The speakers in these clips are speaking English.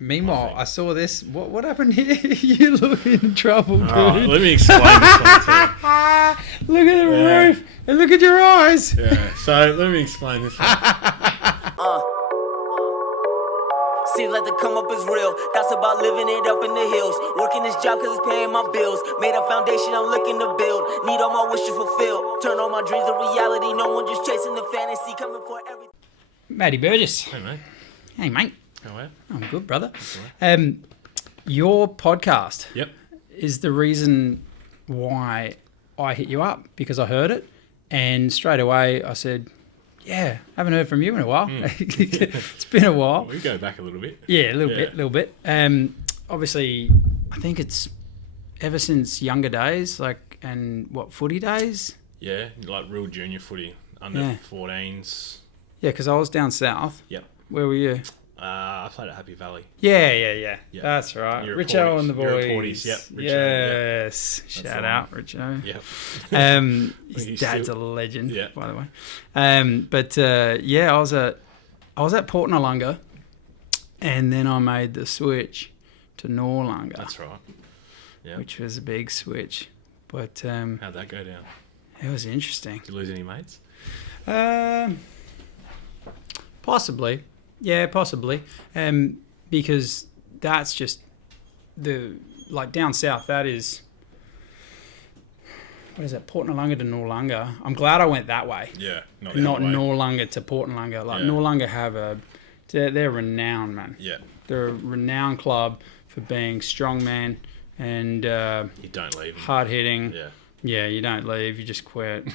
Meanwhile, I saw this. What happened here? You look in trouble, dude. All right, let me explain this one too. Look at the roof and look at your eyes. Yeah, so let me explain this one. Seems like the come up is real. That's about living it up in the hills. Working this job cause it's paying my bills. Made a foundation I'm looking to build. Need all my wishes fulfilled. Turn all my dreams to reality. No one just chasing the fantasy. Coming for everything. Matty Burgess. Hey, mate. Hey, mate. How are you? I'm good, brother. Your podcast is the reason why I hit you up, because I heard it and straight away I said, yeah, haven't heard from you in a while. It's been a while. We go back a little bit. Yeah, a little bit. Obviously, I think it's ever since younger days, footy days? Yeah, like real junior footy, under 14s. Yeah, because I was down south. Yep. Where were you? I played at Happy Valley. Yeah. That's right. You're Richo and the boys. Porties. Yep. Richo, yes. Shout out, Richo. Yep. His dad's a legend, by the way. I was at Port Noarlunga, and then I made the switch to Noarlunga. That's right. Yeah. Which was a big switch. But how'd that go down? It was interesting. Did you lose any mates? Possibly. Yeah, possibly. Because that's just down south, that is, what is it, Port Noarlunga to Noarlunga. I'm glad I went that way. Yeah. Not Noarlunga to Port Noarlunga. Noarlunga have they're renowned, man. Yeah. They're a renowned club for being strongman and you don't leave them. Hard hitting. Yeah. Yeah, you don't leave, you just quit.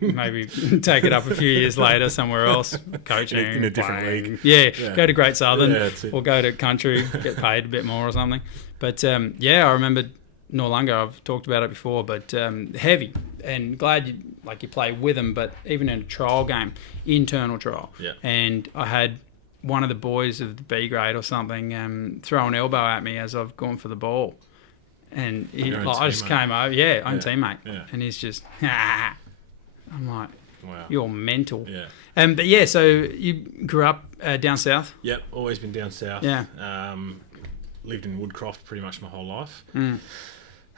Maybe take it up a few years later somewhere else, coaching. In a different league. Yeah, go to Great Southern or go to country, get paid a bit more or something. But I remember Noarlunga, I've talked about it before, but heavy. And glad you play with them, but even in a trial game, internal trial. Yeah. And I had one of the boys of the B grade or something throw an elbow at me as I've gone for the ball. And I just came over, own teammate. Yeah. And he's just, I'm like, wow, you're mental. Yeah. So you grew up down south? Yep, always been down south. Yeah. Lived in Woodcroft pretty much my whole life. And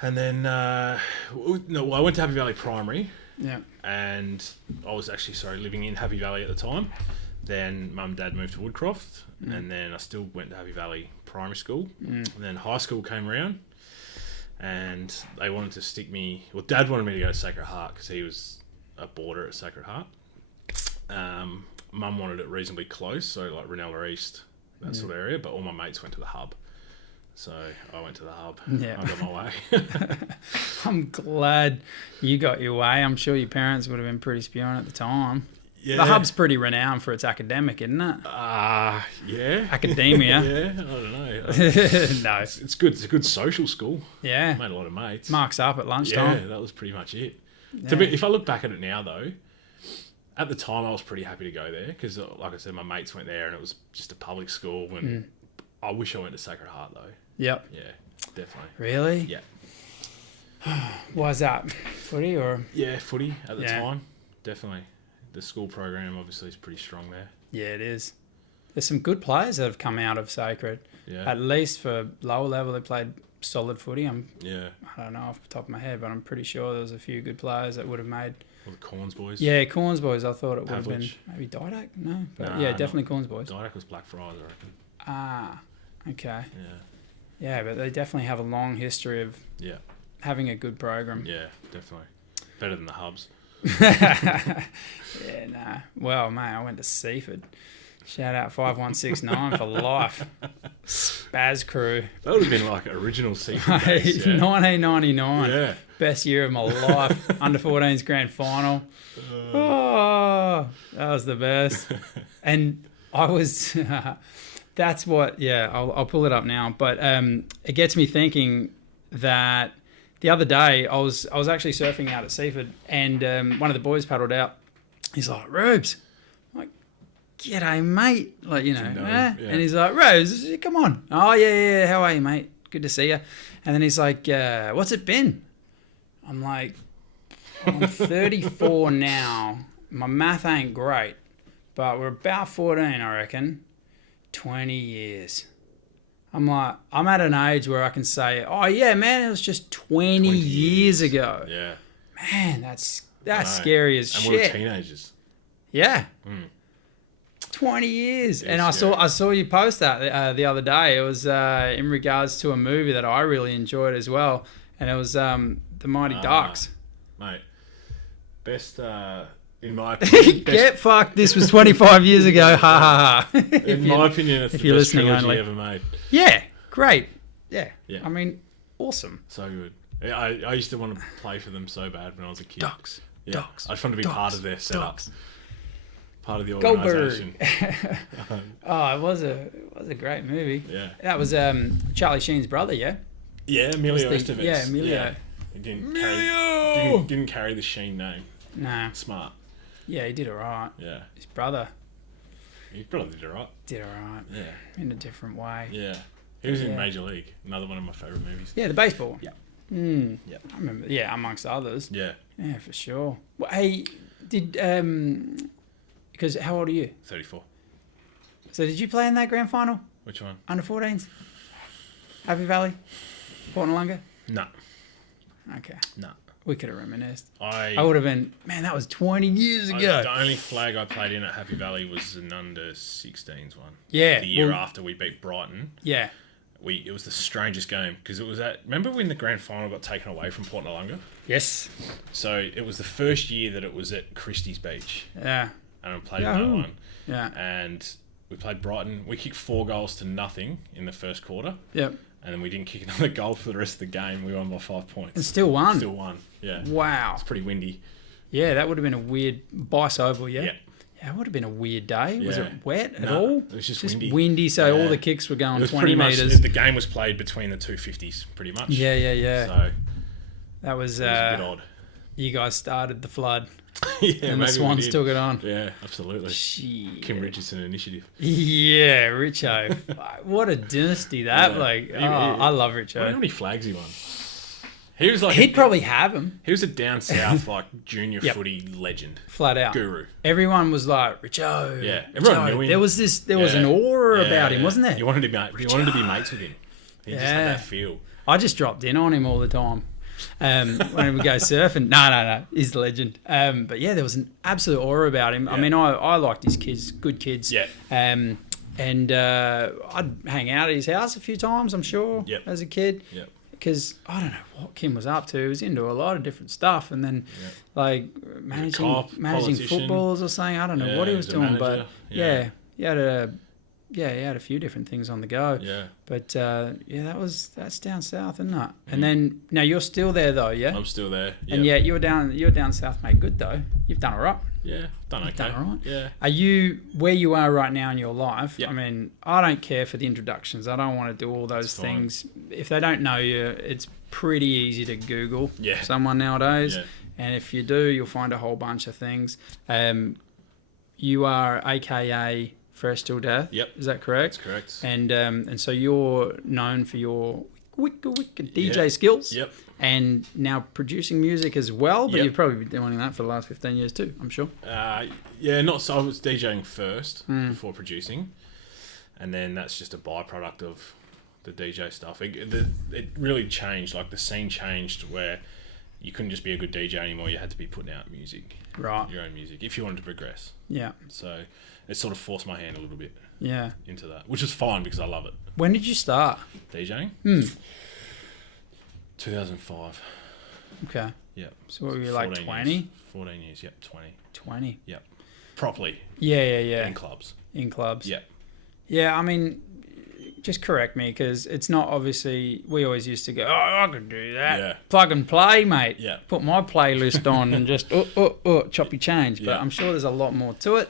then, I went to Happy Valley Primary. Yeah. And I was actually, living in Happy Valley at the time. Then Mum and Dad moved to Woodcroft. And then I still went to Happy Valley Primary School. And then high school came around. And they wanted to stick me... Well, Dad wanted me to go to Sacred Heart because he was a boarder at Sacred Heart. Mum wanted it reasonably close, so like Ranella East, that sort of area. But all my mates went to the hub. So I went to the hub. Yeah. I got my way. I'm glad you got your way. I'm sure your parents would have been pretty spewing at the time. Yeah. The hub's pretty renowned for its academic, isn't it? Yeah. Academia. Yeah, I don't know. No. It's good. It's a good social school. Yeah. Made a lot of mates. Marks up at lunchtime. Yeah, that was pretty much it. Yeah. If I look back at it now, though, at the time I was pretty happy to go there because, like I said, my mates went there and it was just a public school. And I wish I went to Sacred Heart, though. Yep. Yeah, definitely. Really? Yeah. Why is that? Footy or? Yeah, footy at the time. Definitely. The school program obviously is pretty strong there. Yeah, it is. There's some good players that have come out of Sacred. Yeah. At least for lower level, they played solid footy. I don't know off the top of my head, but I'm pretty sure there was a few good players that would have made. Well, the Corns boys. Yeah, Corns boys. I thought it would have been Pavlich. maybe Didac. No, but Nah, definitely Corns boys. Didac was Blackfriars, I reckon. Ah, okay. Yeah. Yeah, but they definitely have a long history of having a good program. Yeah, definitely. Better than the hubs. Yeah, nah. Well, mate, I went to Seaford. Shout out 5169 for life. Spaz crew. That would have been like original Seaford days, 1999. Yeah. Best year of my life. Under 14's grand final. Oh, that was the best. And I was... that's what... Yeah, I'll pull it up now. But it gets me thinking that... The other day, I was actually surfing out at Seaford, and one of the boys paddled out. He's like, "Rubes," I'm like, "G'day, mate." Like, and he's like, "Rose, come on." "Oh yeah. How are you, mate? Good to see you." And then he's like, "What's it been?" I'm like, "I'm 34 now. My math ain't great, but we're about 14, I reckon. 20 years." I'm at an age where I can say, oh yeah, man, it was just 20 years ago. Yeah. Man, that's scary as and shit. we were teenagers. Yeah. 20 years. It's And I scary. saw you post that the other day. It was in regards to a movie that I really enjoyed as well. And it was The Mighty Ducks. Mate, best, in my opinion, Get fucked. This was 25 years ago. Ha ha ha. in my opinion, it's if the you're best listening trilogy only. ever made. Yeah. Great. Yeah. Yeah. I mean, awesome. So good. I used to want to play for them so bad when I was a kid. Ducks. Yeah. Ducks. I just wanted to be Ducks, part of their setup. Ducks. Part of the Go organisation. Oh, it was a great movie. Yeah. That was Charlie Sheen's brother, yeah? Yeah, Emilio Was the- Estevez. yeah, Emilio. Yeah. He Emilio! didn't carry the Sheen name. Nah. Smart. Yeah, he did all right. Yeah. His brother He probably did alright. did all right Yeah. in a different way. Yeah. He was in Yeah. Major League. Another one of my favourite movies. Yeah, the baseball one. Yeah. Yeah. Yep. I remember. Yeah, amongst others. Yeah. Yeah, for sure. Well, hey, did because how old are you? 34. So did you play in that grand final Which one? under 14s? Happy Valley, Port Noarlunga. No. Okay, No. we could have reminisced. I I would have been. Man, that was 20 years ago. The only flag I played in at Happy Valley was an under 16s one. Yeah, The year well- after we beat Brighton. Yeah. It was the strangest game because it was remember when the grand final got taken away from Port Noarlunga? Yes. So it was the first year that it was at Christie's Beach, Yeah. and I played in that Yahoo. one. Yeah. And we played Brighton. We kicked 4 goals to nothing in the first quarter, Yep. and then we didn't kick another goal for the rest of the game. We won by 5 And points. still won. Still won. Yeah. Wow. It's pretty windy. Yeah, that would have been a weird Bice Oval, yeah? Yeah. Yeah, it would have been a weird day. Was Yeah. it wet at No, all? it was just windy. windy, so all Yeah. the kicks were It going was 20 pretty much metres. the game was played between the 250s, pretty much. Yeah, yeah, yeah. So That was, it was a bit odd. you guys started the flood, Yeah, and the maybe we Swans did. took it on. Yeah, absolutely. Shit. Kim Richardson initiative. Yeah, Richo. What a dynasty that, Yeah. like. He- I love I wonder how Richo. many flags he won. He was like He'd probably have him, he was a down south like junior Yep. footy legend, flat out. guru. Everyone was like, Richo. Yeah, everyone knew him. There was an Yeah. aura Yeah, about him, yeah. wasn't there? You wanted to be mates with him. He just had Yeah. that feel. I just dropped in on him all the time. When we go surfing. No. He's the legend. But yeah, there was an absolute aura about him. I Yeah. mean, I liked his kids, good kids. Yeah. And I'd hang out at his house a few times, I'm sure, Yep. as a kid. Yep. Because I don't know what Kim was up to. He was into a lot of different stuff. And then, like, managing politician. footballers or something. I don't know Yeah, what he he was was a doing. But, manager. yeah, he had a few different things on the go. Yeah. But that's down south, isn't it? And then now you're still there though, yeah. I'm still there. And yeah, you're down south, mate. Good though. You've done all right. Yeah. Done okay. Done all right. Yeah. Are you where you are right now in your life? Yep. I mean, I don't care for the introductions. I don't want to do all those That's fine. things. If they don't know you, it's pretty easy to Google Yeah. someone nowadays. Yeah. And if you do, you'll find a whole bunch of things. You are AKA Fresh Till Death. Yep. Is that correct? That's correct. And so you're known for your wicked DJ Yeah. skills. Yep. And now producing music as well, but Yep. you've probably been doing that for the last 15 years too, I'm sure. Yeah, not so. I was DJing first Hmm. before producing, and then that's just a byproduct of the DJ stuff. It really changed. Like the scene changed where you couldn't just be a good DJ anymore. You had to be putting out music, Right. your own music, if you wanted to progress. Yeah. So it sort of forced my hand a little bit Yeah. into that, which is fine because I love it. When did you start? DJing, 2005. Okay. Yep. So what were you, like 14 20? years. 14 years. Yep. 20. 20. Yep. Properly Yeah. in clubs. In clubs. Yep. Yeah, I mean, just correct me because it's not obviously. We always used to go, oh, I could do that. Yeah. Plug and play, mate. Yeah. Put my playlist on and just choppy change. But Yeah. I'm sure there's a lot more to it.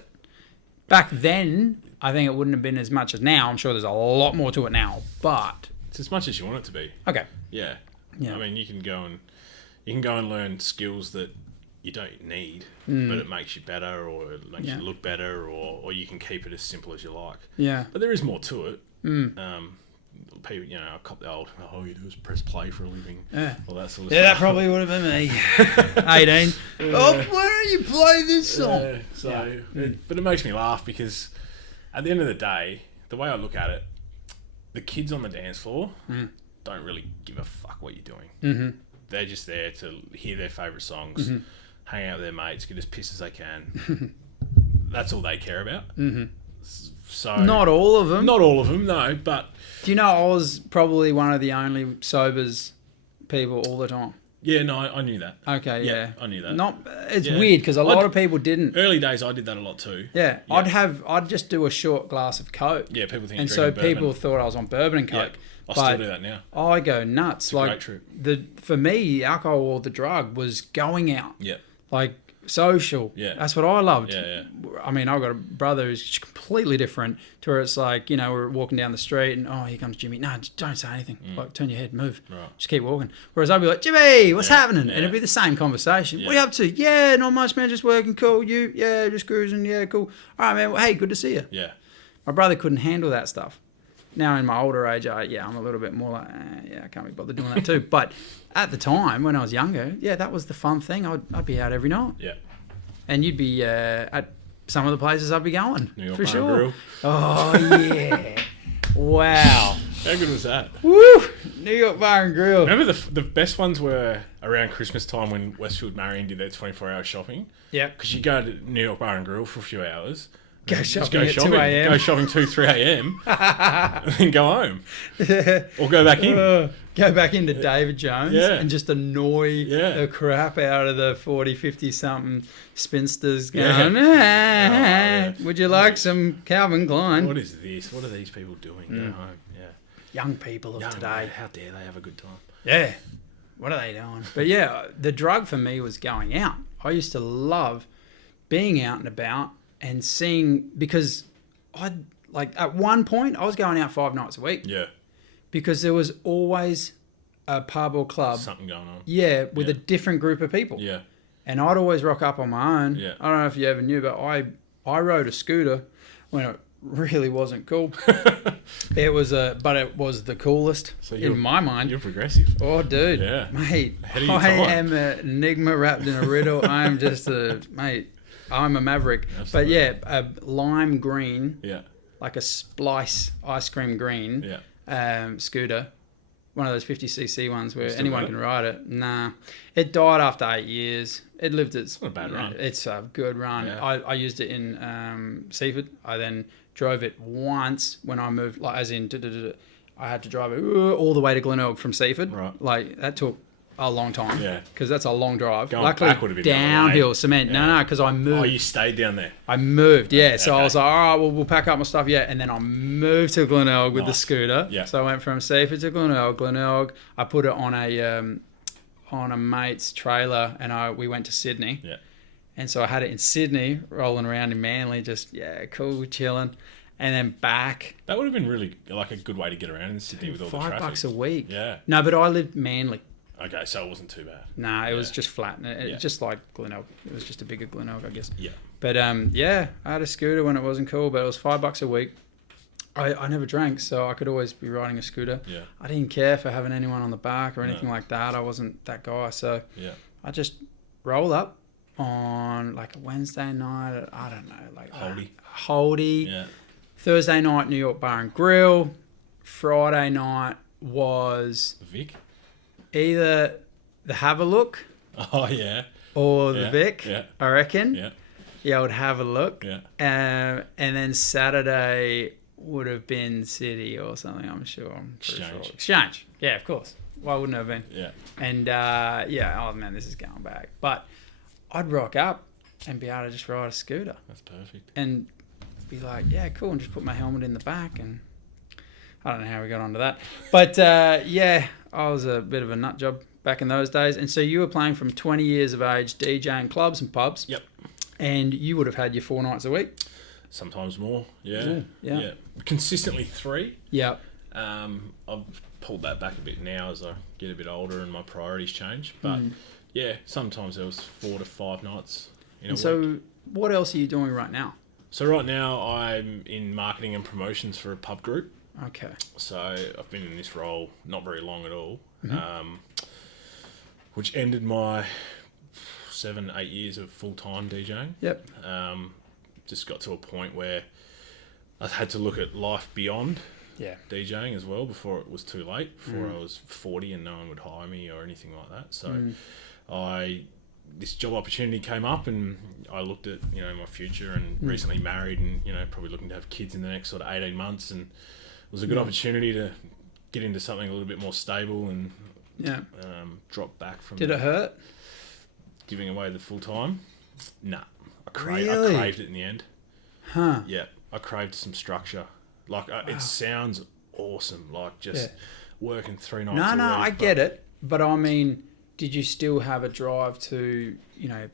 Back then, I think it wouldn't have been as much as now. I'm sure there's a lot more to it now. But It's as much as you want it to be. okay, Yeah. Yeah. I mean, you can go and learn skills that you don't need, Hmm. but it makes you better, or it makes Yeah. you look better, or you can keep it as simple as you like. yeah, But there is more to it. People, I cop the old, all you do is press play for a living. Yeah. All that sort of yeah, that stuff. probably would have been me. 18. Oh, why don't you play this song? Yeah, but it makes me laugh because at the end of the day, the way I look at it, the kids on the dance floor don't really give a fuck what you're doing. They're just there to hear their favourite songs, hang out with their mates, get as pissed as they can. That's all they care about. So Not all of them. Not all of them, no. But Do you know I was probably one of the only sobers people all the time? yeah, no, I knew that. Okay, yeah. I knew that. It's Yeah. weird because a lot of people didn't. Early days, I did that a lot too. Yeah, I'd just do a short glass of Coke. Yeah, people think. And you're so drinking people bourbon. thought I was on bourbon and Yeah, Coke. I but still do that now. I go nuts. a Like great trip. for me, alcohol or the drug was going out. Yeah, Like social. Yeah. That's what I loved. yeah. I mean, I've got a brother who's completely different to where it's like, we're walking down the street and, oh, here comes Jimmy. No, just don't say anything. Like, turn your head, move. Right. Just keep walking. Whereas I'd be like, Jimmy, what's happening? yeah. And it'd be the same conversation. What are Yeah. you up to? Yeah, not much, man. Just working. Cool. You? Yeah, just cruising. Yeah, cool. All right, man. Well, hey, good to see you. Yeah. My brother couldn't handle that stuff. Now in my older age, I'm a little bit more like, I can't be bothered doing that too. But at the time when I was younger, that was the fun thing. I'd be out every night. Yeah. And you'd be at some of the places I'd be going. New York for Bar and sure. Grill. Oh, yeah. Wow. How good was that? Woo! New York Bar and Grill. Remember the best ones were around Christmas time when Westfield Marion did their 24-hour shopping. Yeah. Because you go to New York Bar and Grill for a few hours. Go Just shopping at 2 a.m. Go shopping 2, 3 a.m. and then go home. Or go back in. Go back into David Jones Yeah. and just annoy the crap out of the 40, 50-something spinsters going, Yeah. would you like some Calvin Klein? What is this? What are these people doing? Go home. Yeah. Young people of today. How dare they have a good time? Yeah. What are they doing? But yeah, the drug for me was going out. I used to love being out and about and seeing, because at one point I was going out 5 nights a week. Yeah. Because there was always a pub or club. Something going on. Yeah, with a different group of people. Yeah. And I'd always rock up on my own. Yeah. I don't know if you ever knew, but I rode a scooter when it really wasn't cool. But it was the coolest in my mind. You're progressive. Oh, dude. Yeah. Mate, Ahead of your I time. am an enigma wrapped in a riddle. I'm just I'm a maverick. Absolutely. But yeah, a lime green, Yeah. like a splice ice cream green scooter. One of those 50cc ones where Still anyone got it? can ride it. Nah. It died after 8 years. It lived its... not a bad run. It's a good run. Yeah. I used it in Seaford. I then drove it once when I moved, I had to drive it all the way to Glenelg from Seaford. Right. Like, that took a long time. Yeah. Because that's a long drive. Going Luckily, back would have been the other way. downhill cement. Yeah. No, because I moved. Oh, you stayed down there. I moved, yeah. So I Okay. was like, all right, well, we'll pack up my stuff, yeah. And then I moved to Glenelg with the Nice. scooter. Yeah. So I went from Seaford to Glenelg. I put it on a mate's trailer, and we went to Sydney. Yeah. And so I had it in Sydney, rolling around in Manly, just, cool, chilling. And then back. That would have been really like a good way to get around in Sydney with all the traffic. $5 a week. Yeah. No, but I lived Manly. Okay, so it wasn't too bad. Nah, it was just flat. Yeah. Just like Glenelg. It was just a bigger Glenelg, I guess. Yeah. But I had a scooter when it wasn't cool, but it was $5 a week. I never drank, so I could always be riding a scooter. Yeah. I didn't care for having anyone on the back or anything like that. I wasn't that guy, so Yeah. I just roll up on like a Wednesday night. I don't know, like Holdy. Yeah. Thursday night, New York Bar and Grill. Friday night was Vic? either the Have a Look Oh, yeah. or the Vic. Yeah. I reckon. Yeah. Yeah, I would have a look. Yeah. And then Saturday would have been City or something, I'm sure. I'm pretty Exchange. sure. Exchange. Yeah, of course. Why wouldn't it have been? Yeah. And oh man, this is going back. But I'd rock up and be able to just ride a scooter That's perfect. and be like, yeah, cool, and just put my helmet in the back. And I don't know how we got onto that. But I was a bit of a nut job back in those days. And so you were playing from 20 years of age, DJing clubs and pubs. Yep. And you would have had your 4 nights a week. Sometimes more. Yeah. Ooh, yeah. Consistently 3. Yep. I've pulled that back a bit now as I get a bit older and my priorities change. But yeah, sometimes there was 4 to 5 nights in a week. So what else are you doing right now? So right now I'm in marketing and promotions for a pub group. Okay. So I've been in this role not very long at all, which ended my 7-8 years of full-time DJing. Yep. Just got to a point where I had to look at life beyond DJing as well before it was too late, before I was 40 and no one would hire me or anything like that. So this job opportunity came up and I looked at, you know, my future and recently married and, you know, probably looking to have kids in the next sort of 18 months. And it was a good opportunity to get into something a little bit more stable and drop back from... Did it hurt? Giving away the full time? Nah. I Really? craved it in the end. Huh. Yeah. I craved some structure. Like, it sounds awesome. Like, just working 3 nights a week. No, I get it. But I mean, did you still have a drive to, you know...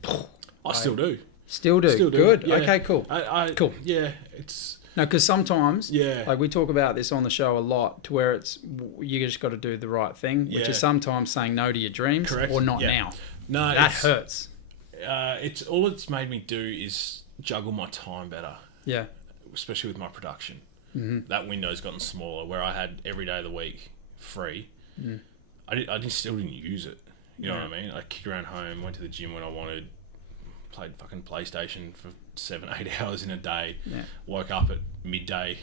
I still do. Still do? Still do. Good. Yeah. Okay, cool. Cool. Yeah, it's... No, because sometimes, Yeah. like we talk about this on the show a lot, to where it's you just got to do the right thing, which is sometimes saying no to your dreams or not now. No, that hurts. It's all it's made me do is juggle my time better. Yeah. Especially with my production. That window's gotten smaller. Where I had every day of the week free, I still didn't use it. You know what I mean? I kicked around home, went to the gym when I wanted, played fucking PlayStation for 7-8 hours in a day. Yeah. Woke up at midday.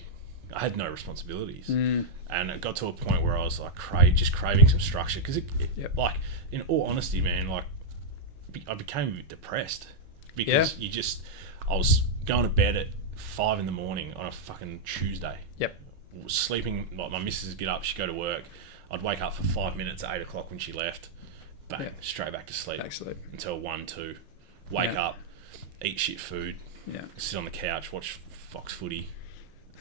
I had no responsibilities, and it got to a point where I was like craving some structure because like, in all honesty, man, like I became a bit depressed because I was going to bed at 5 a.m. on a fucking Tuesday. Yep. Sleeping, like my missus would get up, she'd go to work. I'd wake up for 5 minutes at 8 o'clock when she left. Bang, straight back to sleep. Until 1, 2. Wake up, eat shit food. Yeah. Sit on the couch, watch Fox footy.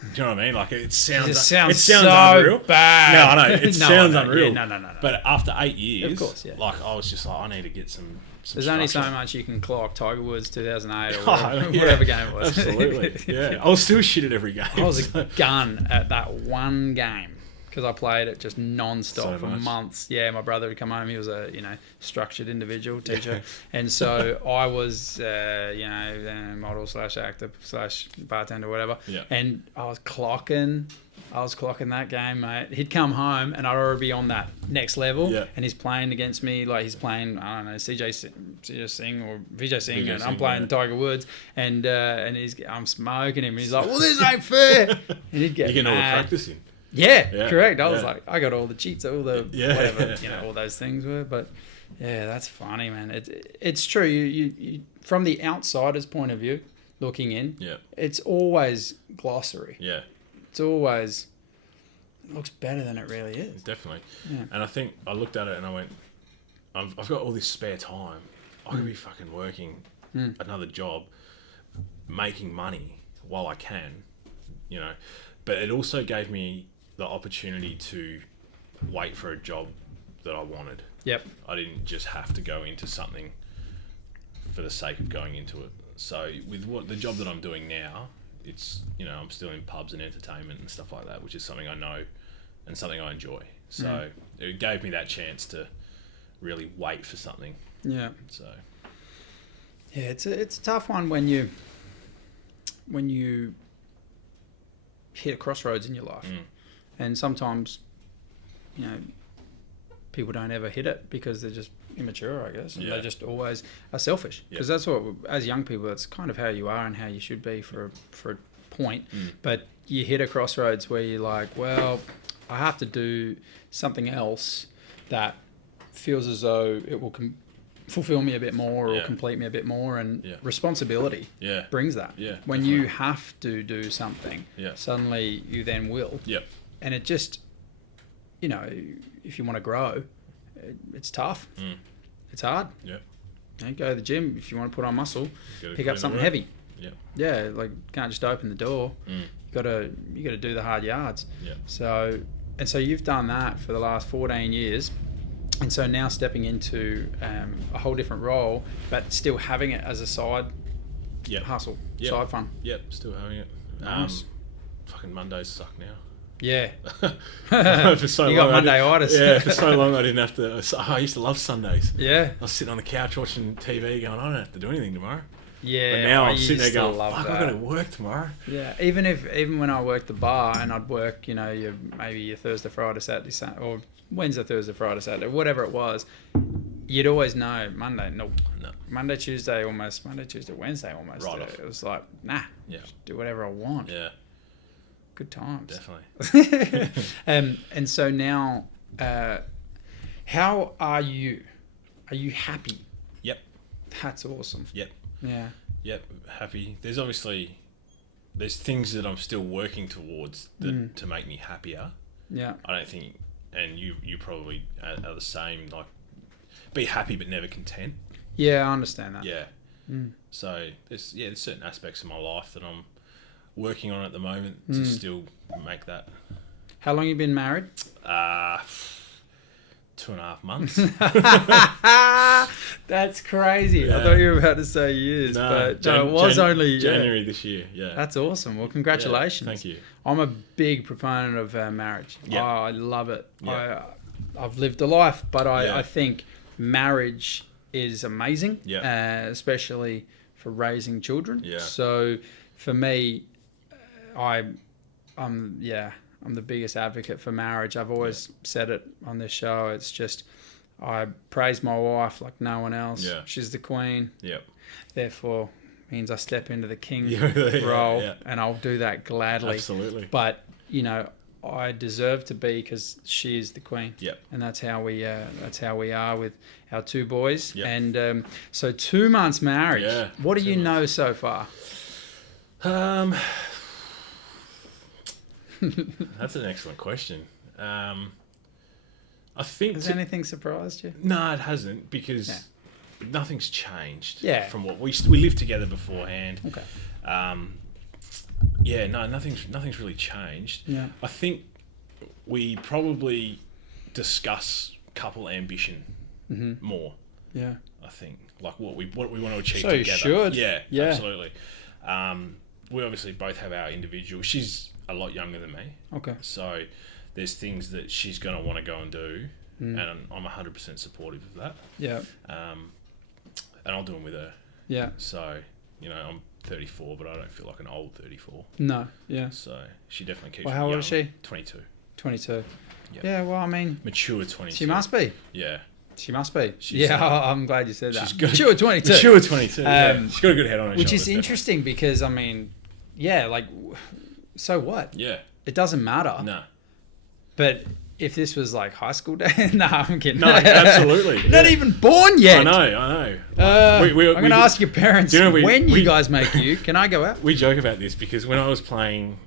Do you know what I mean? Like it sounds so unreal. Bad. No, I know it sounds unreal. Yeah, no. But after 8 years, of course, like I was just like, I need to get some There's only so much you can clock. Tiger Woods 2008 or whatever game it was. Absolutely. Yeah, I was still shit at every game. I was a gun at that one game because I played it just non-stop for months. Yeah, my brother would come home. He was a structured individual teacher, and so I was model / actor / bartender, whatever. Yeah. And I was clocking that game, mate. He'd come home and I'd already be on that next level. Yeah. And he's playing against me like he's playing, I don't know, CJ Singh or Vijay Singh, and I'm playing Tiger Woods, and I'm smoking him. And he's like, "Well, this ain't fair." And he'd get all the practice in. Yeah, correct. I was like, I got all the cheats, all the whatever, all those things were. But yeah, that's funny, man. It's true. You from the outsider's point of view, looking in, it's always glossary. Yeah. It's always, it looks better than it really is. Definitely. Yeah. And I think I looked at it and I went, I've got all this spare time. I could be fucking working another job, making money while I can, But it also gave me the opportunity to wait for a job that I wanted. Yep. I didn't just have to go into something for the sake of going into it. So with the job that I'm doing now, it's, I'm still in pubs and entertainment and stuff like that, which is something I know and something I enjoy. So it gave me that chance to really wait for something. Yeah. So yeah, it's a tough one when you hit a crossroads in your life, and sometimes people don't ever hit it because they're just immature, I guess, and they just always are selfish, because that's what, as young people, that's kind of how you are and how you should be for a point. But you hit a crossroads where you're like, well, I have to do something else that feels as though it will fulfill me a bit more or complete me a bit more, and responsibility brings that. When you have to do something, suddenly you then will. And it just, if you want to grow, it's tough. It's hard. Go to the gym if you want to put on muscle, pick up something heavy. Like can't just open the door. You gotta do the hard yards. So you've done that for the last 14 years. And so now stepping into a whole different role, but still having it as a side hustle, side fun. Still having it. Nice. Fucking Mondays suck now. Yeah. For so you long, got Monday-itis. For so long I didn't have to. I used to love Sundays. Yeah. I was sitting on the couch watching TV going, I don't have to do anything tomorrow. Yeah. But now I'm sitting there going, fuck, I've got to work tomorrow. Yeah. Even when I worked the bar and I'd work, maybe your Thursday, Friday, Saturday, Sunday, or Wednesday, Thursday, Friday, Saturday, whatever it was, you'd always know Monday, no. Monday, Tuesday, Wednesday, almost. Right it was like, nah, just do whatever I want. Yeah. good times. Definitely. And so now, how are you? Are you happy? Yep. That's awesome. Yep. Yeah. Yep. Happy. There's things that I'm still working towards that to make me happier. Yeah. I don't think, and you probably are the same. Like, be happy but never content. Yeah, I understand that. Yeah. So there's certain aspects of my life that I'm working on at the moment to still make that. How long you been married? 2.5 months. That's crazy. Yeah. I thought you were about to say years, but no, it was only January this year. Yeah. That's awesome. Well, congratulations. Yeah, thank you. I'm a big proponent of marriage. Yeah. Oh, I love it. Yeah. I've lived a life, but Yeah. I think marriage is amazing, especially for raising children. Yeah. So for me, I'm the biggest advocate for marriage. I've always said it on this show. It's just, I praise my wife like no one else. Yeah. She's the queen. Yep. Therefore, means I step into the king Yeah, role, yeah. and I'll do that gladly. Absolutely. But I deserve to be because she is the queen. Yep. And that's how we are with our two boys. Yep. And so 2 months marriage. Yeah, What do 2 you months. know so far? That's an excellent question. I think Has anything surprised you? no, it hasn't, because nothing's changed. Yeah. From what we lived together beforehand. Okay. Nothing's really changed. Yeah. I think we probably discuss couple ambition more. Yeah. I think, like what we want to achieve So you together. should. Yeah, Yeah. absolutely. We obviously both have our individual. She's a lot younger than me, Okay. so there's things that she's going to want to go and do, and I'm 100% supportive of that. Yeah. And I'll do them with her. Yeah. So, I'm 34, but I don't feel like an old 34. No. Yeah. So she definitely keeps Well, me how old young. is she? 22. 22. Yep. Yeah. Well, I mean, Mature 22. she must be. Yeah. She must be. She's, I'm glad you said that. she's good. Mature 22. Mature 22. Yeah. She's got a good head on her Which is shoulders, interesting because, I mean, yeah, like, so what? definitely. Yeah. It doesn't matter. No. But if this was like high school day, no, I'm kidding. No, absolutely. You're not even born yet. I know. I'm going to ask your parents when you we- guys make you. Can I go out? We joke about this because when I was playing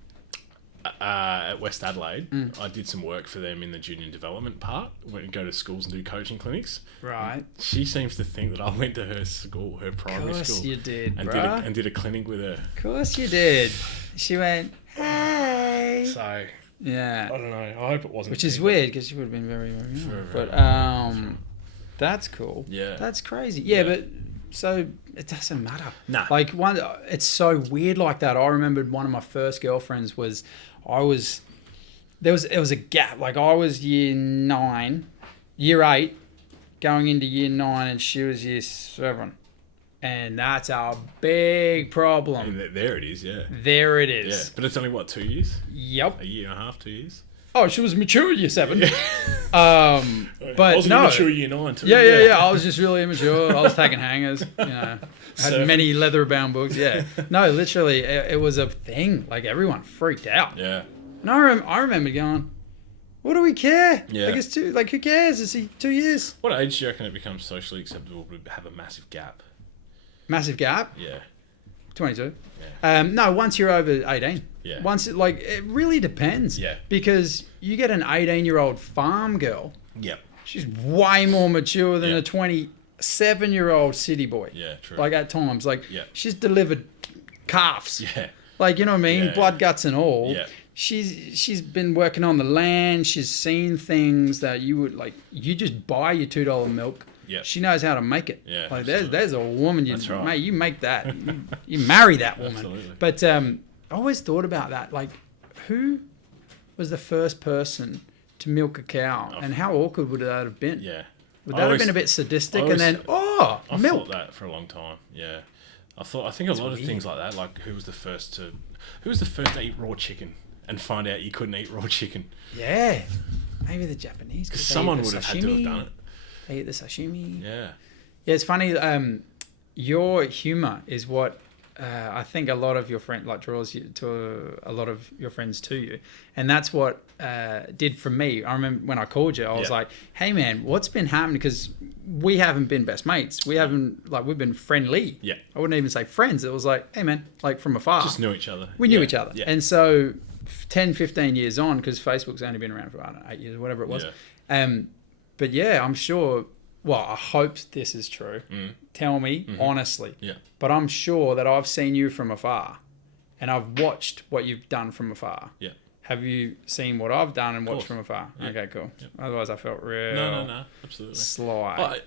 at West Adelaide, I did some work for them in the junior development part. Went and go to schools and do coaching clinics. Right. She seems to think that I went to her school, her primary Of course school, you did, and bruh. did a clinic with her. Of course you did. She went, hey. So I Yeah. don't know. I hope it wasn't. Which is me, weird because she would have been very, very young. Very, But very that's cool. Yeah. That's crazy. Yeah, but so it doesn't matter. Nah. Like it's so weird like that. I remembered one of my first girlfriends it was a gap. Like I was year 8, going into year 9, and she was year 7. And that's a big problem. And there it is. Yeah. There it Yeah. is. But it's only 2 years. Yep. A year and a half, 2 years. Oh, she was mature at year 7. But I was no. mature year 9 too. Yeah. I was just really immature. I was taking hangers. Had Surfing. many leather-bound books. Yeah. No, literally, it was a thing. Like everyone freaked out. Yeah. And I remember going, "What do we care? Yeah. Like it's who cares? It's 2 years. What age do you reckon it becomes socially acceptable to have a massive gap? Massive gap. Yeah. 22. Yeah. No, once you're over 18. Yeah. Once it really depends. Yeah. Because you get an 18-year-old farm girl. Yep. She's way more mature than Yeah. a 27-year-old city boy. Yeah, true. Like at times, like Yeah. she's delivered calves. Yeah. Like, you know what I mean? Yeah. Blood, guts and all. Yeah. She's been working on the land. She's seen things that you just buy your $2 milk. Yeah. She knows how to make it. Yeah, Like absolutely. there's a woman That's right. mate, you make that. You marry that woman. Absolutely. But I always thought about that. Like, who was the first person to milk a cow, and how awkward would that have been? Yeah. Would I that have always- been a bit sadistic? I always- And then I've milk. thought that for a long time. Yeah. I think a lot of things like that, like who was the first to eat raw chicken and find out you couldn't eat raw chicken? Yeah. Maybe the Japanese. Because someone would have had to have done it. They eat the sashimi. Yeah. Yeah, it's funny. Your humor is what I think a lot of your friend draws you to a lot of your friends to you, and that's what did for me. I remember when I called you, I was like, "Hey man, what's been happening?" Because we haven't been best mates. We haven't we've been friendly. Yeah, I wouldn't even say friends. It was like, "Hey man," like from afar. Just knew each other. We knew each other, Yeah. and so 10, 15 years on, because Facebook's only been around for 8 years, or whatever it was. Yeah. But yeah, I'm sure. Well, I hope this is true. Tell me honestly. Yeah. But I'm sure that I've seen you from afar, and I've watched what you've done from afar. Yeah. Have you seen what I've done and watched course. from afar? Yeah. Okay, cool. Yeah. Otherwise, I felt real. No, absolutely. Sly.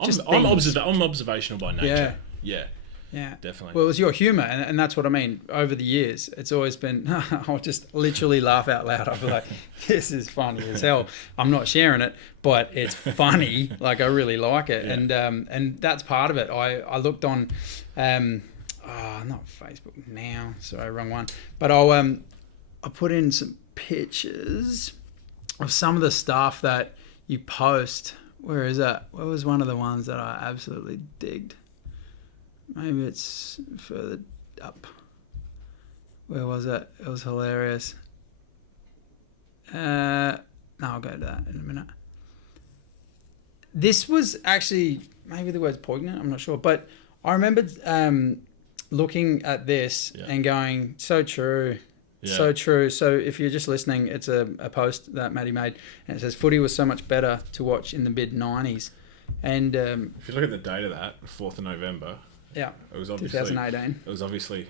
I'm observational by nature. Yeah. Yeah, definitely. Well, it was your humour, and that's what I mean. Over the years, it's always been, I'll just literally laugh out loud. I'll be like, this is funny as hell. I'm not sharing it, but it's funny. Like, I really like it. Yeah. And that's part of it. I looked on, not Facebook now. Sorry, wrong one. But I put in some pictures of some of the stuff that you post. Where is that? What was one of the ones that I absolutely digged? Maybe it's further up. Where was it? It was hilarious. No, I'll go to that in a minute. This was actually, maybe the word's poignant, I'm not sure. But I remember looking at this and going, so true. Yeah. So true. So if you're just listening, it's a post that Matty made. And it says, footy was so much better to watch in the mid-90s. And if you look at the date of that, 4th of November... Yeah, it was obviously 2018. It was obviously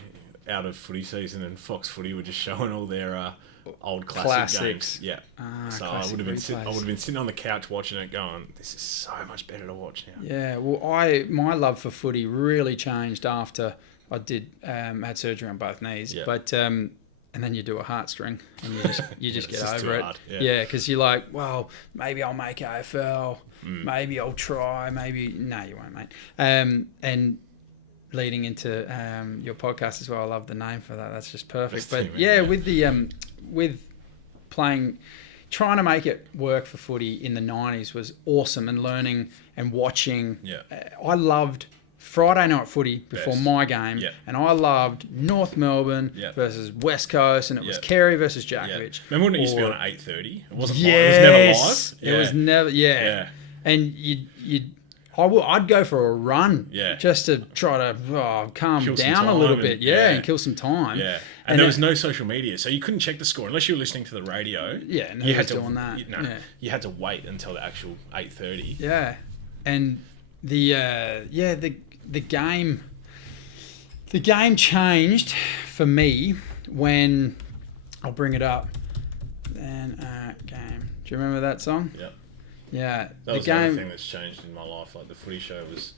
out of footy season, and Fox Footy were just showing all their old classics. Games. Yeah, so I would have been sitting on the couch watching it, going, "This is so much better to watch now." Yeah, well, my love for footy really changed after I did had surgery on both knees. Yeah. But and then you do a heartstring, and you just get over it. Hard. Yeah, because you're like, well, maybe I'll make AFL, maybe I'll try, maybe no, you won't, mate. And leading into your podcast as well. I love the name for that. That's just perfect. But with the with playing, trying to make it work for footy in the 90s was awesome, and learning and watching. Yeah. I loved Friday night footy before my game, and I loved North Melbourne versus West Coast, and it was Carey versus Djokovic. Remember when it used to be on at 8:30? It wasn't live. It was never live. It was never. Yeah. And I'd go for a run just to try to calm down a little bit, and kill some time. Yeah, and there was no social media, so you couldn't check the score unless you were listening to the radio. Yeah, and you had to doing that. You had to wait until the actual 8:30. Yeah, and the game changed for me when I'll bring it up. Then game. Do you remember that song? Yeah. Yeah, that was the other thing that's changed in my life. Like, the footy show was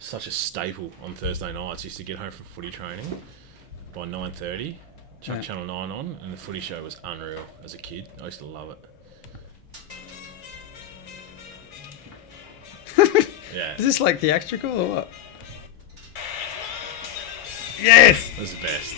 such a staple on Thursday nights. I used to get home from footy training by 9:30, chuck Channel 9 on, and the footy show was unreal as a kid. I used to love it. Yeah. Is this like theatrical or what? Yes! It was the best.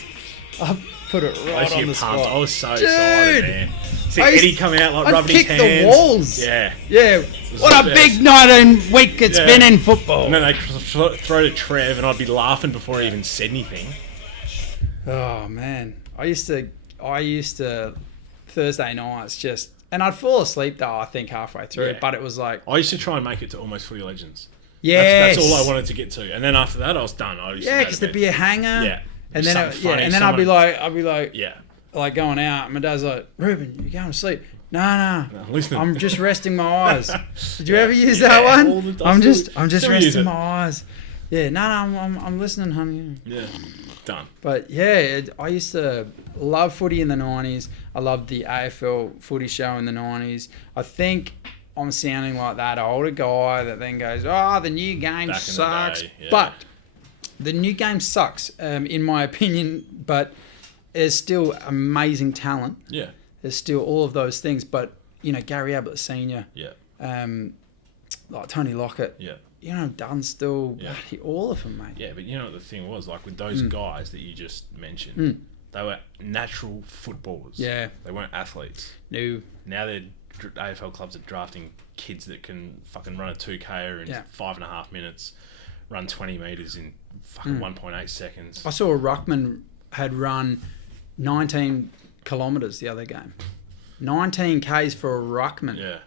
I put it right on the spot. I was so excited, man. See Eddie come out like rubbing his hands. Kick the walls. Yeah. Yeah. What a big night and week it's been in football. And then they throw to Trev, and I'd be laughing before he even said anything. Oh man, I used to Thursday nights just, and I'd fall asleep though. I think halfway through, but it was like I used to try and make it to almost Footy Legends. Yeah, that's all I wanted to get to, and then after that I was done. Because there'd be a hanger. Yeah. And then I'd be like, like going out. And my dad's like, Ruben, you're going to sleep. No, listen. I'm just resting my eyes. Did you ever use that one? All the time. I'm just resting my eyes. Yeah, no, I'm listening, honey. Yeah, done. But I used to love footy in the 90s. I loved the AFL footy show in the 90s. I think I'm sounding like that older guy that then goes, the new game sucks. But the new game sucks, in my opinion, but there's still amazing talent. Yeah. There's still all of those things. But, Gary Ablett Sr., like Tony Lockett, Dunn's still, all of them, mate. Yeah, but you know what the thing was? Like, with those guys that you just mentioned, they were natural footballers. Yeah. They weren't athletes. No. Now they're AFL clubs are drafting kids that can fucking run a 2K in 5.5 minutes, run 20 metres in fucking 1.8 seconds. I saw a ruckman had run 19 kilometres the other game. 19 Ks for a ruckman. Yeah.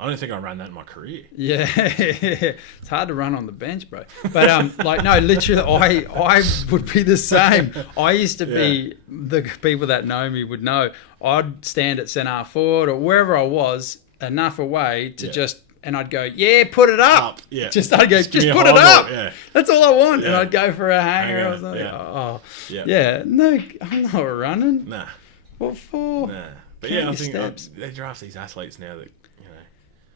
I don't think I ran that in my career. Yeah, it's hard to run on the bench, bro. But no, literally, I would be the same. I used to be, the people that know me would know, I'd stand at centre half forward or wherever I was, enough away to and I'd go, put it up. Yeah. I'd go, just put it up. Yeah. That's all I want. Yeah. And I'd go for a hanger. I was like, no, I'm not running. Nah. What for? Nah. But I think they draft these athletes now that,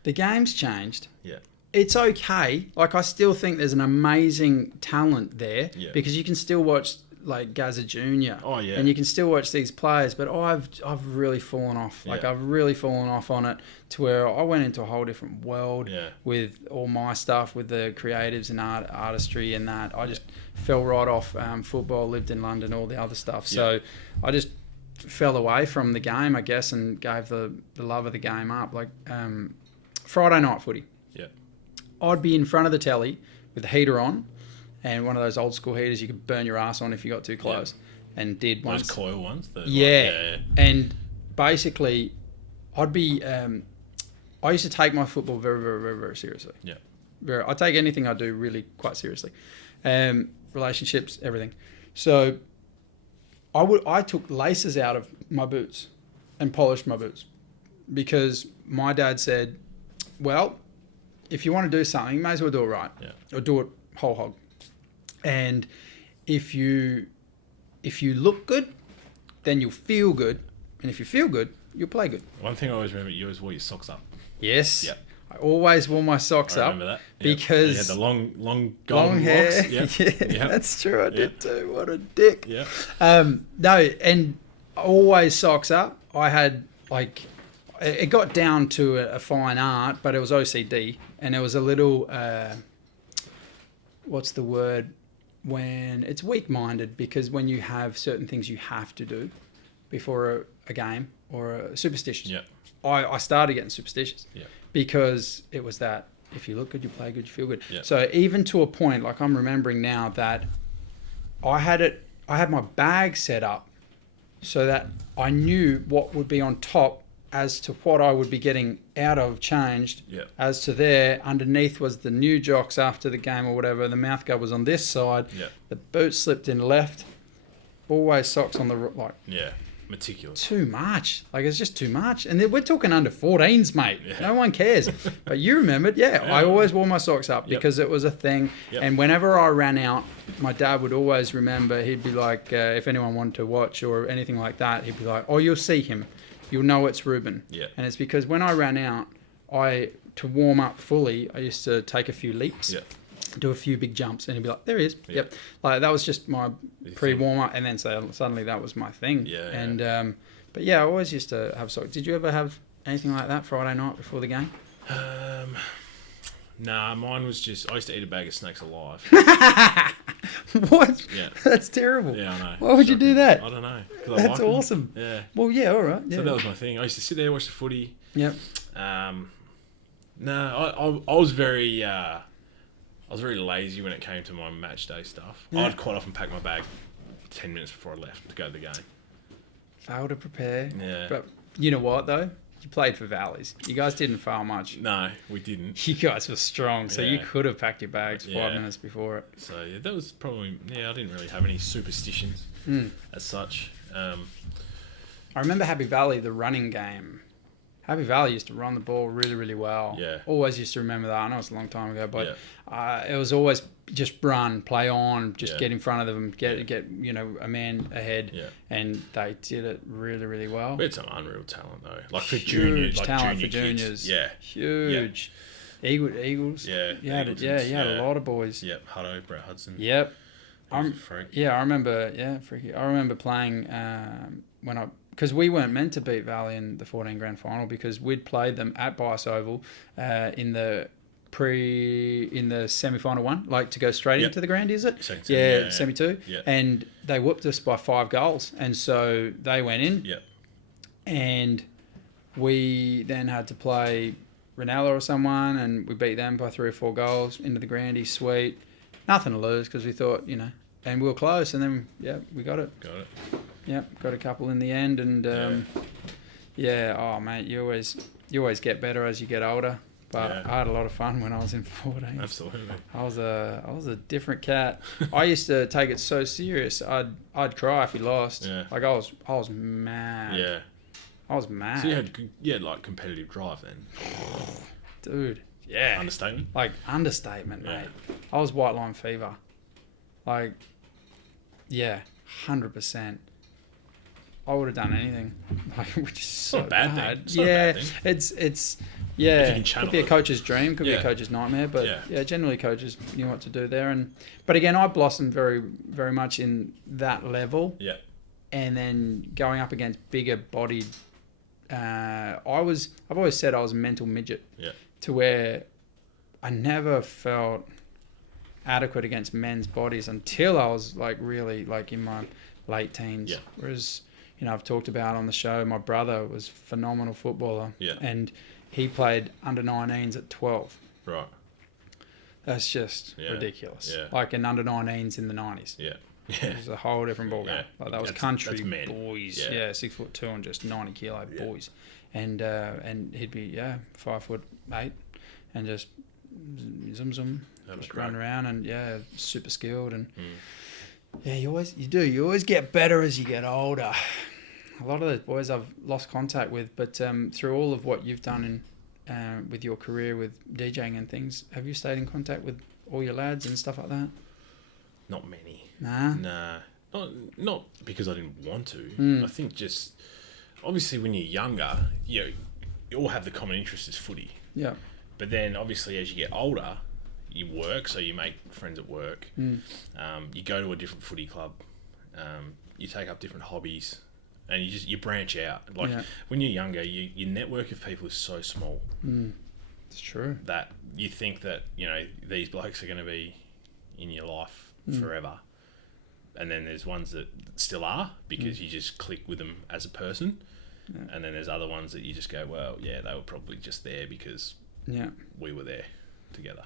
the game's changed. Yeah. It's okay. Like, I still think there's an amazing talent there because you can still watch, like, Gaza Jr. Oh, yeah. And you can still watch these players. But I've really fallen off. Like, I've really fallen off on it to where I went into a whole different world with all my stuff, with the creatives and artistry and that. I just fell right off football, lived in London, all the other stuff. So I just fell away from the game, I guess, and gave the love of the game up. Like, Friday night footy. Yeah. I'd be in front of the telly with the heater on and one of those old school heaters you could burn your ass on if you got too close. And did once. Those coil ones? Yeah. And basically, I'd be... I used to take my football very, very, very, very seriously. Yeah. I take anything I do really quite seriously. Relationships, everything. So I took laces out of my boots and polished my boots because my dad said, well, if you want to do something, you may as well do it right. Yeah. Or do it whole hog. And if you look good, then you'll feel good. And if you feel good, you'll play good. One thing I always remember, you always wore your socks up. Yes. Yeah. I always wore my socks up. I remember that. Because... You had the long golden hair. locks. Yeah, that's true. I did too. What a dick. Yeah. No, and always socks up. I had, like... It got down to a fine art, but it was OCD. And it was a little... what's the word? When... It's weak-minded, because when you have certain things you have to do before a game or superstitious. Yeah. I started getting superstitious. Yeah. Because it was that if you look good, you play good, you feel good. Yeah. So even to a point, like I'm remembering now that I had my bag set up so that I knew what would be on top as to what I would be getting out of changed. Yeah. As to there, underneath was the new jocks after the game or whatever. The mouth guard was on this side. Yeah. The boot slipped in left. Always socks on the right. Yeah. Meticulous. Too much. Like, it's just too much. And we're talking under 14s, mate. Yeah. No one cares. But you remembered, I always wore my socks up because it was a thing. Yep. And whenever I ran out, my dad would always remember, he'd be like, if anyone wanted to watch or anything like that, he'd be like, oh, you'll see him. You'll know it's Ruben. Yeah. And it's because when I ran out, to warm up fully, I used to take a few leaps. Yeah. Do a few big jumps, and he'd be like, there he is. Yep. Like, that was just my pre-warm-up, and then suddenly that was my thing. Yeah. And but yeah, I always used to have socks. Did you ever have anything like that Friday night before the game? Nah, mine was just, I used to eat a bag of snakes alive. What? Yeah. That's terrible. Yeah, I know. Why would you do that? I don't know. That's awesome. Yeah. Well, yeah, all right. Yeah. So that was my thing. I used to sit there, watch the footy. Yep. No, I was very... I was very lazy when it came to my match day stuff. Yeah. I'd quite often pack my bag 10 minutes before I left to go to the game. Fail to prepare. Yeah. But you know what, though? You played for Valleys. You guys didn't fail much. No, we didn't. You guys were strong, so you Yeah. could have packed your bags 5 Yeah. minutes before it. So yeah, that was probably... Yeah, I didn't really have any superstitions as such. I remember Happy Valley, the running game. Happy Valley used to run the ball really, really well. Yeah. Always used to remember that. I know it's a long time ago, but it was always just run, play on, just get in front of them, get a man ahead. Yeah. And they did it really, really well. We had some unreal talent though, like for Huge juniors, like talent junior for juniors. kids. Yeah. Huge. Eagles. Yeah. You had a lot of boys. Yep. Hutto, Brett Hudson. Yep. He was a freak. Yeah, I remember. Yeah, freaky. I remember playing because we weren't meant to beat Valley in the 14 grand final because we'd played them at Bice Oval in the semi-final one, like to go straight into the grand, is it? Semi-2. Yeah. And they whooped us by 5 goals, and so they went in. Yeah. And we then had to play Ranella or someone, and we beat them by 3 or 4 goals into the grandy. Sweet. nothing to lose because we thought, and we were close, and then we got it. Got it. Yeah, got a couple in the end, and oh mate, you always get better as you get older. But I had a lot of fun when I was in 14. Absolutely. I was a different cat. I used to take it so serious. I'd cry if we lost. Yeah. Like I was mad. Yeah. I was mad. So you had like competitive drive then. Dude. Yeah. Understatement. Like understatement, mate. I was white line fever. Like, 100%. I would have done anything. Like, which is so not a bad bad. thing. It's not a bad thing. It's If you can channel could be a it. coach's dream, could be a coach's nightmare, but generally coaches knew what to do there. But again, I blossomed very, very much in that level. Yeah. And then going up against bigger bodied, I've always said I was a mental midget. Yeah. To where I never felt adequate against men's bodies until I was like really like in my late teens. Yeah. Whereas, I've talked about on the show, my brother was a phenomenal footballer. Yeah. And he played under 19s at 12. Right. That's just ridiculous. Yeah. Like an under 19s in the 90s. Yeah. It Yeah. was a whole different ballgame. Yeah. Like that was That's country men. boys. Yeah. 6'2" and just 90 kilo boys. And he'd be 5'8" and just zoom, That was just run great. around and super skilled and you always get better as you get older. A lot of those boys I've lost contact with, but through all of what you've done in with your career with DJing and things, have you stayed in contact with all your lads and stuff like that? Not many. Nah. Not because I didn't want to. I think just obviously when you're younger, you all have the common interest is footy. Yeah. But then obviously as you get older, you work, so you make friends at work. You go to a different footy club. You take up different hobbies, and you branch out. Like when you're younger, your network of people is so small. It's true. That you think that these blokes are going to be in your life forever, and then there's ones that still are because you just click with them as a person, and then there's other ones that you just go, well, they were probably just there because we were there together.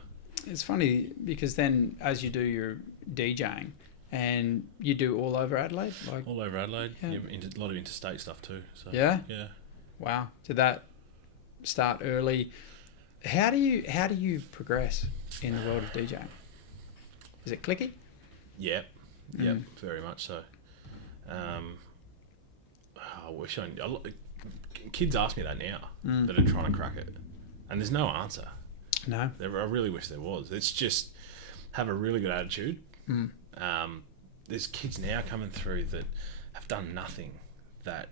It's funny because then as you do your DJing and you do all over Adelaide, like All over Adelaide, Yeah. a lot of interstate stuff too. So Yeah? yeah. wow, did that start early? How do you progress in the world of DJing? Is it clicky? Yep, very much so. I wish kids ask me that now that are trying to crack it, and there's no answer. No. I really wish there was. It's just have a really good attitude. There's kids now coming through that have done nothing, that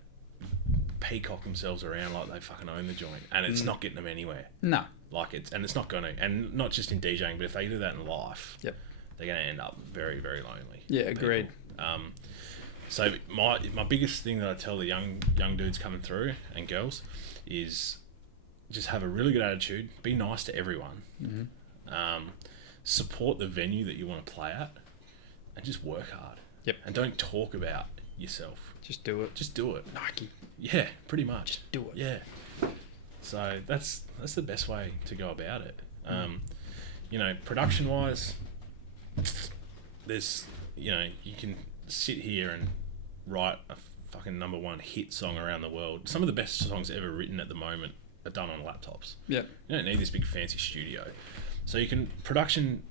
peacock themselves around like they fucking own the joint, and it's not getting them anywhere. No. It's not going to, and not just in DJing, but if they do that in life, Yep. they're going to end up very, very lonely. Yeah, agreed. So my biggest thing that I tell the young dudes coming through and girls is just have a really good attitude, be nice to everyone, support the venue that you want to play at, and just work hard. Yep. And don't talk about yourself. Just do it. Just do it. Nike. Yeah, pretty much. Just do it. Yeah. So that's the best way to go about it. Production wise, there's you can sit here and write a fucking #1 hit song around the world. Some of the best songs ever written at the moment are done on laptops. Yep. You don't need this big fancy studio. So production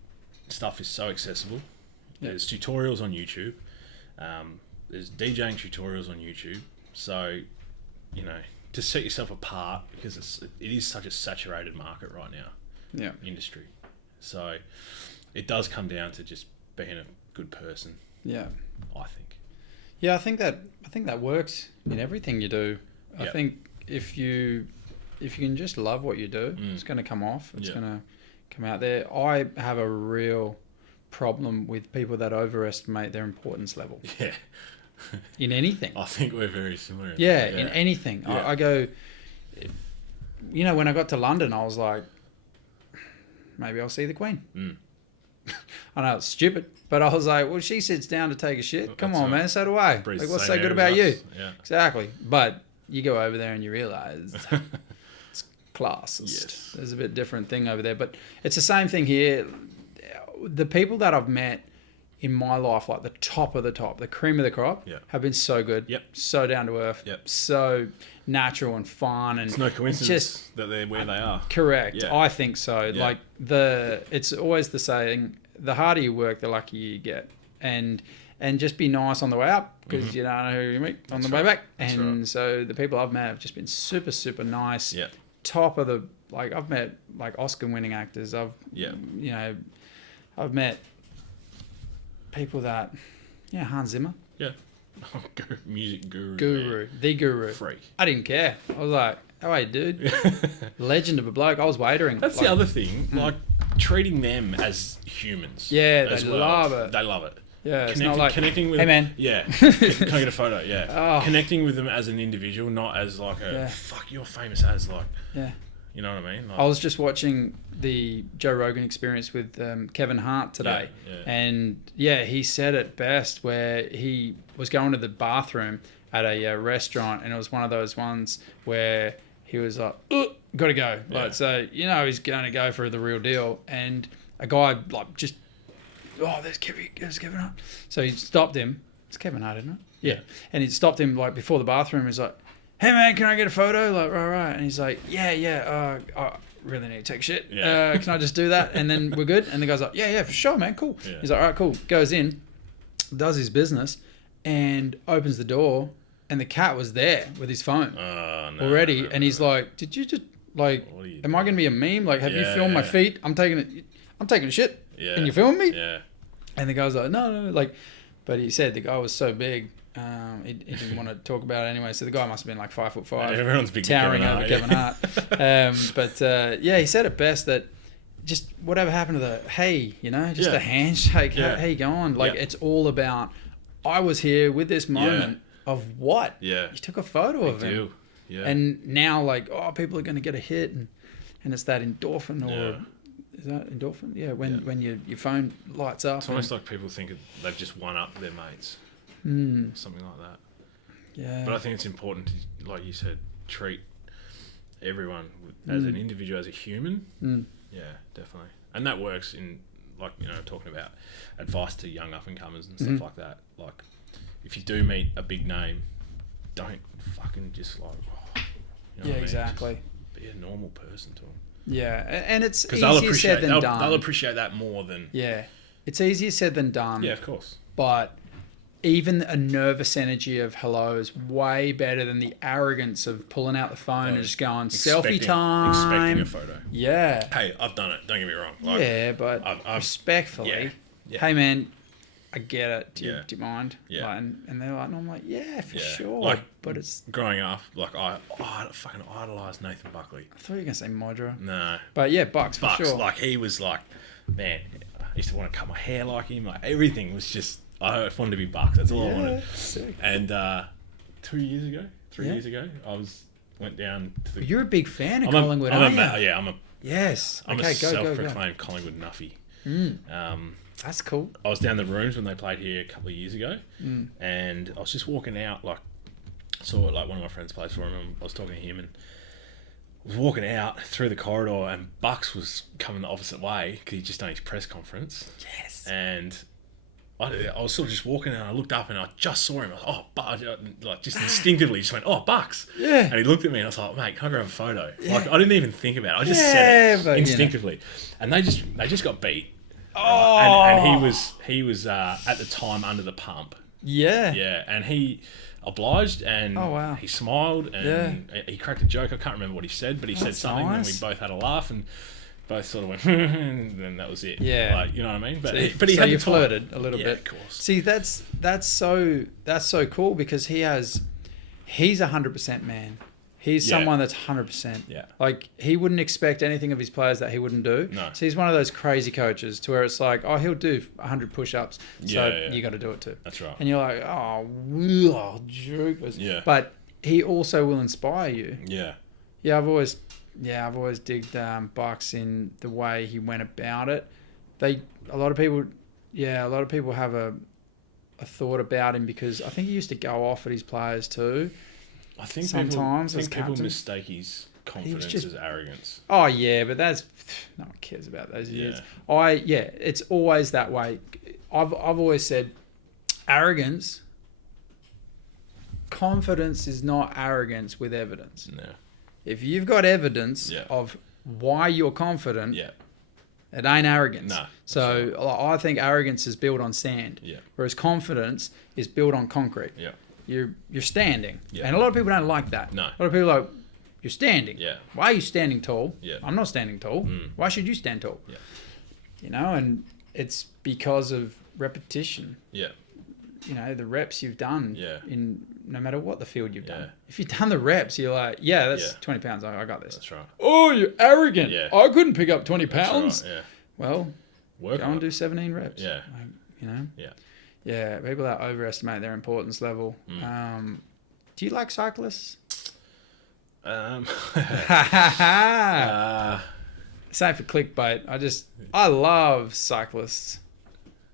stuff is so accessible. Yep. There's tutorials on YouTube. There's DJing tutorials on YouTube. So, to set yourself apart, because it is such a saturated market right now. Yeah. Industry. So it does come down to just being a good person, Yeah. I think. Yeah, I think that works in everything you do. I Yep. think if you can just love what you do, it's going to come off. It's going to come out there. I have a real problem with people that overestimate their importance level Yeah. in anything. I think we're very similar. In anything. Yeah. I go, when I got to London, I was like, maybe I'll see the Queen. I know it's stupid, but I was like, well, she sits down to take a shit. Come That's on, right. man, so do I. Breathes Like, the what's same so good air about as you? us. Yeah. Exactly. But you go over there and you realise it's classist. Yes. There's a bit different thing over there. But it's the same thing here. the people that I've met in my life, like the top of the top, the cream of the crop, have been so good. Yep. So down to earth. Yep. So natural and fun. And It's no coincidence that they're where they are. Correct. Yeah. I think so. Yeah. Like it's always the saying, the harder you work, the luckier you get. And just be nice on the way up, because you don't know who you meet on the way back. And so the people I've met have just been super, super nice. Yeah. Top of the, like, I've met like Oscar winning actors. I've met people that, Hans Zimmer. Yeah. Music guru. Guru. The guru. Freak. I didn't care. I was like, oh, hey, dude. Legend of a bloke. I was waitering. That's the other thing. Like, treating them as humans. Yeah, as they well. love it. They love it. Yeah, it's not like, connecting with, hey, man. Yeah. Can I get a photo? Yeah. Oh. Connecting with them as an individual, not as like fuck, you're famous as, like, you know what I mean? Like, I was just watching the Joe Rogan Experience with Kevin Hart today. And he said it best, where he was going to the bathroom at a restaurant, and it was one of those ones where he was like, gotta go. Like, so, he's going to go for the real deal. And a guy, like, just, there's Kevin Hart. So he stopped him. It's Kevin Hart, isn't it? Yeah. And he stopped him, like, before the bathroom. He's like, hey, man, can I get a photo? Like, right. And he's like, I really need to take shit. Can I just do that? And then we're good? And the guy's like, yeah, for sure, man, cool. Yeah. He's like, all right, cool. Goes in, does his business, and opens the door, and the cat was there with his phone already. No, and he's like, did you just, like, am I going to be a meme? Like, have you filmed my feet? I'm taking a shit. Yeah. And you filming me? Yeah. And the guy's like, no, like, but he said the guy was so big, he didn't want to talk about it anyway. So the guy must have been like 5'5", everyone's big, towering over Kevin Hart. But he said it best, that just whatever happened to the hey, just a handshake. How you going? Like, it's all about, I was here with this moment of what? Yeah. You took a photo of him. Yeah. And now, like, people are going to get a hit, and it's that endorphin or. Is that endorphin? Yeah, when your phone lights up. It's almost like people think they've just won up their mates. Something like that. Yeah. But I think it's important to, like you said, treat everyone as an individual, as a human. Yeah, definitely. And that works in, like, talking about advice to young up-and-comers and stuff like that. Like, if you do meet a big name, don't fucking just, like, exactly. Just be a normal person to them. Yeah, and it's easier said than done. They'll appreciate that more than... Yeah, it's easier said than done. Yeah, of course. But even a nervous energy of hello is way better than the arrogance of pulling out the phone and just going, selfie time. Expecting a photo. Yeah. Hey, I've done it. Don't get me wrong. Like, but respectfully, hey, man, I get it. Do you mind? Yeah. Like, and they're like, and I'm like, yeah, for sure. Like, but it's... Growing up, like, I fucking idolised Nathan Buckley. I thought you were going to say Modra. No. But yeah, Bucks for sure. Like, he was like, man, I used to want to cut my hair like him. Like, everything was just, I wanted to be Bucks. That's all I wanted. Sick. And 3 years ago, went down to the... You're a big fan of Collingwood, aren't you? I'm a self-proclaimed go. Collingwood nuffy. That's cool. I was down the rooms when they played here a couple of years ago, and I was just walking out, like, saw like one of my friends plays for him, and I was talking to him, and I was walking out through the corridor, and Bucks was coming the opposite way because he'd just done his press conference. Yes. And I was sort of just walking, and I looked up, and I just saw him. I was like, just instinctively just went, Bucks. Yeah. And he looked at me, and I was like, mate, can I grab a photo? Yeah. Like, I didn't even think about it. I just said it instinctively. And they just got beat. And he was at the time under the pump. Yeah. Yeah, and he obliged, and he smiled, and he cracked a joke. I can't remember what he said, but he said something, and we both had a laugh, and both sort of went, and then that was it. Yeah. Like, you know what I mean? But he had you flirted a little bit. Of course. See, that's so cool, because he's 100% man. He's someone that's 100%. Yeah. Like, he wouldn't expect anything of his players that he wouldn't do. No. So he's one of those crazy coaches to where it's like, he'll do 100 push-ups, so you got to do it too. That's right. And you're like, droopers. Yeah. But he also will inspire you. Yeah. Yeah, I've always digged Bucks in the way he went about it. A lot of people have a thought about him, because I think he used to go off at his players too. I think sometimes people mistake his confidence just- is arrogance. Oh yeah, but that's no one cares about those idiots. It's always that way. I've always said confidence is not arrogance with evidence. No. If you've got evidence Yeah. of why you're confident, Yeah. it ain't arrogance. No, So I think arrogance is built on sand, Yeah. whereas confidence is built on concrete. Yeah. You're standing, Yeah. and a lot of people don't like that. No. A lot of people are like, you're standing. Yeah. Why are you standing tall? Yeah. I'm not standing tall. Mm. Why should you stand tall? Yeah. You know, and it's because of repetition. Yeah. You know, the reps you've done Yeah. in no matter what the field you've done. Yeah. If you've done the reps, you're like, yeah, that's Yeah. 20 pounds. I got this. That's right. Oh, you're arrogant. Yeah. I couldn't pick up 20 That's pounds. right. Yeah. Well, Work go on and it. do 17 reps. Yeah. Like, you know? Yeah. Yeah, people that overestimate their importance level. Do you like cyclists? Same for clickbait. I love cyclists.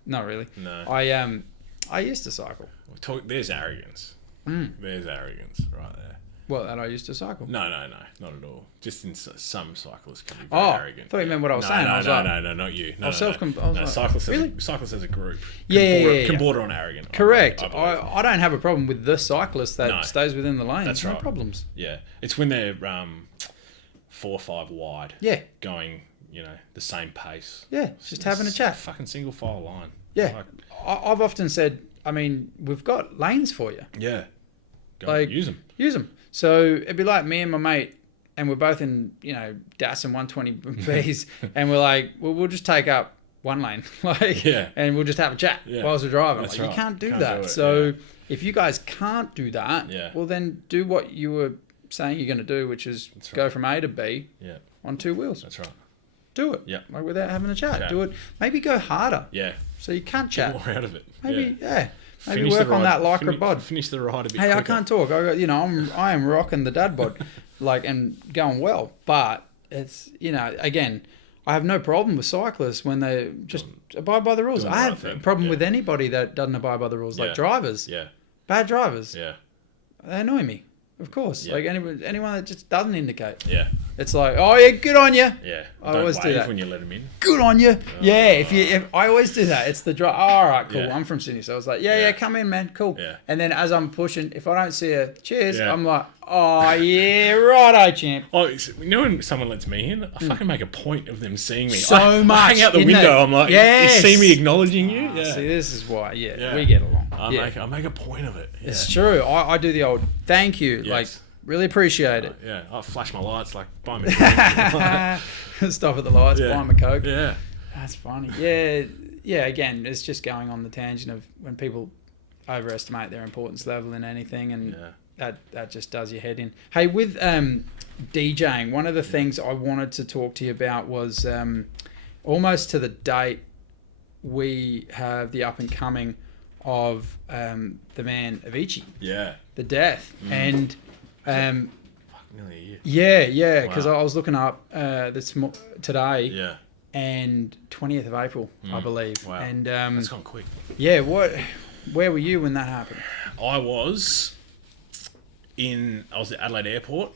Not really. No. I used to cycle. There's arrogance. There's arrogance right there. Well, that I used to cycle. No, not at all. Just in some cyclists can be very arrogant. I thought you meant what I was saying. No, I was like, no, not you. No, I was no, self-com- no. I was No, like, cyclists, really? cyclists as a group Yeah, can border on arrogant. Correct. I believe. I don't have a problem with the cyclist that No. stays within the lane. That's No right. problems. Yeah. It's when they're 4 or 5 wide. Yeah. Going, the same pace. Yeah, just having a chat. Fucking single file line. Yeah. Like, I've often said, we've got lanes for you. yeah. Go Like, use them. Use them. So it'd be like me and my mate, and we're both in, DAS and 120Bs, and we're like, well, we'll just take up one lane, Yeah. and we'll just have a chat Yeah. whilst we're driving. That's You right. can't do Can't that. do it, So yeah. if you guys can't do that, Yeah. well, then do what you were saying you're going to do, which is go from A to B Yeah. on 2 wheels. That's right. Do it. Yeah. Like without having a chat. Chat. Do it. Maybe go harder. Yeah. So you can't Get chat. more out of it. Maybe, Yeah. Maybe Finish work the on that ride- lycra bod. Finish the ride a bit Hey, quicker. I can't talk. I am rocking the dad bod, and going well. But it's again, I have no problem with cyclists when they just abide by the rules. doing the I right have a thing. problem Yeah. with anybody that doesn't abide by the rules, like Yeah. drivers, Yeah. bad drivers. Yeah. They annoy me, of course. Yeah. Like anyone that just doesn't indicate. Yeah. It's like, oh yeah, good on you. Yeah. I Don't always do wave that. when you let them in. Good on you. Yeah, if I always do that. It's the drive. Oh, all right, cool. Yeah. I'm from Sydney, so I was like, yeah, come in, man, cool. Yeah. And then as I'm pushing, if I don't see a cheers, Yeah. I'm like, oh yeah, righto, champ. Oh, when someone lets me in, I fucking make a point of them seeing me. So I much, hang out the isn't window. it? I'm like, Yes. you see me acknowledging you? Yeah. See, this is why, Yeah. we get along. I make a point of it. Yeah. It's true. I do the old thank you, like Yes. really appreciate it. Yeah. I flash my lights like, buy me a drink. Stop at the lights, Yeah. buy him a Coke. Yeah. That's funny. Yeah. Again, it's just going on the tangent of when people overestimate their importance level in anything, and that just does your head in. Hey, with DJing, one of the things I wanted to talk to you about was almost to the date we have the up and coming of the man Avicii, Yeah. the death, and Nearly a year. yeah, because Wow. I was looking up today. Yeah. And 20th of April, I believe. Wow. And It's gone quick. yeah, where were you when that happened? I was at Adelaide Airport,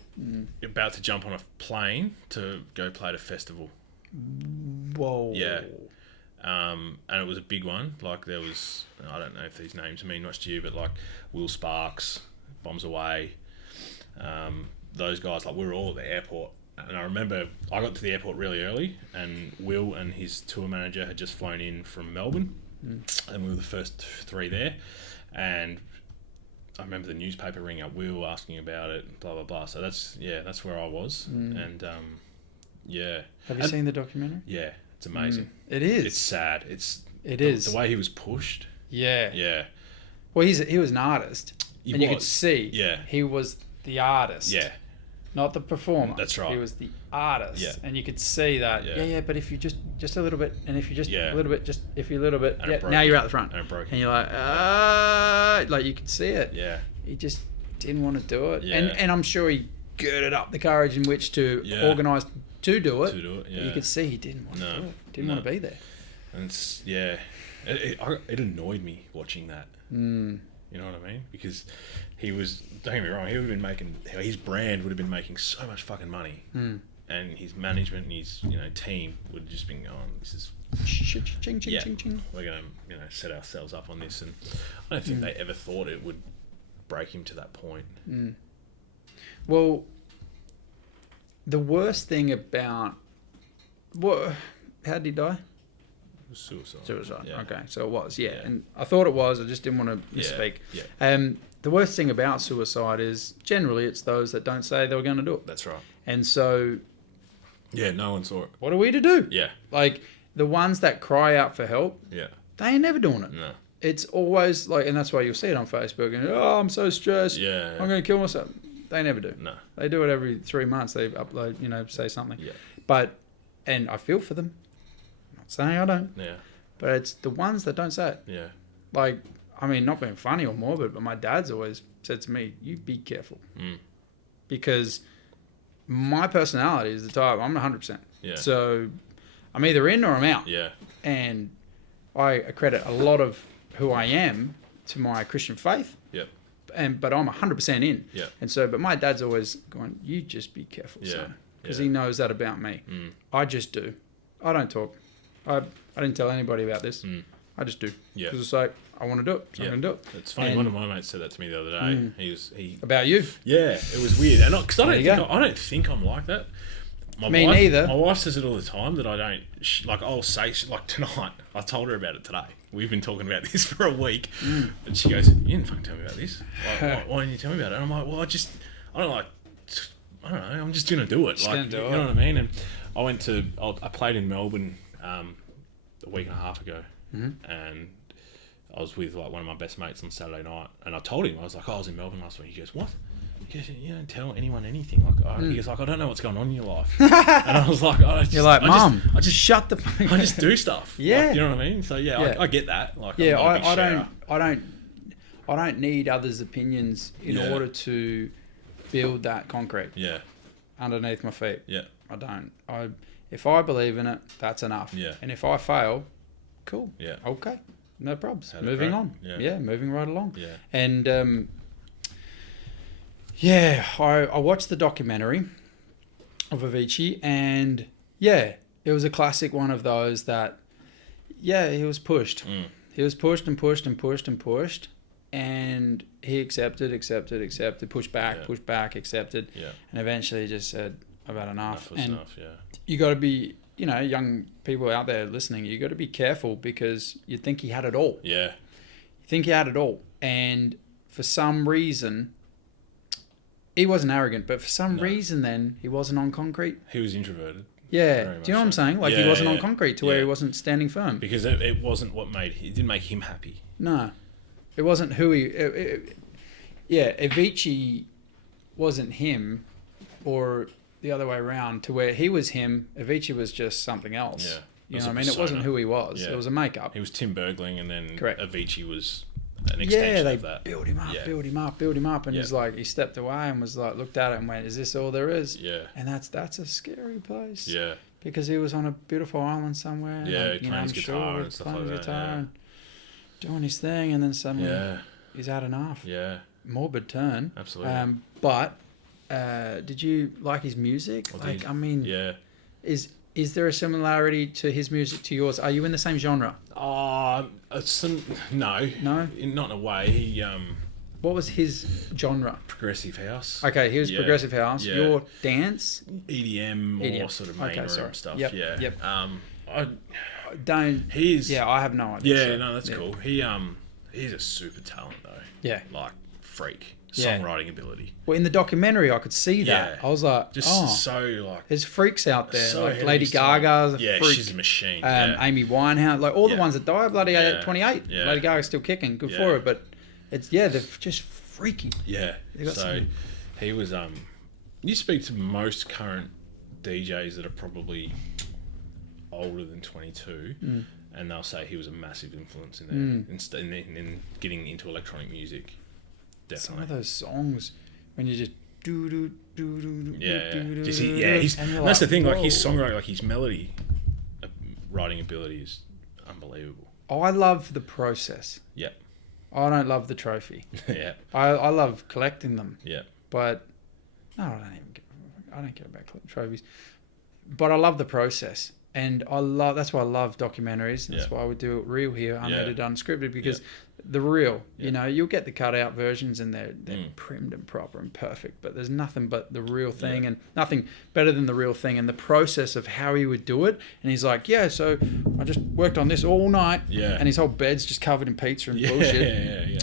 about to jump on a plane to go play at a festival. Whoa. Yeah. And it was a big one. Like there was, I don't know if these names mean much to you, but like Will Sparks, Bombs Away, those guys, like we were all at the airport. And I remember I got to the airport really early, and Will and his tour manager had just flown in from Melbourne, and we were the first 3 there. And I remember the newspaper ringing up Will asking about it, blah blah blah. So that's where I was, and yeah. Have you seen the documentary? Yeah, it's amazing. It is. It's sad. It is. The way he was pushed. Yeah. Yeah. Well, he was an artist, and you could was. see. Yeah. He was the artist. Yeah. Not the performer. That's right. He was the artist. Yeah. And you could see that. Yeah. Yeah. But if you just a little bit, and if you just Yeah. a little bit, if you a little bit, And it broke now you're him. out the front. And it broke him. And you're like you could see it. Yeah. He just didn't want to do it. Yeah. And I'm sure he girded up the courage in which to organise to do it. But you could see he didn't want to do it. Didn't want to be there. And it annoyed me watching that. You know what I mean? Because he was, don't get me wrong, he would have been making, his brand would have been making so much fucking money. And his management and his, team would have just been going, this is, Ching, yeah, ching, ching. we're going to, set ourselves up on this. And I don't think they ever thought it would break him to that point. Well, the worst thing about, how did he die? Suicide. Yeah. Okay, so it was, yeah. And I thought it was, I just didn't want to misspeak. Yeah. The worst thing about suicide is generally it's those that don't say they were going to do it. That's right. And so, yeah, no one saw it. what are we to do? Yeah. Like, the ones that cry out for help, Yeah. they ain't never doing it. No. It's always like, and that's why you'll see it on Facebook, and I'm so stressed, Yeah. I'm going to kill myself. They never do. No. They do it every 3 months. They upload, say something. Yeah. But, and I feel for them. I'm not saying I don't. Yeah. But it's the ones that don't say it. Yeah. Like, I mean, not being funny or morbid, but my dad's always said to me, you be careful. Because my personality is the type, I'm 100%. Yeah. So I'm either in or I'm out. Yeah. And I accredit a lot of who I am to my Christian faith. Yep. But I'm 100% in. Yeah. And so, but my dad's always going, you just be careful, son. Because he knows that about me. I just do. I don't talk. I didn't tell anybody about this. I just do. Yeah. Because it's like, I want to do it. So I'm going to do it. It's funny. One of my mates said that to me the other day. He About you? Yeah, it was weird. And because I don't think I'm like that. Me neither. My wife says it all the time that I don't, I'll say, like tonight, I told her about it today. We've been talking about this for a week. And she goes, you didn't fucking tell me about this. Why didn't you tell me about it? And I'm like, well, I don't know, I'm just going to do it. Just gonna do you it. know what I mean? And I played in Melbourne a week and a half ago. And I was with one of my best mates on Saturday night. And I told him, I was like, I was in Melbourne last week. He goes, what? He goes, you don't tell anyone anything. He goes, I don't know what's going on in your life. And I was like, you're like, Mum, I just shut the fuck. I just do stuff. Yeah. You know what I mean? So I get that. I don't need others' opinions in order to build that concrete. Yeah. Underneath my feet. Yeah. I don't. If I believe in it, that's enough. Yeah. And if I fail, cool. Yeah. Okay. No problems. Had it Moving great. on. Yeah. Moving right along. Yeah. And I watched the documentary of Avicii, and it was a classic one of those that, he was pushed. He was pushed and pushed and pushed and pushed, and he accepted, pushed back, accepted, and eventually just said, I've had enough. Enough, you got to be, young people out there listening, you got to be careful because you think he had it all. Yeah. You think he had it all, and for some reason, he wasn't arrogant, but for some reason then he wasn't on concrete. He was introverted. Yeah. Do you know what I'm saying? Like, he wasn't on concrete to where he wasn't standing firm. Because it wasn't it didn't make him happy. No. It wasn't who he... Avicii wasn't him, or the other way around, to where he was him, Avicii was just something else. Yeah. You know what I mean? It wasn't who he was. Yeah. It was a makeup. He was Tim Bergling, and then Correct. Avicii was an extension they of that. built him up, and he's like, he stepped away and was like, looked at it and went, is this all there is? Yeah. And that's a scary place. Yeah. Because he was on a beautiful island somewhere. Yeah, like, playing his guitar and stuff like that. And doing his thing, and then suddenly he's had enough. Yeah. Morbid turn. Absolutely. But did you like his music? Yeah. Is there a similarity to his music to yours? Are you in the same genre? No. No? Not in a way. He What was his genre? progressive house. Okay, he was progressive house. Yeah. Your dance? EDM, more sort of main room stuff. Yep. Yeah. Yep. I have no idea. Yeah, no, that's cool. He's a super talent though. Yeah. Like freak. Yeah. Songwriting ability. Well, in the documentary, I could see that. Yeah. I was like, so like. there's freaks out there. So like Lady Gaga's a freak. She's a machine. Amy Winehouse, like all the ones that died bloody at 28. Yeah. Lady Gaga's still kicking. Good for her, but it's they're just freaky. Yeah. So he was you speak to most current DJs that are probably older than 22, and they'll say he was a massive influence in in getting into electronic music. Definitely. Some of those songs when you just do. That's the thing. Like his songwriting, like his melody writing ability is unbelievable. I love the process. Yeah. I don't love the trophy. Yeah. I love collecting them. Yeah. But no, I don't care about trophies. But I love the process. And that's why I love documentaries. That's why we do it real here, unedited, unscripted, because the real, you know, you'll get the cutout versions and they're primed and proper and perfect, but there's nothing but the real thing and nothing better than the real thing and the process of how he would do it. And he's like, so I just worked on this all night and his whole bed's just covered in pizza and bullshit.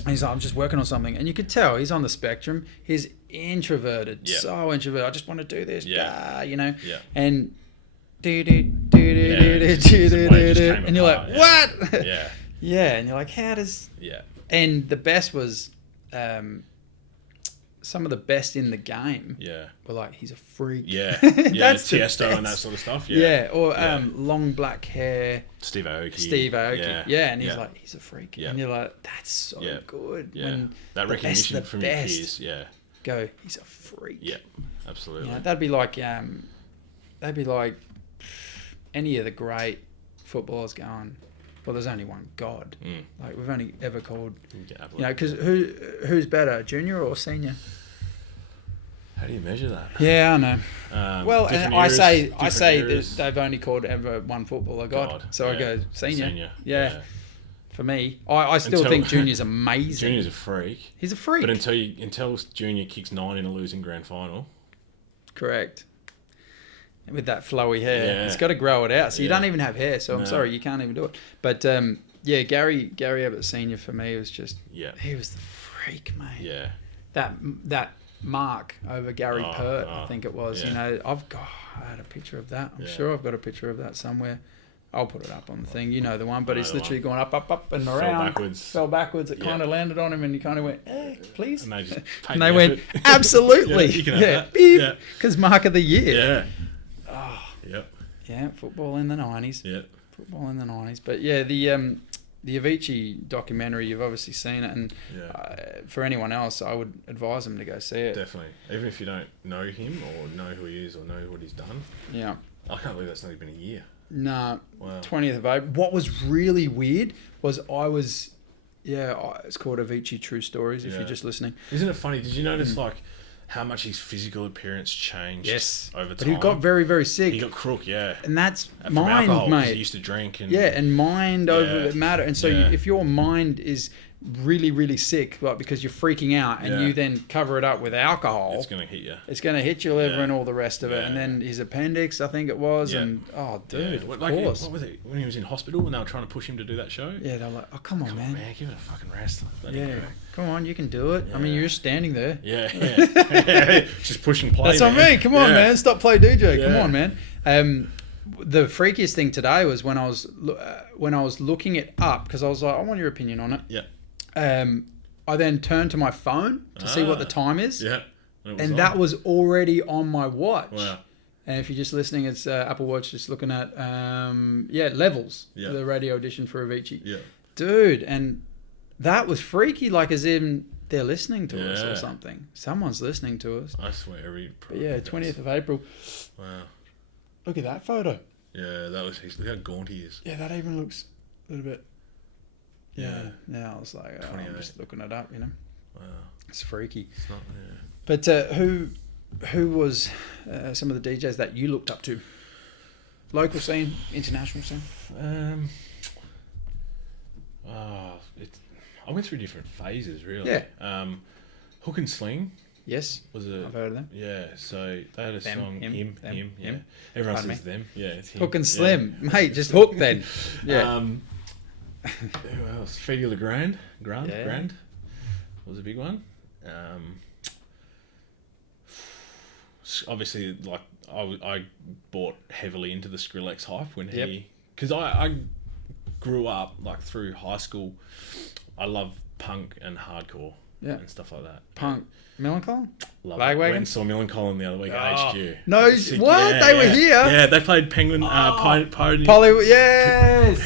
And he's like, I'm just working on something. And you could tell he's on the spectrum. He's introverted, so introverted. I just want to do this, you know, and and you're like, what? And you're like, how does? And the best was, some of the best in the game. Were like, he's a freak. That's Tiesto and that sort of stuff. Or long black hair. Steve Aoki. And he's like, he's a freak. And you're like, that's so good. When that recognition from your peers. Go, he's a freak. Absolutely. You know, that'd be like any of the great footballers going, well, there's only one God. Like, we've only ever called, you know, because who's better, junior or senior? How do you measure that? Yeah, I know. Well, and I say eras. that they've only called ever one footballer God. So I go senior. Yeah. For me, I still think Junior's amazing. Junior's a freak. He's a freak. But until Junior kicks 9 in a losing grand final. Correct. With that flowy hair, he's got to grow it out. So you don't even have hair. So I'm sorry, you can't even do it. But Gary Ablett Senior for me was just he was the freak, mate. Yeah. That mark over Gary Pert, I think it was. You know, I had a picture of that. I'm sure I've got a picture of that somewhere. I'll put it up on the thing. You know the one, but it's literally going up and around. Fell backwards. It kind of landed on him, and he kind of went, please. And they went, absolutely. You can have that. Because mark of the year. Yeah, football in the 90s. Football in the 90s. But the Avicii documentary, you've obviously seen it, and for anyone else, I would advise them to go see it. Definitely. Even if you don't know him or know who he is or know what he's done. Yeah. I can't believe that's not even a year. No. Wow. 20th of April. What was really weird was it's called Avicii True Stories, if you're just listening. Isn't it funny? Did you notice, like, how much his physical appearance changed over time? But he got very, very sick. He got crook, And that's from mind, alcohol, mate. He used to drink. And mind over matter. And so if your mind is really, really sick, like, because you're freaking out and you then cover it up with alcohol, it's going to hit you. It's going to hit your liver and all the rest of it. And then his appendix, I think it was. And, dude, of course. What was it? When he was in hospital and they were trying to push him to do that show? Yeah, they're like, oh, come on, man. Give it a fucking rest. Come on, you can do it. I mean, you're just standing there. Just pushing play. That's what I mean. Come on, man. Stop play DJ. Come on, man. The freakiest thing today was when I was looking it up, because I was like, I want your opinion on it. I then turned to my phone to see what the time is. And that was already on my watch. Wow. And if you're just listening, it's Apple Watch, just looking at levels, the radio edition for Avicii. Dude, and that was freaky, like as in they're listening to us or something. Someone's listening to us. I swear, every... But 20th of April. Wow. Look at that photo. Yeah, that was... Look how gaunt he is. Yeah, that even looks a little bit... Yeah, I was like, I'm just looking it up, you know. Wow. It's freaky. It's not, But who was some of the DJs that you looked up to? Local scene, international scene? I went through different phases, really. Yeah. Hook and Sling. Yes, I've heard of them. Yeah, so they had a song, him. Everyone Pardon says them. Yeah, it's him. Hook and Slim. Mate, just Hook then. Yeah. Who else? Freddie LeGrand. Grand was a big one. Obviously, like I bought heavily into the Skrillex hype when because I grew up like through high school. I love punk and hardcore and stuff like that. Punk. Millencolin? Lagwagon? Went and saw Millencolin the other week at HQ. No, what? They were here? Yeah, they played Penguin... yes!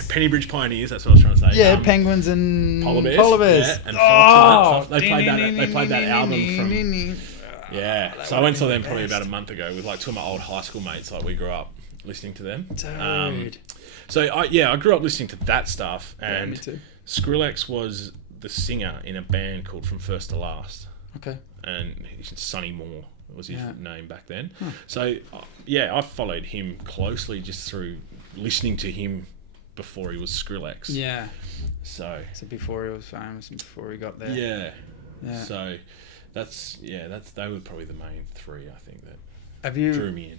Pennybridge Pioneers, that's what I was trying to say. Yeah, Penguins and... Polar Bears. Yeah, and they played that album from... Yeah, so I went and saw them probably about a month ago with like two of my old high school mates. Like we grew up listening to them. Dude. So I grew up listening to that stuff, and me too. Skrillex was the singer in a band called From First to Last. Okay. And Sonny Moore was his name back then. Huh. So, I followed him closely just through listening to him before he was Skrillex. Yeah. So before he was famous and before he got there. yeah. Yeah. So they were probably the main three, I think, that drew drew me in.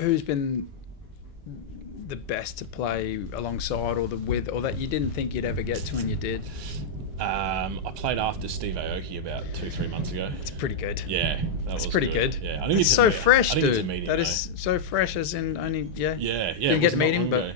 Who's been the best to play alongside or that you didn't think you'd ever get to and you did? I played after Steve Aoki about 2-3 months ago. It's pretty good. Yeah, That's pretty good. Yeah, I think it's so fresh, I didn't dude. get to meet him, That is so fresh, as in only Yeah. Didn't get to meet him, but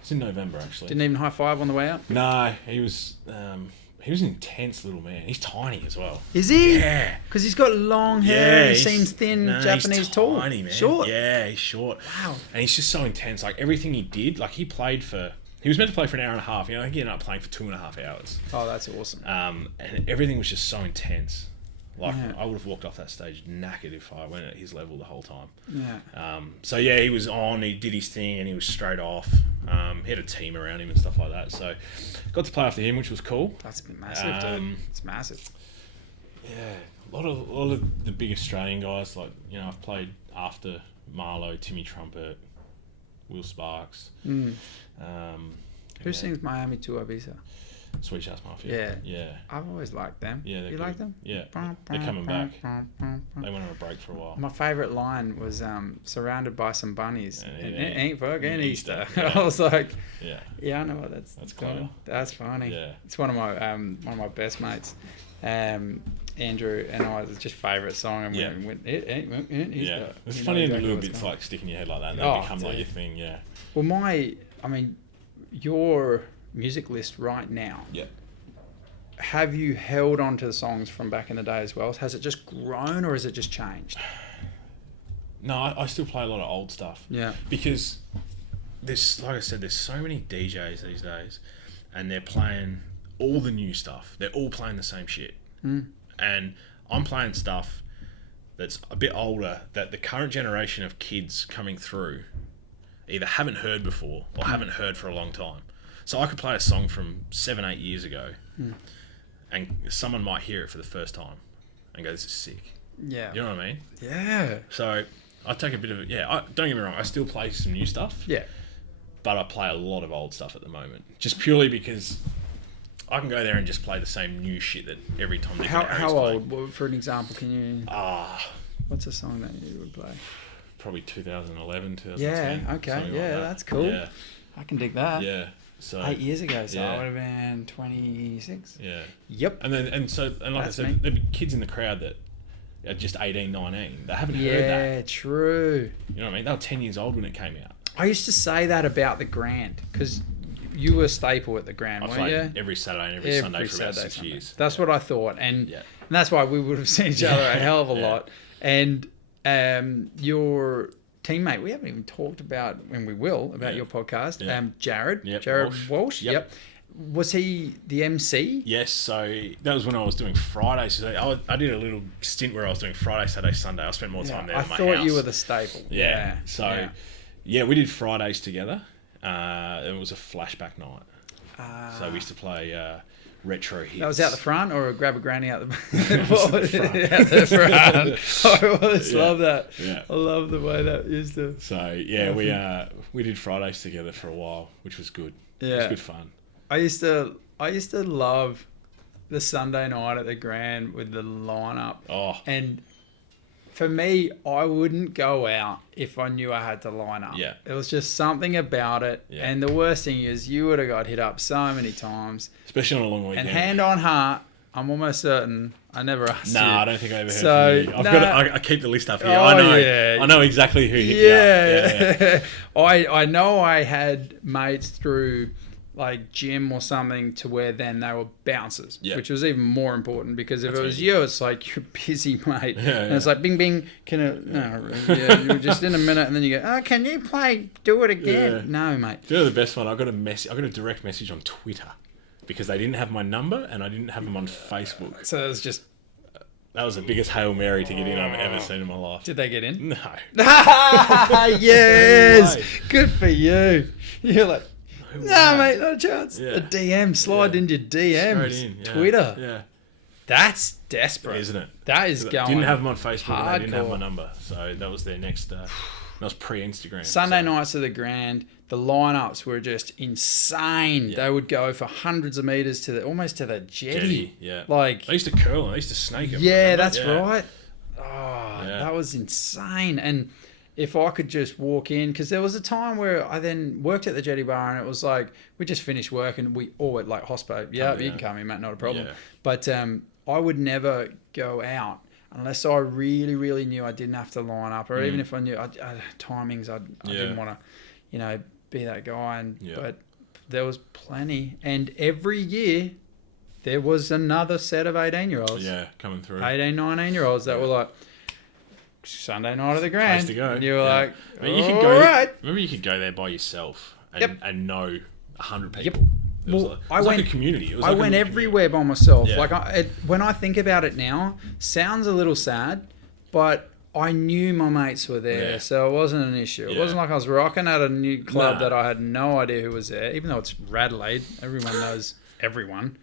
it's in November actually. didn't even high five on the way out. No, he was an intense little man. He's tiny as well. Is he? Yeah. Because he's got long hair. Yeah, he seems thin, Japanese, he's tall. tiny, man. Short. Yeah, he's short. Wow. And he's just so intense. Like everything he did, like he was meant to play for an hour and a half. You know, he ended up playing for 2.5 hours. Oh, that's awesome. And everything was just so intense. Like Yeah. I would have walked off that stage knackered if I went at his level the whole time. Yeah. So yeah, he was on. He did his thing, and he was straight off. He had a team around him and stuff like that. So got to play after him, which was cool. That's been massive, dude. It's massive. Yeah, a lot of the big Australian guys. Like I've played after Marlo, Timmy Trumpet, Will Sparks. Who sings Miami to Ibiza? Sweet Shots Mafia. Yeah. I've always liked them. Yeah, you like them? Yeah, they're coming back. They went on a break for a while. My favourite line was surrounded by some bunnies. And it ain't fucking Easter. Yeah. I was like, yeah, I know what that's clever. That's funny. Yeah. It's one of my best mates. Andrew and I, it's just favourite song, and Yeah. we went, it ain't Easter. Yeah, it's You funny know in exactly little what's bits going like sticking your head like that, and Oh, they become like dude. your thing. Yeah. Well, your music list right now. Yeah. Have you held on to the songs from back in the day as well? Has it just grown or has it just changed? No, I still play a lot of old stuff. Yeah. Because like I said, there's so many DJs these days, and they're playing all the new stuff. They're all playing the same shit. And I'm playing stuff that's a bit older that the current generation of kids coming through either haven't heard before or haven't heard for a long time. So I could play a song from 7-8 years ago, and someone might hear it for the first time and go, "This is sick." Yeah. You know what I mean? Yeah. So I take a bit of it. Yeah, don't get me wrong. I still play some new stuff. Yeah. But I play a lot of old stuff at the moment, just purely because I can go there and just play the same new shit that every time. How old? Well, for an example, can you? What's a song that you would play? Probably 2011, 2010. Yeah. Okay. Yeah, that's cool. Yeah. I can dig that. Yeah. So 8 years ago, so yeah. I would have been 26. Yeah. Yep. And like That's I said, me. there'd be kids in the crowd that are just 18, 19. They haven't heard that. Yeah, true. You know what I mean? They were 10 years old when it came out. I used to say that about the Grand because you were a staple at the Grand, I weren't played you? every Saturday and every Sunday for about Saturday, 6 Sunday. years. That's what I thought, and Yeah. that's why we would have seen each other a hell of a Yeah. lot. And your teammate, we haven't even talked about, and we will, about your podcast. Yeah. Jared. Yep, Jared Walsh. Yep. Was he the MC? Yes, so that was when I was doing Fridays. So I did a little stint where I was doing Friday, Saturday, Sunday. I spent more time there I than my thought house. you were the staple. Yeah. So, we did Fridays together. It was a flashback night. So we used to play retro hits. That was out the front, or grab a granny out the front. out the front. I always love that. Yeah. I love the way that used to. So we did Fridays together for a while, which was good. Yeah. It was good fun. I used to love the Sunday night at the Grand with the lineup. Oh. And for me, I wouldn't go out if I knew I had to line up. Yeah. It was just something about it. Yeah. And the worst thing is you would have got hit up so many times. Especially on a long weekend. And hand on heart, I'm almost certain I never asked you. I don't think I ever heard from you. I keep the list up here. Oh, I know. yeah. I know exactly who hit you up. Yeah. I know I had mates through like gym or something to where then they were bouncers, which was even more important because if it was you, it's like you're busy, mate. And it's like, bing, bing, you were just in a minute and then you go, oh, can you do it again? Yeah. No, mate. Do you know the best one? I got a direct message on Twitter because they didn't have my number and I didn't have them on Facebook. So it was just... That was the biggest Hail Mary to get in I've ever seen in my life. Did they get in? No. Yes! No way. Good for you. You're like... Who No, was mate, not a chance. Yeah. A DM, slide into your DMs. Straight in, yeah. Twitter. Yeah. That's desperate. Isn't it? That is going. Didn't have them on Facebook and they didn't have hardcore. my number. So that was their next... that was pre-Instagram. Sunday so. nights of the Grand, the lineups were just insane. Yeah. They would go for hundreds of meters to almost to the jetty. Yeah. Like, They used to curl and they used to snake them. yeah, remember? that's Yeah. right. Oh, Yeah. that was insane. And if I could just walk in, because there was a time where I then worked at the jetty bar and it was like, we just finished work and we all were like, hospo, yeah, you can come in, Matt, not a problem. Yeah. But I would never go out unless I really, really knew I didn't have to line up, or even if I knew timings, I didn't want to, be that guy. But there was plenty, and every year there was another set of 18-year-olds. Yeah, coming through. 18, 19-year-olds that were like, Sunday night of the Grand. Place to go. And you were like, I mean, you all could go. right. Remember, you could go there by yourself and, Yep. and know 100 people. Yep. It was, Well, like, it was like a community. It was I like a went little everywhere by myself. Yeah. Like when I think about it now, sounds a little sad, but I knew my mates were there, Yeah. so it wasn't an issue. It Yeah. wasn't like I was rocking at a new club No. that I had no idea who was there. Even though it's Radelaide, everyone knows everyone.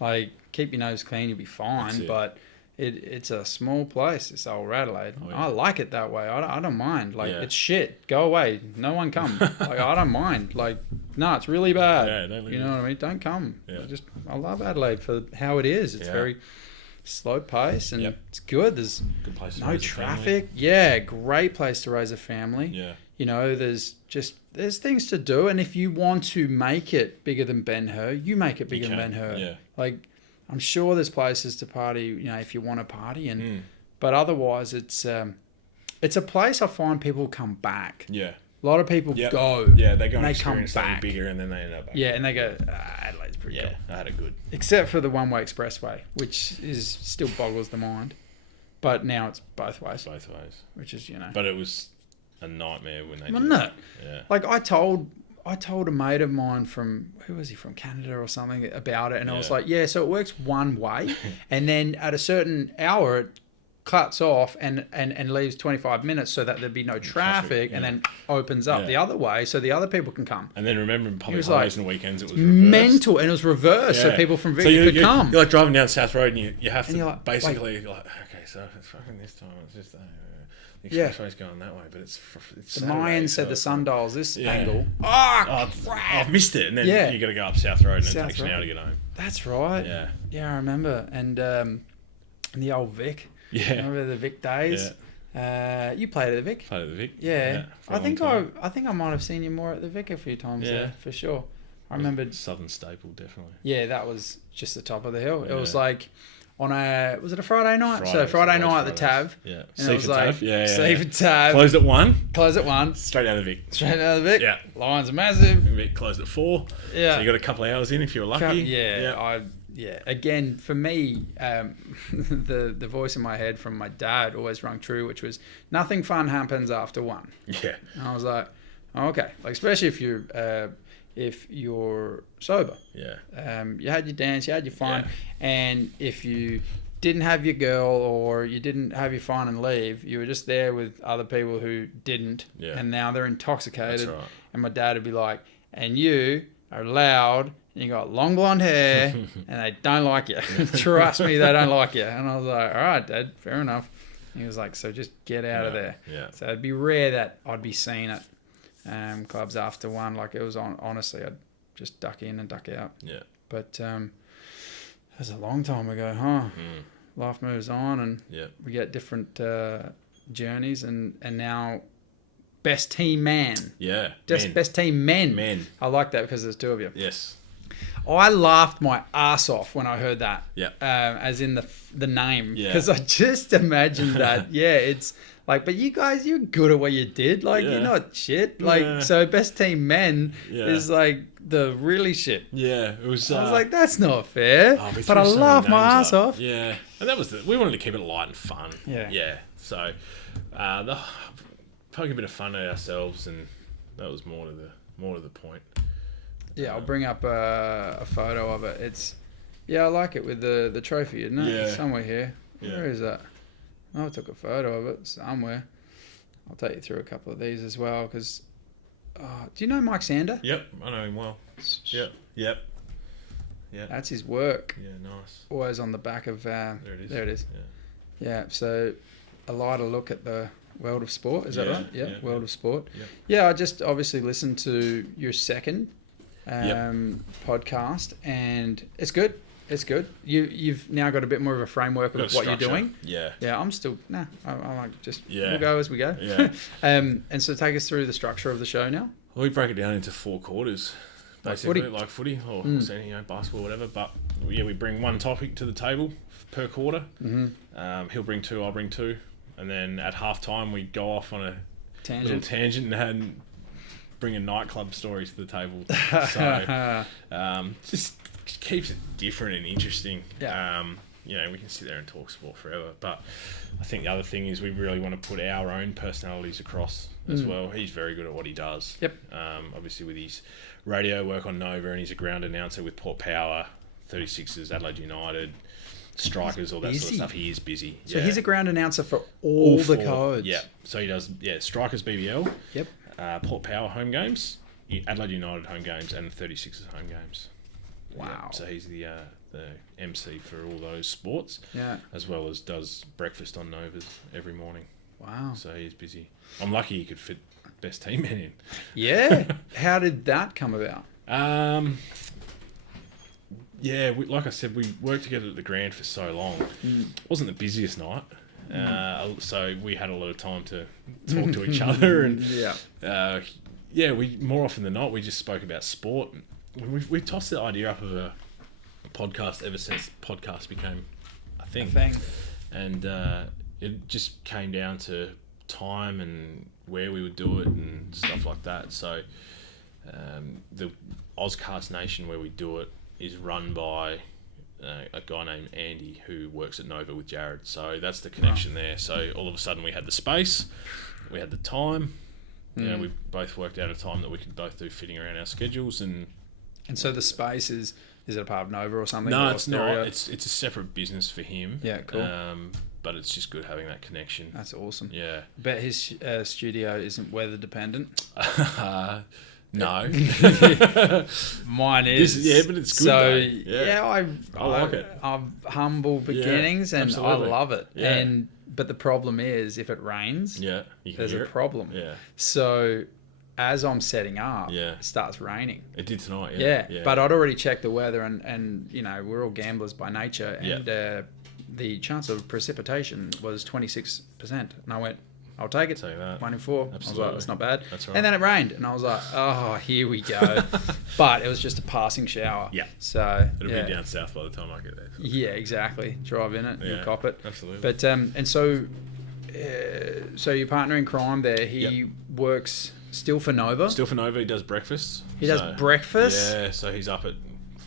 Like, keep your nose clean, you'll be fine. That's it. But it's a small place. It's old Radelaide. Oh, yeah. I like it that way. I don't mind. Like, Yeah. it's shit. Go away. No one come. Like, I don't mind. Like, no, it's really bad. Yeah, don't You know what I mean? Don't come. Yeah. I love Adelaide for how it is. It's Yeah. very slow pace and Yep. it's good. There's Good place to no raise a family. traffic. Yeah, great place to raise a family. Yeah. You know, there's things to do, and if you want to make it bigger than Ben Hur, you make it bigger than Ben can, Hur. yeah. Like, I'm sure there's places to party, if you want to party, Mm. but otherwise it's a place I find people come back. Yeah. A lot of people Yep. go. Yeah, they go and and they come experience something back. bigger and then they end up back. Yeah, and they go, Adelaide's pretty Yeah, cool. I had a good. Except for the one-way expressway, which is still boggles the mind. But now it's both ways, Both ways. which is, But it was a nightmare when they Wasn't did it? Yeah. Like I told a mate of mine from, who was he, from Canada or something, about it, and I was Yeah. like, yeah, so it works one way, and then at a certain hour it cuts off and leaves 25 minutes so that there'd be no traffic, yeah. and then opens up Yeah. the other way so the other people can come. And then remember in public was holidays like, and weekends it was reversed. Mental, and it was reversed, so Yeah. people from So Victor could come. You're like driving down South Road and you have And to you're like, basically like, okay, so it's fucking this time. It's just the Yeah. expressway's going that way, but it's The Saturday, Mayans so said the it's sundial's this Yeah. angle. Oh, Oh, I've missed it, and then Yeah. you got to go up South Road, and it South takes an Road. hour to get home. that's right. Yeah, Yeah, I remember. And the old Vic. yeah. Remember the Vic days? You played at the Vic? Played at the Vic. Yeah. for a I think long time. I think I might have seen you more at the Vic a few times Yeah. there, for sure. I remembered. Southern staple, definitely. Yeah, that was just the top of the hill. It Yeah. was like was it a Friday night? So Fridays, Friday always night at the Tav. Fridays. Yeah. And it was Seaford like, Tav. Yeah. Seaford Tav. Closed at 1, Close at 1. straight out of the Vic. Straight out of the Vic. Yeah. Lines are massive. Vic closed at 4. Yeah. So you got a couple of hours in if you were lucky. Yeah. Again, for me, the voice in my head from my dad always rung true, which was nothing fun happens after 1. Yeah. And I was like, oh, okay. Like, especially if you're sober. Yeah. You had your dance, you had your fun, Yeah. and if you didn't have your girl or you didn't have your fun and leave, you were just there with other people who didn't, Yeah. and now they're intoxicated. That's right. And my dad would be like, and you are loud, and you got long blonde hair, and they don't like you. Trust me, they don't like you. And I was like, all right, Dad, fair enough. And he was like, so just get out of there. Yeah. So it'd be rare that I'd be seen at clubs after 1. Like, it was honestly, I'd just duck in and duck out. Yeah. But that was a long time ago, huh? Life moves on, and Yeah. we get different journeys, and now best team man. Yeah. Just Men. best team men. Men. I like that because there's 2 of you. Yes. I laughed my ass off when I heard that. Yeah. As in the name. Yeah. Because I just imagined that. Yeah, it's like, but you guys, you're good at what you did. Like, Yeah. you're not shit. Like, Yeah. so best team men Yeah. is like the really shit. Yeah. It was. I was like, that's not fair. we But I threw so many laughed my names ass up. off. Yeah. And that was we wanted to keep it light and fun. Yeah. Yeah. So, poking a bit of fun at ourselves, and that was more to the point. Yeah, I'll bring up a photo of it. I like it with the trophy, isn't it? Yeah. It's somewhere here. Yeah. Where is that? I took a photo of it somewhere. I'll take you through a couple of these as well, because Do you know Mike Sander? Yep, I know him well. Yep. Yeah. That's his work. Yeah, nice. Always on the back of... There it is. Yeah, so a lighter look at the world of sport. Is that right? Yeah, world of sport. Yep. Yeah, I just obviously listened to your second podcast, and it's good. It's good. You've now got a bit more of a framework of what you're doing. Yeah. Yeah, I'm still... I like just... Yeah. We'll go as we go. Yeah. And so take us through the structure of the show now. Well, we break it down into 4 quarters. Basically, like footy or basketball, whatever. But we bring one topic to the table per quarter. Mm-hmm. He'll bring 2, I'll bring 2. And then at half time, we go off on a little tangent and bring a nightclub story to the table. So just keeps it different and interesting. Yeah. We can sit there and talk sport forever. But I think the other thing is we really want to put our own personalities across as well. He's very good at what he does. Yep. Obviously with his radio work on Nova, and he's a ground announcer with Port Power, 36ers, Adelaide United, Strikers, all that sort of stuff. He is busy. So he's a ground announcer for all the codes. Yeah. So he does, Strikers BBL. Yep. Port Power home games, Adelaide United home games, and 36ers home games. Wow. Yeah. So he's the MC for all those sports. Yeah. As well as does breakfast on Novas every morning. Wow. So he's busy. I'm lucky he could fit best team man in. Yeah. How did that come about? Like I said, we worked together at the Grand for so long. It wasn't the busiest night. So we had a lot of time to talk to each other. And we more often than not, we just spoke about sport. We tossed the idea up of a podcast ever since podcast became a thing. And it just came down to time and where we would do it and stuff like that. So the Ozcast Nation where we do it is run by a guy named Andy who works at Nova with Jared. So that's the connection there. So all of a sudden we had the space, we had the time. We both worked out a time that we could both do fitting around our schedules. And so the space is it a part of Nova or something? No, it's not. It's a separate business for him. Yeah, cool. But it's just good having that connection. That's awesome. Yeah. Bet his studio isn't weather dependent. No. Mine is. But it's good. So I like it. I've humble beginnings and absolutely. I love it. Yeah. But the problem is if it rains, there's a problem. Yeah. So as I'm setting up, Yeah. it starts raining. It did tonight, Yeah. But I'd already checked the weather and you know, we're all gamblers by nature, and the chance of precipitation was 26%. And I went, I'll take it. Take that. 1 in 4. Absolutely. I was like, that's not bad. That's right. And then it rained, and I was like, oh, here we go. But it was just a passing shower. Yeah. So It'll be down south by the time I get there. Yeah, exactly. Drive in it, you cop it. Absolutely. But and so your partner in crime there, he works still for Nova. Still for Nova, he does breakfast. He does breakfast. Yeah, so he's up at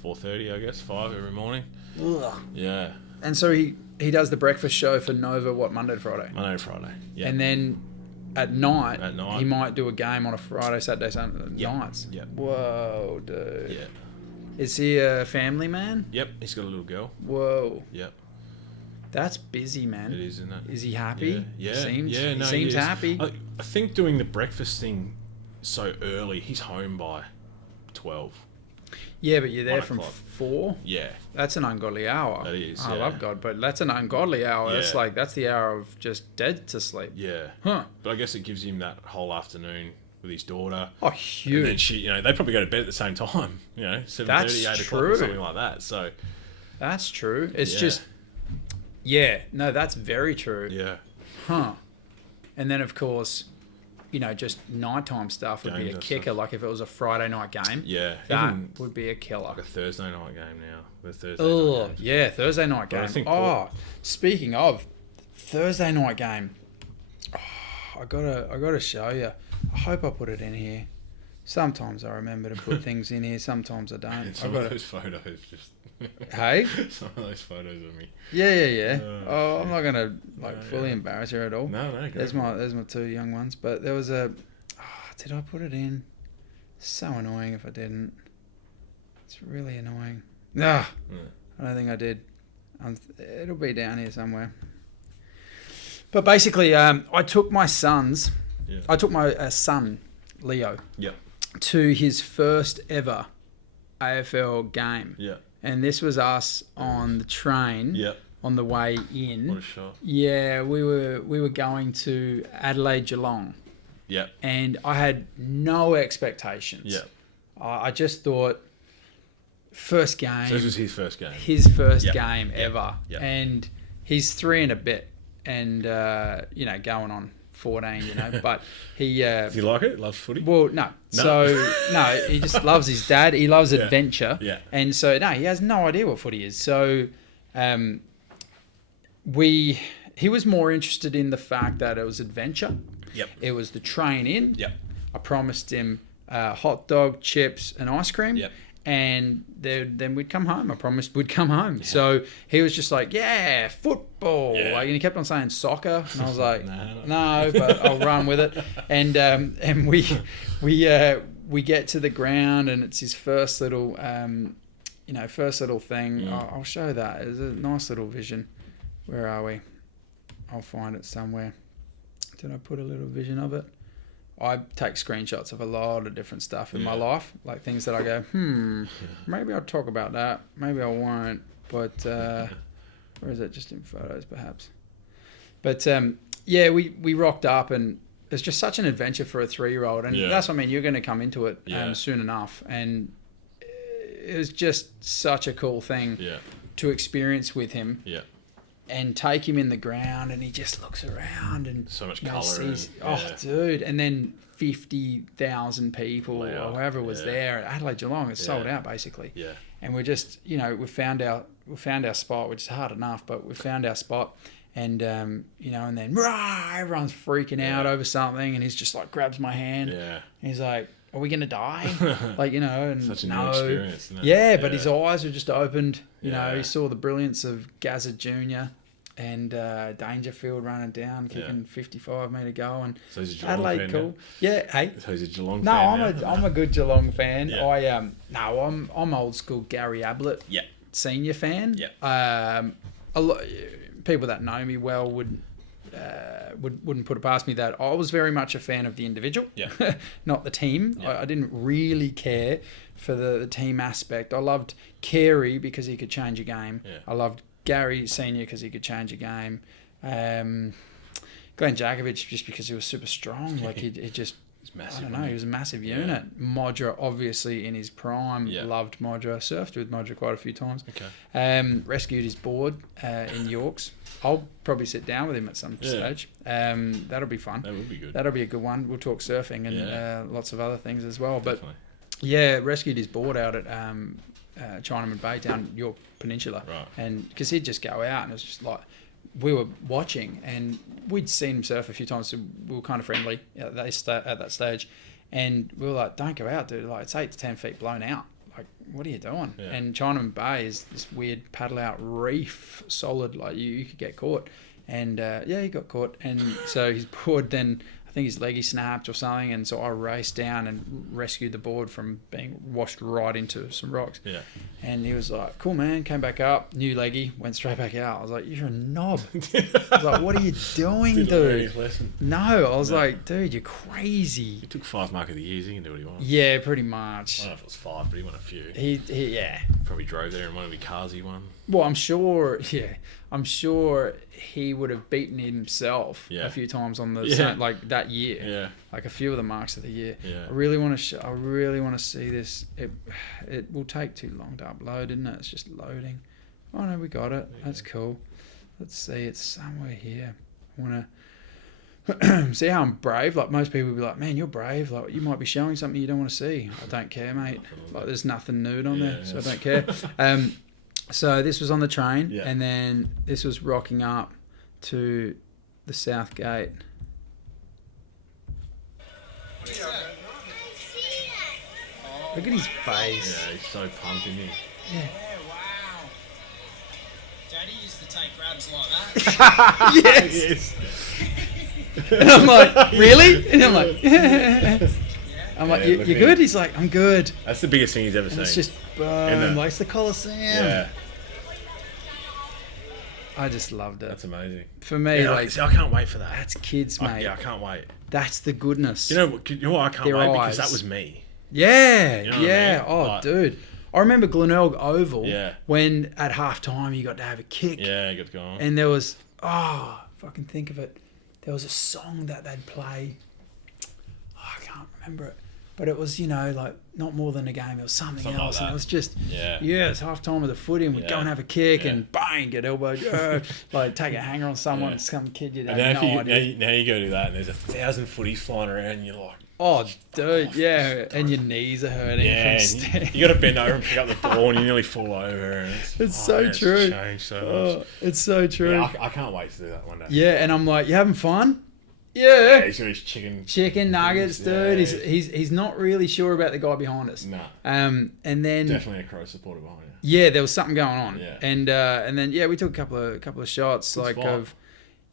4:30, I guess, 5 every morning. Ugh. Yeah. And so he does the breakfast show for Nova, what, Monday to Friday? Monday to Friday. Yeah. And then at night, he might do a game on a Friday, Saturday, Sunday nights. Yep. Whoa, dude. Yeah. Is he a family man? Yep. He's got a little girl. Whoa. Yep. That's busy, man. It is, isn't it? Is he happy? Yeah. He seems happy. I think doing the breakfast thing so early, he's home by 12. Yeah, but you're there 1 from o'clock. 4. Yeah. That's an ungodly hour. That is, I love God, but that's an ungodly hour. Yeah. That's the hour of just dead to sleep. Yeah. Huh. But I guess it gives him that whole afternoon with his daughter. Oh, huge. And then she, they probably go to bed at the same time, 7:30, 8 o'clock or something like that. So that's true. It's just, that's very true. Yeah. Huh. And then, of course, just nighttime stuff would be a kicker. Like if it was a Friday night game, that would be a killer. Like a Thursday night game now. The Thursday night games. Yeah, Thursday night game. Speaking of Thursday night game, I gotta show you. I hope I put it in here. Sometimes I remember to put things in here. Sometimes I don't. Some of those photos just. Hey. Some of those photos of me. Yeah. I'm not gonna fully embarrass her at all. No. There's my 2 young ones. But there was a. Did I put it in? So annoying if I didn't. It's really annoying. I don't think I did. It'll be down here somewhere. But basically, I took my sons. Yeah. I took my son, Leo. Yep. to his first ever AFL game. Yeah. And this was us on the train Yeah. on the way in. What a shot. Yeah, we were going to Adelaide Geelong. Yeah. And I had no expectations. Yeah. I just thought, first game. So this was his first game. His first Yep. game Yep. ever. Yep. And he's 3 and a bit. And, going on 14, But he... Does he like it? Loves footy? Well, no. No. So, no, he just loves his dad. He loves adventure. Yeah. And so, no, he has no idea what footy is. So, he was more interested in the fact that it was adventure. Yep. It was the train in. Yep. I promised him hot dog, chips, and ice cream. Yep. And then we'd come home. I promised we'd come home. Yeah. So he was just like, yeah, football. Yeah. Like, and he kept on saying soccer. And I was like, No. but I'll run with it. And we get to the ground, and it's his first little thing. I'll show that. It's a nice little vision. Where are we? I'll find it somewhere. Did I put a little vision of it? I take screenshots of a lot of different stuff in my life, like things that I go, maybe I'll talk about that, maybe I won't, but where is it? Just in photos, perhaps. But we rocked up, and it's just such an adventure for a 3-year-old, and that's what I mean. You're going to come into it soon enough, and it was just such a cool thing to experience with him. Yeah. And take him in the ground, and he just looks around and so much colour. Sees, dude! And then 50,000 people or whoever was there at Adelaide Geelong. It's sold out basically. Yeah. And we're just, we found our spot, which is hard enough, but we found our spot, and and then everyone's freaking out over something, and he's just like grabs my hand. Yeah. He's like, are we going to die? And such a new experience, isn't it? Yeah, but his eyes were just opened. He saw the brilliance of Gazza Jr. and Dangerfield running down, kicking 55-metre goal. And so he's a Geelong Adelaide fan cool. Now? Yeah, hey. So he's a Geelong no, fan I'm a good Geelong fan. Yeah. I'm old school Gary Ablett. Yeah. Senior fan. Yeah. A lot people that know me well wouldn't put it past me that I was very much a fan of the individual, not the team. I didn't really care for the team aspect. I loved Carey because he could change a game. Yeah. I loved Gary Senior because he could change a game. Glenn Jakovic just because he was super strong. Like he just, massive, I don't know, he was a massive unit. Modra obviously in his prime. Loved Modra. Surfed with Modra quite a few times. Okay. Rescued his board in Yorks. I'll probably sit down with him at some stage. That'll be fun. That would be good. That'll be a good one. We'll talk surfing and lots of other things as well. But definitely. Rescued his board out at Chinaman Bay down York Peninsula. Right. And because he'd just go out, and it was just like, we were watching, and we'd seen him surf a few times, so we were kind of friendly at that stage. And we were like, don't go out, dude. Like, it's 8 to 10 feet blown out. Like, what are you doing? Yeah. And Chinaman Bay is this weird paddle out reef, solid, like you could get caught. And he got caught. And so his board then, I think his leggy snapped or something. And so I raced down and rescued the board from being washed right into some rocks. Yeah. And he was like, cool, man. Came back up, new leggy, went straight back out. I was like, you're a knob. I was like, what are you doing, dude? No, I was like, dude, you're crazy. He took 5 Mark of the Years. He can do what he wants. Yeah, pretty much. I don't know if it was 5, but he won a few. He probably drove there in one of the cars he won. Well, I'm sure he would have beaten himself a few times on the like that year. Yeah. Like a few of the marks of the year. Yeah. I really want to see this. It will take too long to upload, isn't it? It's just loading. Oh no, we got it. That's cool. Let's see. It's somewhere here. I want to see how I'm brave. Like most people will be like, man, you're brave. Like you might be showing something you don't want to see. I don't care, mate. Like there's nothing nude on there, so I don't care. So this was on the train, and then this was rocking up to the South Gate. Look at his face. Yeah, he's so pumped, isn't he? Yeah. Wow. Daddy used to take grabs like that. Yes. And I'm like, really? And I'm like, I'm like, you good? He's like, I'm good. That's the biggest thing he's ever seen. It's just boom, like it's the Coliseum. Yeah. I just loved it. That's amazing. For me, I can't wait for that. That's kids, mate. I can't wait. That's the goodness. You know what? I can't wait because that was me. Yeah, You know what I yeah. mean? Oh, Like- dude. I remember Glenelg Oval Yeah. when at half time you got to have a kick. Yeah, got to go on. And there was, fucking think of it. There was a song that they'd play. Oh, I can't remember it. But it was, like not more than a game. It was something Something else. like And that. it was just, Yeah. it's half time of the footy and we'd go Yeah. and have a kick Yeah. and bang, get elbowed. Like take a hanger on someone, Yeah. some kid you'd And have now, no idea. now you go do that, and there's 1,000 footies flying around, and you're like, Oh, dude, yeah. And your knees are hurting yeah, from and standing. you got to bend over and pick up the ball, and you nearly fall over. And It's so man, true. It's changed so much. Oh, it's so true. Yeah, I can't wait to do that one day. Yeah, and I'm like, you having fun? Yeah. Yeah, he's got his Chicken nuggets, Yeah. dude. He's not really sure about the guy behind us. Nah, And then definitely a Crow supporter behind you. yeah, there was something going on. Yeah. And then we took a couple of shots Good spot. of.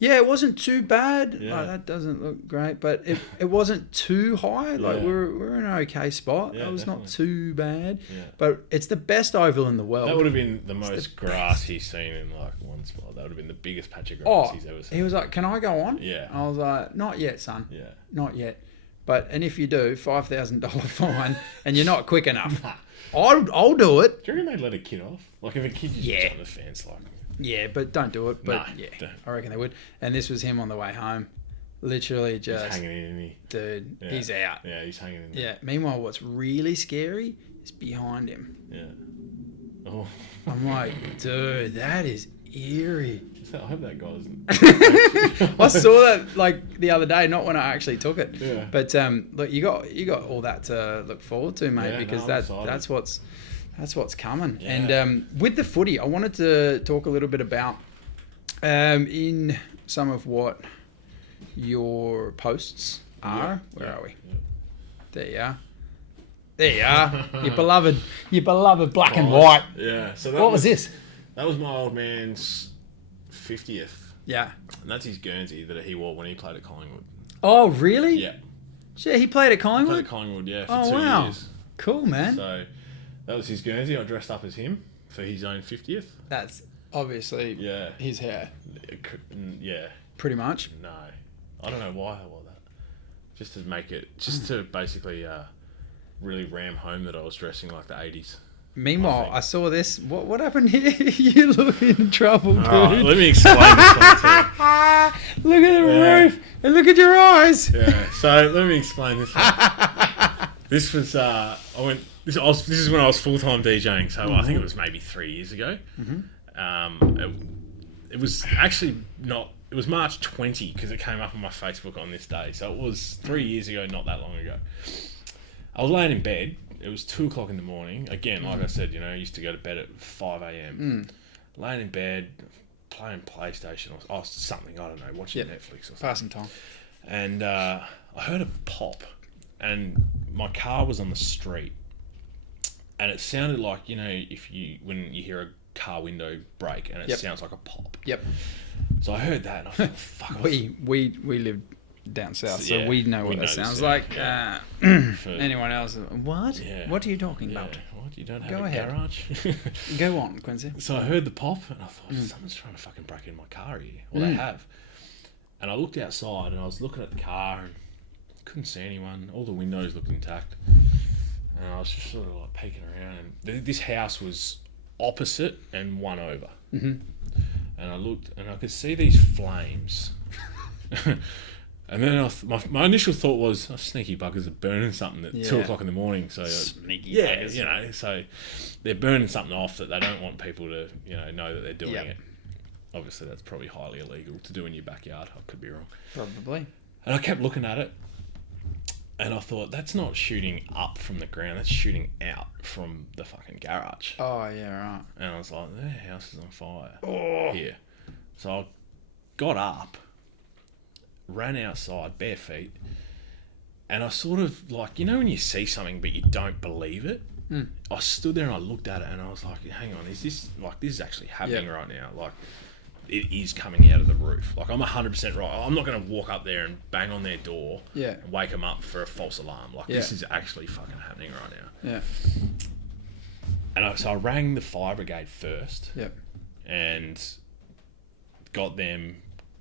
Yeah, it wasn't too bad. Yeah. Like, that doesn't look great, but it wasn't too high. Like Yeah. we're in an okay spot. Yeah, It was not definitely. too bad. Yeah. But it's the best oval in the world. That would have been the the most grass he's seen in like one spot. That would have been the biggest patch of grass Oh, he's ever seen. he was like, "Can I go on?" Yeah. I was like, "Not yet, son. Yeah. Not yet." And if you do, $5,000 fine, and you're not quick enough, I'll do it. Do you reckon they'd let a kid off? Like if a kid just Yeah. on the fence, like Yeah, but don't do it. But Nah, yeah, don't. I reckon they would. And this was him on the way home, literally he's just, hanging in, and dude, Yeah. he's out. yeah, he's hanging in. Yeah. Meanwhile, what's really scary is behind him. Yeah. Oh, I'm like, dude, that is eerie. I hope that guy doesn't. I saw that like the other day, not when I actually took it. Yeah. But look, you got all that to look forward to, mate, Yeah, because no, I'm excited. that's what's coming. Yeah. And with the footy, I wanted to talk a little bit about in some of what your posts are. Where are we? Yeah. There you are. There you are. your beloved black and white. Yeah. So that What was this? That was my old man's 50th, Yeah. and that's his Guernsey that he wore when he played at Collingwood. Oh, really? Yeah. Yeah, he played at Played Collingwood. at Collingwood, yeah, for Oh, 2 wow. years. Cool, man. So that was his Guernsey. I dressed up as him for his own 50th. That's obviously Yeah. his hair, Yeah. pretty much. No. I don't know why I wore that. Just to make it, just to basically really ram home that I was dressing like the 80s. Meanwhile, I I saw this. What happened here? You look in trouble, dude. All right, let me explain this one too. Look at the Yeah. roof and look at your eyes. Yeah, so let me explain this one. This was, this is when I was full-time DJing, so I think it was maybe 3 years ago. It was actually not, it was March 20 because it came up on my Facebook on this day. So it was 3 years ago, not that long ago. I was laying in bed. It was 2 o'clock in the morning. Again, like I said, I used to go to bed at 5 a.m. Laying in bed, playing PlayStation or something, I don't know, watching Netflix or something. Passing time. And I heard a pop, and my car was on the street, and it sounded like, when you hear a car window break and it sounds like a pop. Yep. So I heard that and I thought, fuck. We live down south, so Yeah, we know we what know that the sounds sound, like. yeah. For- Anyone else? What? Yeah. What are you talking yeah, about? what? You don't have Go a ahead. garage? Go on, Quincy. So I heard the pop and I thought, someone's trying to fucking break in my car here. Well, they have. And I looked outside and I was looking at the car and couldn't see anyone. All the windows looked intact. And I was just sort of like peeking around. And this house was opposite and one over. And I looked and I could see these flames. And then my initial thought was, sneaky buggers are burning something at 2 o'clock in the morning. So Sneaky yeah, buggers. so they're burning something off that they don't want people to, know that they're doing Yep. it. Obviously, that's probably highly illegal to do in your backyard. I could be wrong. Probably. And I kept looking at it, and I thought, that's not shooting up from the ground. That's shooting out from the fucking garage. Oh yeah, right. And I was like, their house is on fire here. So I got up, ran outside, bare feet, and I sort of like, when you see something but you don't believe it, I stood there and I looked at it and I was like, hang on, is this actually happening right now? Like, it is coming out of the roof. Like, I'm 100% right. I'm not going to walk up there and bang on their door and wake them up for a false alarm. Like, this is actually fucking happening right now. Yeah. And so I rang the fire brigade first. Yep. And got them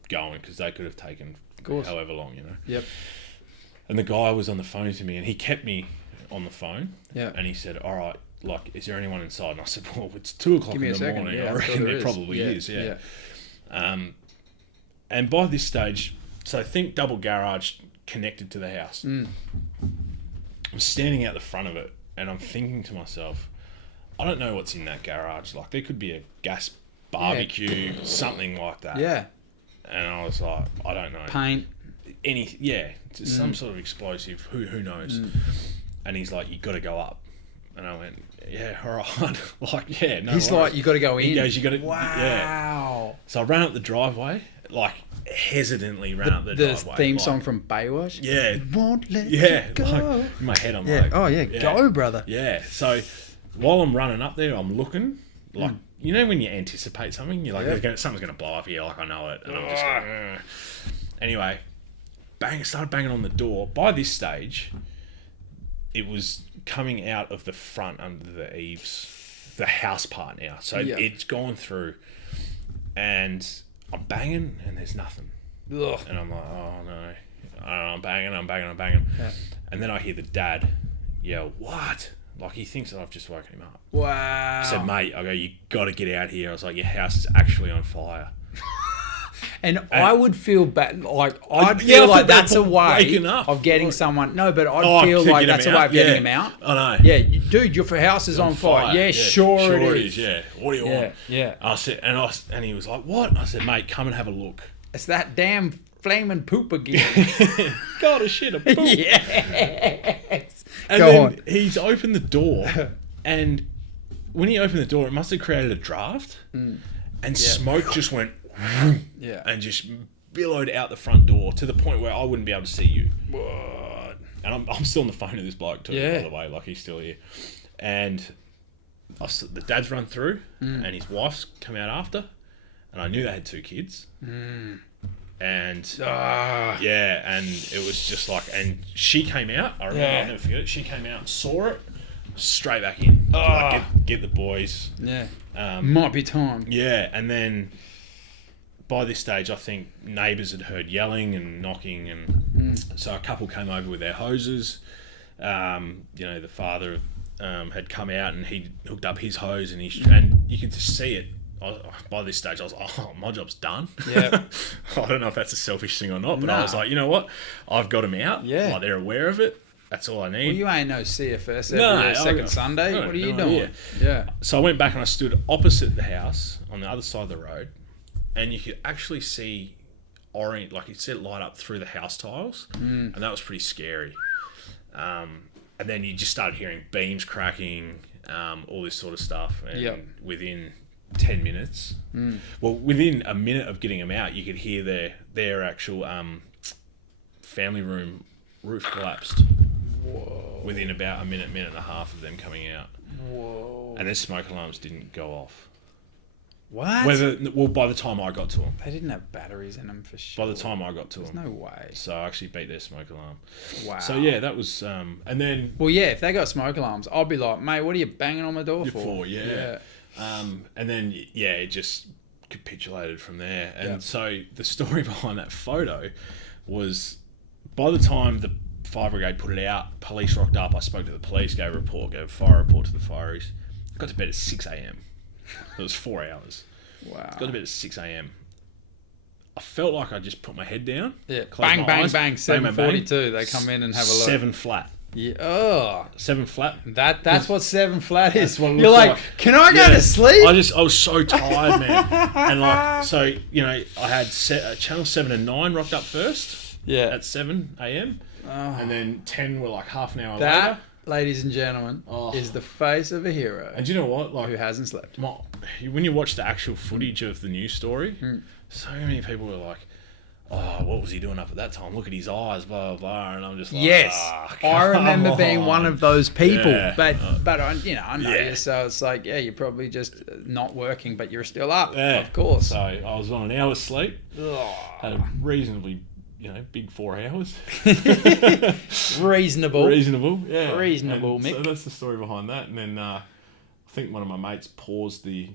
going because they could have taken however long, Yep. And the guy was on the phone to me and he kept me on the phone. Yeah. And he said, all right, like, is there anyone inside? And I said, well, it's 2 o'clock in the morning. Yeah, I reckon there probably is. Yeah. And by this stage, so think double garage connected to the house. I'm standing out the front of it and I'm thinking to myself, I don't know what's in that garage. Like, there could be a gas barbecue, something like that. Yeah. And I was like, I don't know. Paint. Just some sort of explosive. Who knows? And he's like, you got to go up. And I went, yeah, all right. Like, yeah, no. He's like, you got to go in. He goes, you got to. Wow. Yeah. So I ran up the driveway, like hesitantly ran up the driveway. The theme like, song from Baywatch. Yeah. Won't let Yeah. you go. Like, in my head, I'm Yeah. like, Oh yeah. Go, brother. Yeah. So while I'm running up there, I'm looking like. You know when you anticipate something, you're like, something's going to blow up here, like I know it. And I'm just going, ugh. Anyway, started banging on the door. By this stage, it was coming out of the front under the eaves, the house part now. So it's gone through. And I'm banging and there's nothing. Ugh. And I'm like, oh no. I'm banging. Yeah. And then I hear the dad yell, what? Like, he thinks that I've just woken him up. Wow. I said, mate, I go, you got to get out here. I was like, your house is actually on fire. And I would feel bad. Like, I'd feel like that's a way of getting someone. No, but I'd feel like that's a way of getting him out. I know. Yeah, dude, your house is on fire. Yeah, sure it is. Yeah. What do you want? Yeah. I said, and he was like, what? I said, mate, come and have a look. It's that damn flaming poop again. God, a shit, a poop. Yes. And Go then on. he's opened the door, and when he opened the door, it must have created a draft, and smoke just went, and just billowed out the front door to the point where I wouldn't be able to see you. What? And I'm still on the phone to this bloke too, by the way, like he's still here. And the dad's run through, and his wife's come out after, and I knew they had 2 kids. And and it was just like, and she came out. I remember, I'll never forget it. She came out, saw it, straight back in. Like, get the boys. Yeah. Might be time. Yeah, and then by this stage, I think neighbours had heard yelling and knocking, and so a couple came over with their hoses. The father had come out and he hooked up his hose, and you could just see it. By this stage, I was like, oh, my job's done. Yeah. I don't know if that's a selfish thing or not, but I was like, you know what? I've got them out. Yeah. Like, they're aware of it. That's all I need. Well, you ain't no CFS every second Sunday. What are you doing? Yeah. So I went back and I stood opposite the house on the other side of the road, and you could actually see orange, like you said, light up through the house tiles, and that was pretty scary. And then you just started hearing beams cracking, all this sort of stuff, and within 10 minutes. Well, within a minute of getting them out, you could hear their actual family room roof collapsed. Whoa. Within about a minute and a half of them coming out. Whoa. And their smoke alarms didn't go off. What? By the time I got to them. They didn't have batteries in them for sure. By the time I got to them. There's no way. So I actually beat their smoke alarm. Wow. So yeah, that was, and then... Well, yeah, if they got smoke alarms, I'll be like, mate, what are you banging on my door for? Yeah. And then, it just capitulated from there. And so the story behind that photo was, by the time the fire brigade put it out, police rocked up, I spoke to the police, gave a fire report to the fireys. Got to bed at 6 a.m. It was 4 hours. Wow. Got to bed at 6 a.m. I felt like I just put my head down. Yeah. Bang, bang, bang. 7:42. They come in and have a look. 7 flat. Yeah. Oh. 7 flat. That's what 7 flat is. What it You're like, can I go to sleep? I was so tired, man. And like, so, I had channel 7 and 9 rocked up first. Yeah. At 7 a.m. Oh. And then 10 were like half an hour later. Ladies and gentlemen, is the face of a hero. And do you know what? Like, who hasn't slept? When you watch the actual footage of the news story, so many people were like, oh, what was he doing up at that time? Look at his eyes, blah, blah, blah. And I'm just like, yes, I remember being one of those people. Yeah. But I know you, so it's like, you're probably just not working, but you're still up, of course. So I was on an hour's sleep, had a reasonably, big 4 hours. Reasonable, yeah. Reasonable, and Mick. So that's the story behind that. And then I think one of my mates paused the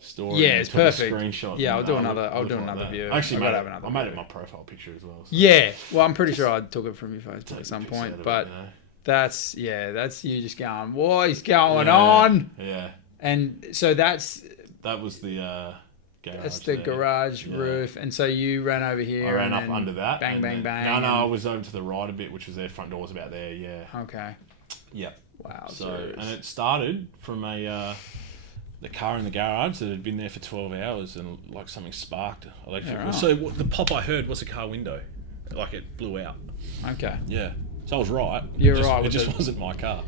story. Yeah, it's perfect. A screenshot. Yeah, I'll do another view. Actually, I made it my profile picture as well. So. Yeah, well, I'm pretty sure I took it from your Facebook at some point, but That's you just going, what is going on? Yeah. And so That was the garage. that's the garage roof. And so you ran over here. I ran and up then under that. Bang, and bang, then, bang. No, I was over to the right a bit, which was their front doors about there. Yeah. Okay. Yep. Wow. So, and it started from the car in the garage that had been there for 12 hours, and like something sparked electric. Yeah, right. So the pop I heard was a car window, like it blew out. Okay. Yeah. So I was right. You're It right. just wasn't my car.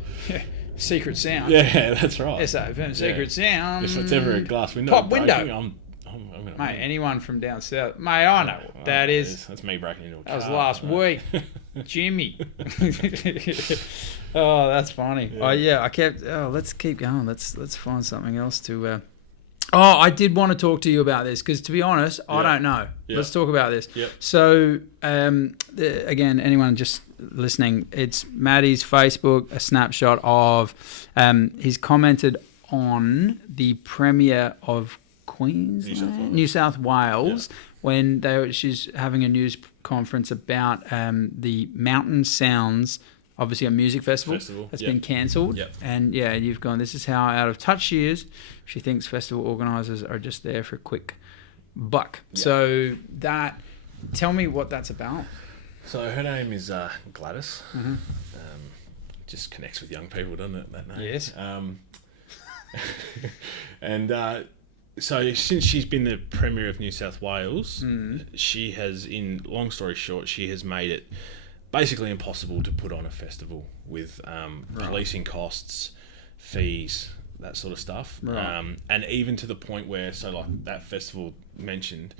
Secret sound. Yeah, that's right. SOFM, secret sound. If it's ever a glass window, Pop breaking, window. I'm gonna. Mate, anyone from down south. Mate, I know what that is. That's me breaking into a car. That was last week. Jimmy. Oh, that's funny. Yeah. Oh, yeah, I kept... Oh, let's keep going. Let's find something else to... Oh, I did want to talk to you about this because, to be honest, I don't know. Yeah. Let's talk about this. Yep. So, again, anyone just listening, it's Matty's Facebook, a snapshot of... he's commented on the Premier of Queensland, New South Wales, when she's having a news conference about the Mountain Sounds, obviously a music festival that's been cancelled. Yep. And yeah, you've gone, this is how out of touch she is. She thinks festival organisers are just there for a quick buck. Yep. So tell me what that's about. So her name is Gladys. Mm-hmm. Just connects with young people, doesn't it, that name? Yes. And so since she's been the Premier of New South Wales, she has, in long story short, she has made it basically impossible to put on a festival with policing costs, fees, that sort of stuff. Right. And even to the point where, so like that festival mentioned,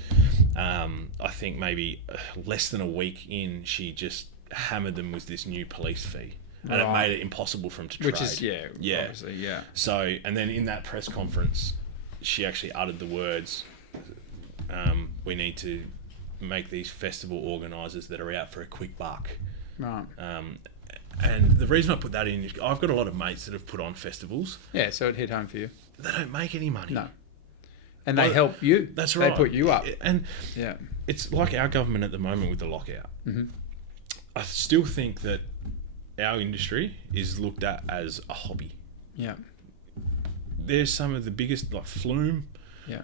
I think maybe less than a week in, she just hammered them with this new police fee. And it made it impossible for them to trade. Which is, obviously, yeah. So, and then in that press conference, she actually uttered the words, we need to make these festival organisers that are out for a quick buck. Right. And the reason I put that in is I've got a lot of mates that have put on festivals. Yeah, so it hit home for you. They don't make any money. No. And they help you. That's right. They put you up. And yeah, it's like our government at the moment with the lockout. Mm-hmm. I still think that our industry is looked at as a hobby. Yeah. There's some of the biggest, like Flume,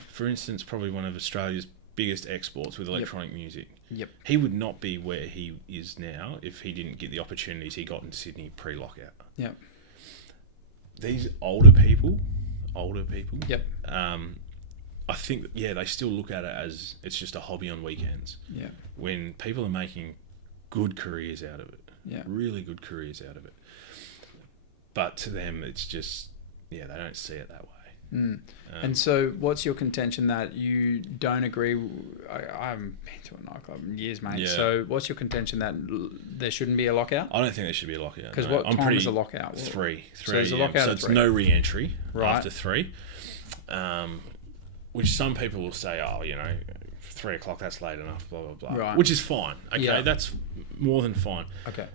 for instance, probably one of Australia's biggest exports with electronic music. Yep. He would not be where he is now if he didn't get the opportunities he got in Sydney pre-lockout. Yep. These older people. Yep. I think, they still look at it as it's just a hobby on weekends. Yeah. When people are making good careers out of it. Yeah. Really good careers out of it. But to them, it's just, they don't see it that way. Mm. And so what's your contention that you don't agree? I haven't been to a nightclub in years, mate. Yeah. So what's your contention that there shouldn't be a lockout? I don't think there should be a lockout. Because what time is a lockout? 3. So there's a lockout So at it's 3. no re-entry right. after 3. Which some people will say, 3 o'clock, that's late enough, blah, blah, blah. Right. Which is fine. Okay, that's more than fine. Okay.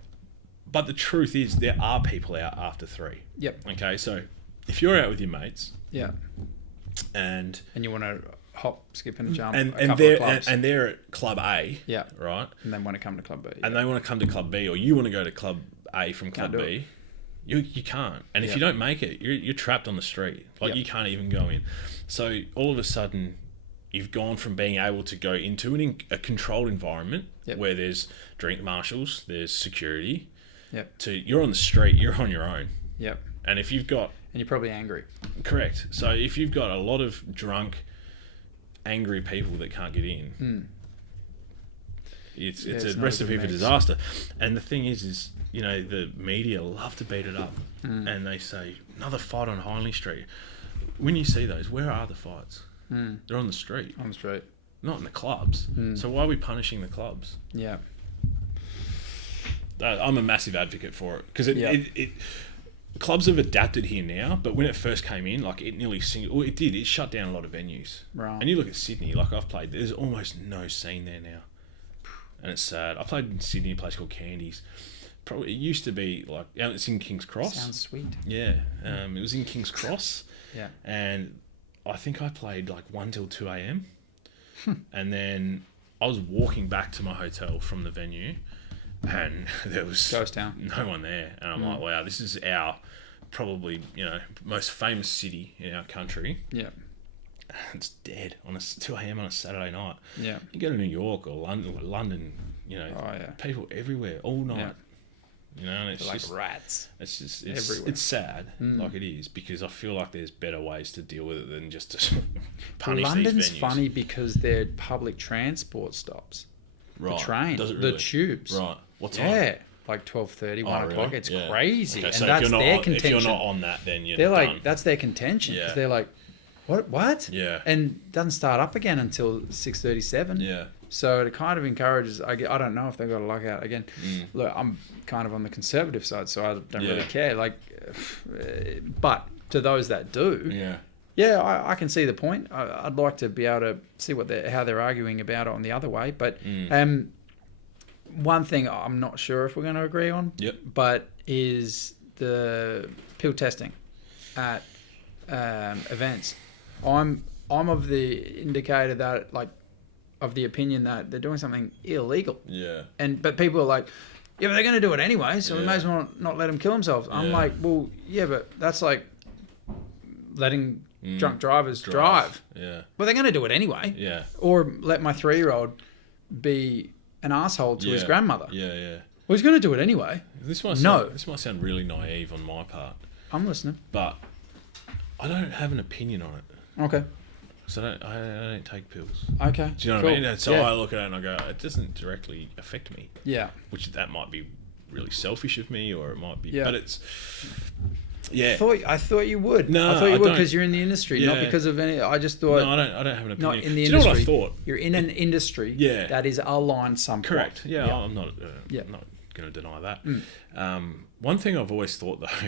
But the truth is there are people out after 3. Yep. Okay, so if you're out with your mates... Yeah. And you want to hop, skip and jump and they're at Club A, yeah, right? And they want to come to Club B, and they want to come to Club B, or you want to go to Club A from Club B, you can't. And if you don't make it, you're trapped on the street. Like you can't even go in. So all of a sudden, you've gone from being able to go into a controlled environment where there's drink marshals, there's security, to you're on the street, you're on your own. Yep. And if you've got... And you're probably angry. Correct. So if you've got a lot of drunk, angry people that can't get in, it's a recipe for disaster. And the thing is the media love to beat it up. And they say, another fight on Hindley Street. When you see those, where are the fights? They're on the street. On the street. Not in the clubs. So why are we punishing the clubs? Yeah. I'm a massive advocate for it. Because it clubs have adapted here now, but when it first came in, like it shut down a lot of venues. Right. And you look at Sydney, like I've played, there's almost no scene there now. And it's sad. I played in Sydney, a place called Candies. Probably, it used to be like, it's in King's Cross. Sounds sweet. Yeah. It was in King's Cross. Yeah. And I think I played like 1 till 2 a.m. And then I was walking back to my hotel from the venue, and there was Ghost town. no one there, and I'm like, wow, this is our probably most famous city in our country. Yeah. It's dead on 2 a.m. on a Saturday night. Yeah. You go to New York or London, people everywhere all night. And it's They're just like rats. It's everywhere. It's sad, like it is, because I feel like there's better ways to deal with it than just to punish London's these venues. funny because they're public transport stops. Right. The train, Does it really? the tubes. Right. What time? Yeah, like 12:30, 1 o'clock. Really? It's Yeah. crazy, Okay, and so that's if you're their not, contention. If you're not on that, then they're like, done. that's their contention because Yeah. they're like, what? Yeah. And doesn't start up again until 6:37. Yeah. So it kind of encourages. I don't know if they've got a lockout again. Look, I'm kind of on the conservative side, so I don't really care. But to those that do, I can see the point. I'd like to be able to see how they're arguing about it on the other way. But one thing I'm not sure if we're going to agree on, but is the pill testing at events. I'm of the indicator that of the opinion that they're doing something illegal. Yeah. But people are like, yeah, but they're going to do it anyway, so we may as well not let them kill themselves. I'm like, well, yeah, but that's like letting drunk drivers drive. Yeah. Well, they're going to do it anyway. Yeah. Or let my 3-year-old be an asshole to his grandmother. Yeah, yeah. Well, he's going to do it anyway. This might sound really naive on my part, I'm listening. but I don't have an opinion on it. Okay. So I don't take pills. Okay. Do you know what I mean? And so I look at it and I go, it doesn't directly affect me. Yeah. Which that might be really selfish of me, or it might be. Yeah. But it's. Yeah. I thought you would. No, I thought you would don't. because you're in the industry, not Yeah. because of any. I just thought. No, I don't have an opinion. Not in the Do industry. you know what I thought? You're in an industry that is aligned somewhat. Correct. Yeah, I'm not. I'm not going to deny that. One thing I've always thought though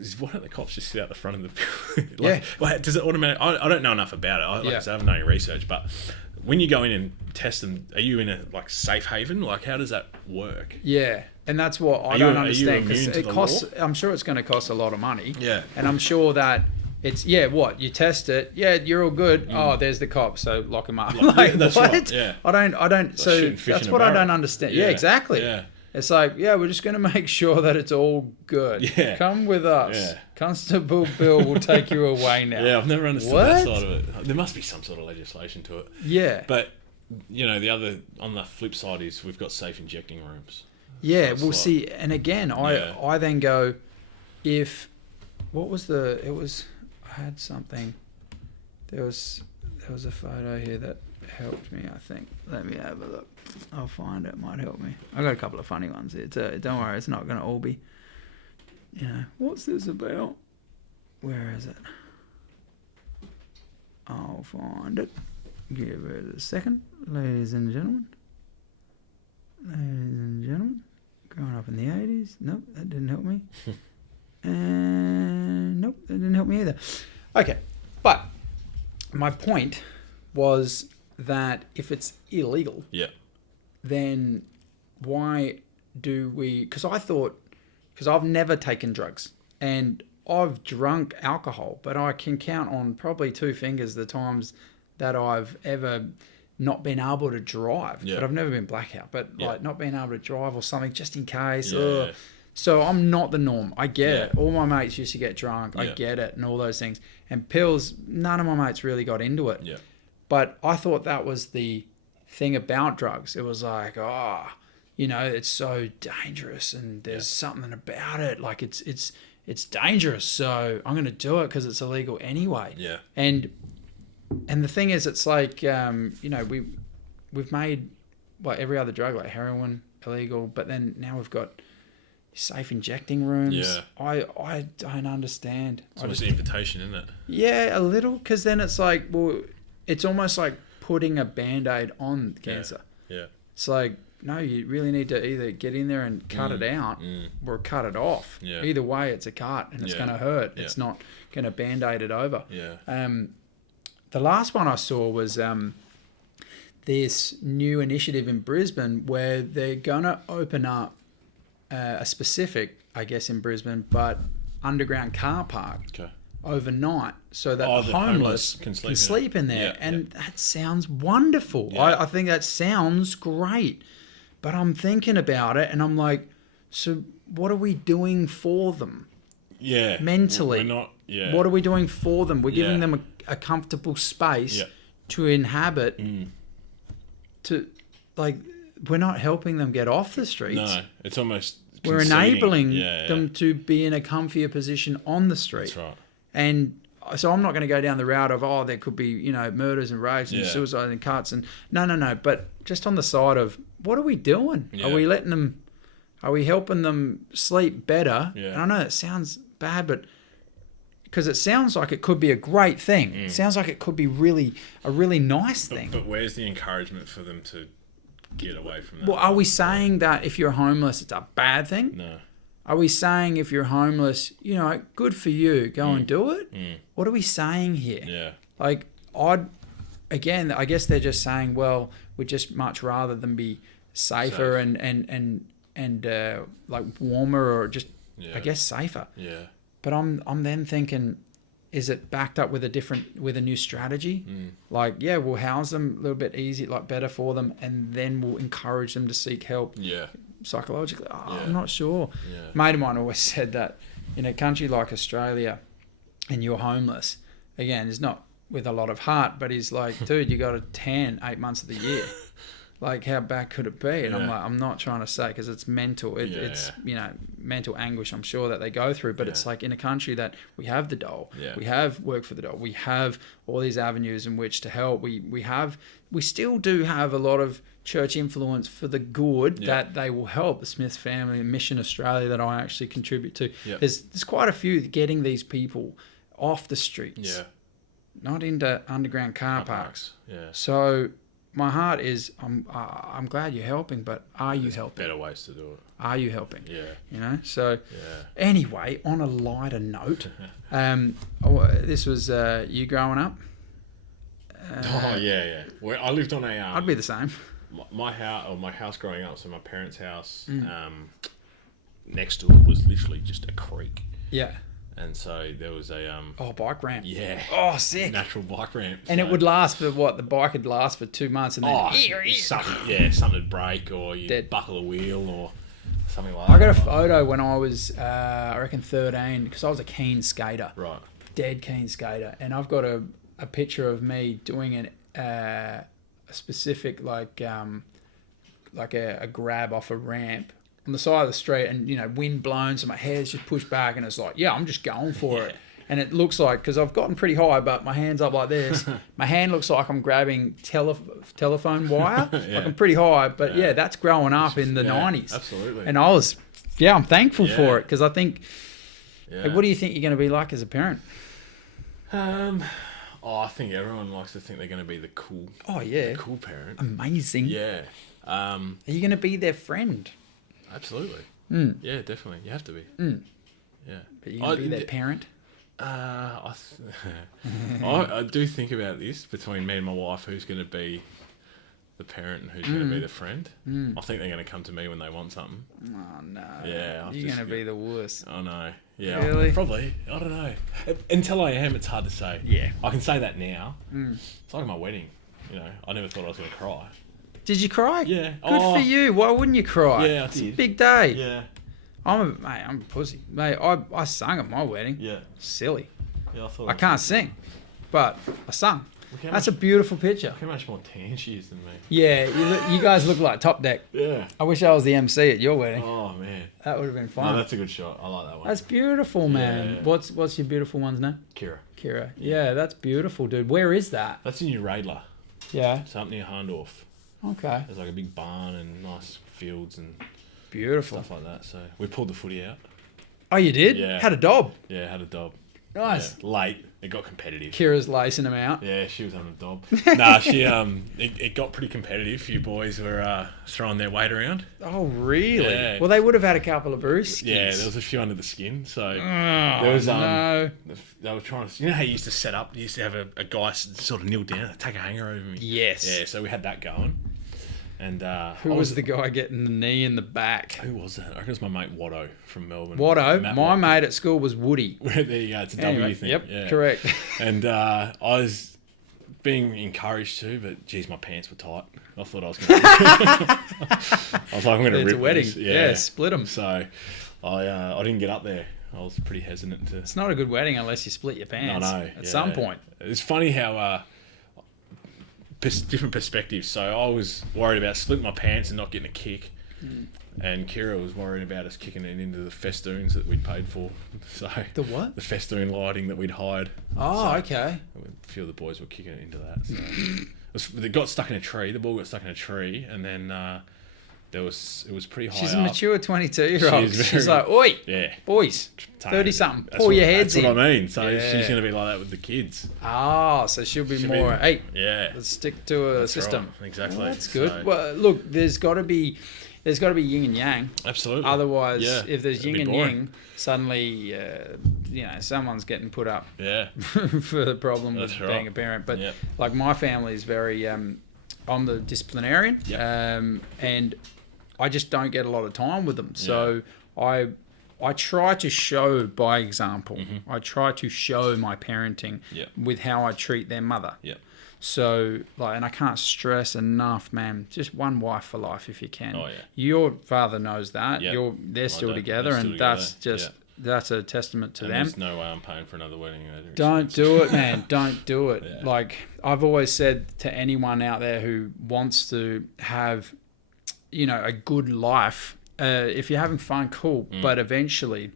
is, why don't the cops just sit out the front of the like, does it automatically? I don't know enough about it. I haven't done any research, but when you go in and test them, are you in a safe haven? Like, how does that work? Yeah, and that's what I don't understand, because immune to it the costs. law? I'm sure it's going to cost a lot of money. Yeah, and I'm sure that it's what you test it. Yeah, you're all good. Oh, there's the cop, so lock him up. That's what? right. Yeah, I don't. So that's what I don't understand. Yeah, exactly. Yeah. It's like, we're just going to make sure that it's all good. Yeah. Come with us. Yeah. Constable Bill will take you away now. Yeah, I've never understood that side of it. There must be some sort of legislation to it. Yeah. But, the other, on the flip side is we've got safe injecting rooms. Yeah, we'll see. And again, I then go, I had something. There was a photo here that helped me, I think. Let me have a look. I'll find it. It might help me. I got a couple of funny ones here. Don't worry, it's not going to all be, what's this about? Where is it? I'll find it. Give it a second. Ladies and gentlemen. Growing up in the 80s. Nope, that didn't help me. And nope, that didn't help me either. Okay, but my point was that if it's illegal, then why do we... Because I've never taken drugs, and I've drunk alcohol, but I can count on probably 2 fingers the times that I've ever not been able to drive. But I've never been blackout, but like not being able to drive or something just in case. So I'm not the norm. I get it. All my mates used to get drunk. I get it, and all those things. And pills, none of my mates really got into it. Yeah. But I thought that was the thing about drugs. It was like, it's so dangerous, and there's something about it. Like it's dangerous, so I'm going to do it because it's illegal anyway. Yeah. And the thing is, it's like, we've made every other drug, like heroin, illegal, but then now we've got safe injecting rooms. Yeah. I don't understand. It's almost an invitation, isn't it? Yeah, a little, because then it's like, it's almost like putting a Band-Aid on cancer. Yeah. It's like, no, you really need to either get in there and cut it out or cut it off. Yeah. Either way, it's a cut, and it's going to hurt. Yeah. It's not going to Band-Aid it over. Yeah. The last one I saw was this new initiative in Brisbane where they're going to open up a specific, I guess, in Brisbane, but underground car park overnight so that the homeless can sleep in there. Yeah, and that sounds wonderful. Yeah. I think that sounds great. But I'm thinking about it, and I'm like, so what are we doing for them? Yeah. Mentally. We're not. Yeah. What are we doing for them? We're giving Yeah. them a comfortable space Yeah. to inhabit. To, like, we're not helping them get off the streets. No, it's almost. We're conceding. enabling Yeah, them to be in a comfier position on the street. That's right. And so I'm not going to go down the route of, there could be, murders and rapes and Yeah. suicide and cuts. And no. But just on the side of, what are we doing? Yeah. Are we letting them, are we helping them sleep better? Yeah. And I know it sounds bad, but because it sounds like it could be a great thing. It sounds like it could be a really nice thing. But where's the encouragement for them to get away from that? Well, are we saying that if you're homeless, it's a bad thing? No. Are we saying if you're homeless, good for you, go and do it? What are we saying here? Yeah. Like, I guess they're just saying, well, we'd just much rather them be safer and like warmer or just, I guess, safer. Yeah. But I'm then thinking, is it backed up with a new strategy? Like, yeah, we'll house them a little bit easy, like better for them, and then we'll encourage them to seek help Yeah. psychologically. Yeah. I'm not sure. Yeah. Mate of mine always said that in a country like Australia and you're homeless, again, it's not with a lot of heart, but he's like, dude, you got a tan 8 months of the year. Like, how bad could it be? And I'm like, I'm not trying to say, because it's mental. It's mental anguish, I'm sure, that they go through. But it's like, in a country that we have the dole, we have work for the dole, we have all these avenues in which to help. We still do have a lot of church influence for the good that they will help. The Smith family and Mission Australia that I actually contribute to. There's quite a few getting these people off the streets, not into underground car parks. Yeah. So my heart is, I'm glad you're helping, but are you helping? Better ways to do it. Are you helping? Yeah. So anyway, on a lighter note, this was you growing up. Yeah. Well, I lived on a. I'd be the same. My house growing up. So my parents' house, next to it was literally just a creek. Yeah. And so there was a bike ramp. Yeah. Oh, sick. Natural bike ramp. And it would last for what? The bike would last for 2 months, and then something would break, or you Dead. buckle a wheel, or something like I that. got a photo when I was, I reckon 13, because I was a keen skater. Right. Dead keen skater, and I've got a picture of me doing a specific a grab off a ramp on the side of the street, and wind blown, so my hair's just pushed back, and it's like, I'm just going for it. And it looks like, because I've gotten pretty high, but my hand's up like this, my hand looks like I'm grabbing telephone wire. Like I'm pretty high, but that's growing up in the 90s. Absolutely. And I was, I'm thankful for it, because I think, Yeah. what do you think you're going to be like as a parent? I think everyone likes to think they're going to be the cool parent. Amazing. Yeah. Are you going to be their friend? Absolutely. Yeah, definitely. You have to be. Yeah. But you're going to be their parent? I do think about this between me and my wife, who's going to be the parent and who's going to be the friend. I think they're going to come to me when they want something. Oh, no. Yeah. You're going to be the worst. I know. Yeah. Really? Probably. I don't know. Until I am, it's hard to say. Yeah. I can say that now. It's like my wedding. I never thought I was going to cry. Did you cry? Yeah. Good for you. Why wouldn't you cry? Yeah, I It's a did. big day. Yeah. I'm a pussy. Mate, I sang at my wedding. Yeah. Silly. Yeah, I thought I can't sing, but I sung. Look how That's a much- beautiful picture. Look how much more tan she is than me. Yeah, you guys look like Top Deck. Yeah. I wish I was the MC at your wedding. Oh, man. That would have been No, fun. that's a good shot. I like that one. That's beautiful, man. Yeah. What's your beautiful one's name? Kira. Kira. Yeah, that's beautiful, dude. Where is that? That's in New Radler. Yeah. It's up near Harndorf. Okay. There's like a big barn and nice fields and Beautiful. stuff like that. So we pulled the footy out. Oh, you did? Yeah. Had a dob. Yeah, had a dob. Nice. Yeah, late. It got competitive. Kira's lacing them out. Yeah, she was having a dob. Nah, she it got pretty competitive. A few boys were throwing their weight around. Oh, really? Yeah. Well, they would have had a couple of brewskis. Yeah, there was a few under the skin. So Oh, there was no. they were trying to. You know how you used to set up? You used to have a guy sort of kneel down, take a hanger over me. Yes. Yeah, so we had that going. And Who was the guy getting the knee in the back? Who was that? I reckon it was my mate Watto from Melbourne. Watto. Matt My Watto. mate at school was Woody. There you go. It's a W Anyway, thing. yep, Yeah. correct. And I was being encouraged to, but geez, my pants were tight. I thought I was going to. I was like, I'm going to rip It's a wedding. these. Yeah, split them. So I didn't get up there. I was pretty hesitant to. It's not a good wedding unless you split your pants. I know. At some point. It's funny how different perspectives. So I was worried about splitting my pants and not getting a kick. And Kira was worried about us kicking it into the festoons that we'd paid for. So The what? The festoon lighting that we'd hired. Oh, So okay. a few of the boys were kicking it into that. So it got stuck in a tree. The ball got stuck in a tree, and then it was pretty high. She's a up. mature 22-year-old. She is She's very- like, oi, Yeah. boys, Tame. 30-something, That's pull your what- heads That's in. what I mean. So Yeah. she's going to be like that with the kids. Oh, so she'll be She'll more, be- hey, Yeah. let's stick to a That's system. right. Exactly. Well, that's good. So- Well, look, there's got to be yin and yang. Absolutely. Otherwise, Yeah. if there's It'd yin be and boring. yang, suddenly, someone's getting put up Yeah. for the problem That's with right. being a parent. But Yep. like my family is very, I'm the disciplinarian, Yep. and I just don't get a lot of time with them. So I try to show by example. I try to show my parenting Yep. with how I treat their mother. Yep. So, and I can't stress enough, man, just one wife for life if you can. Oh, yeah. Your father knows that. Yep. They're still dad, together, they're and still that's together. just, that's a testament to And them. there's no way I'm paying for another wedding. They're Don't expensive. do it, man. Don't do it. Yeah. Like, I've always said to anyone out there who wants to have, a good life, if you're having fun, cool. But eventually,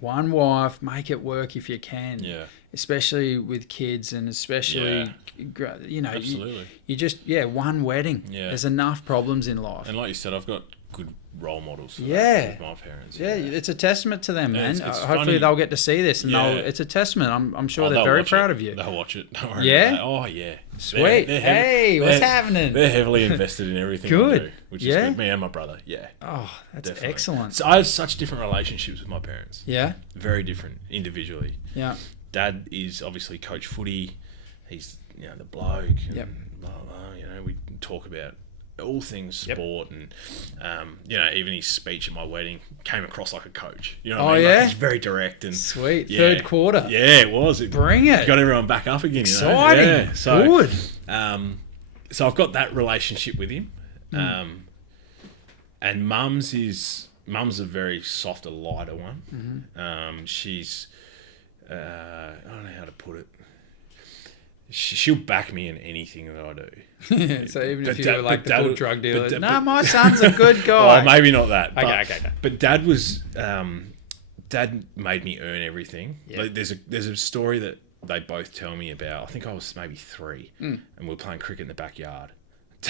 one wife, make it work if you can. Yeah. Especially with kids, and especially, Absolutely. you just, one wedding. Yeah. There's enough problems in life. And like you said, I've got good role models. For Yeah. that with my parents. Yeah, it's a testament to them, Yeah, man. it's Hopefully funny. they'll get to see this, and Yeah. it's a testament. I'm sure they're they'll very watch proud it. of you. They'll watch it. Don't worry Yeah? about that. Oh, yeah. Sweet. Hey, what's happening? They're heavily invested in everything Good. I do, which Yeah? is good. Me and my brother. Yeah. Oh, that's Definitely. excellent. So I have such different relationships with my parents. Yeah, Very different individually. yeah, Dad is obviously coach footy. He's the bloke. And Yep. blah, blah, we talk about all things Yep. sport, and even his speech at my wedding came across like a coach. You know Oh, what I mean? yeah? Like, he's very direct and sweet. Yeah. Third quarter. Yeah, it was. It Bring it. got everyone back up again. Exciting. Yeah. So, Good. So I've got that relationship with him, and Mum's a very softer, lighter one. She's I don't know how to put it. She'll back me in anything that I do. So even if But you Dad- were like but the Dad- full drug dealer, but- nah, my son's a good guy. Oh, maybe not that. But, Okay. But Dad was, Dad made me earn everything. Yeah. Like, there's a story that they both tell me about. I think I was maybe 3, and we were playing cricket in the backyard.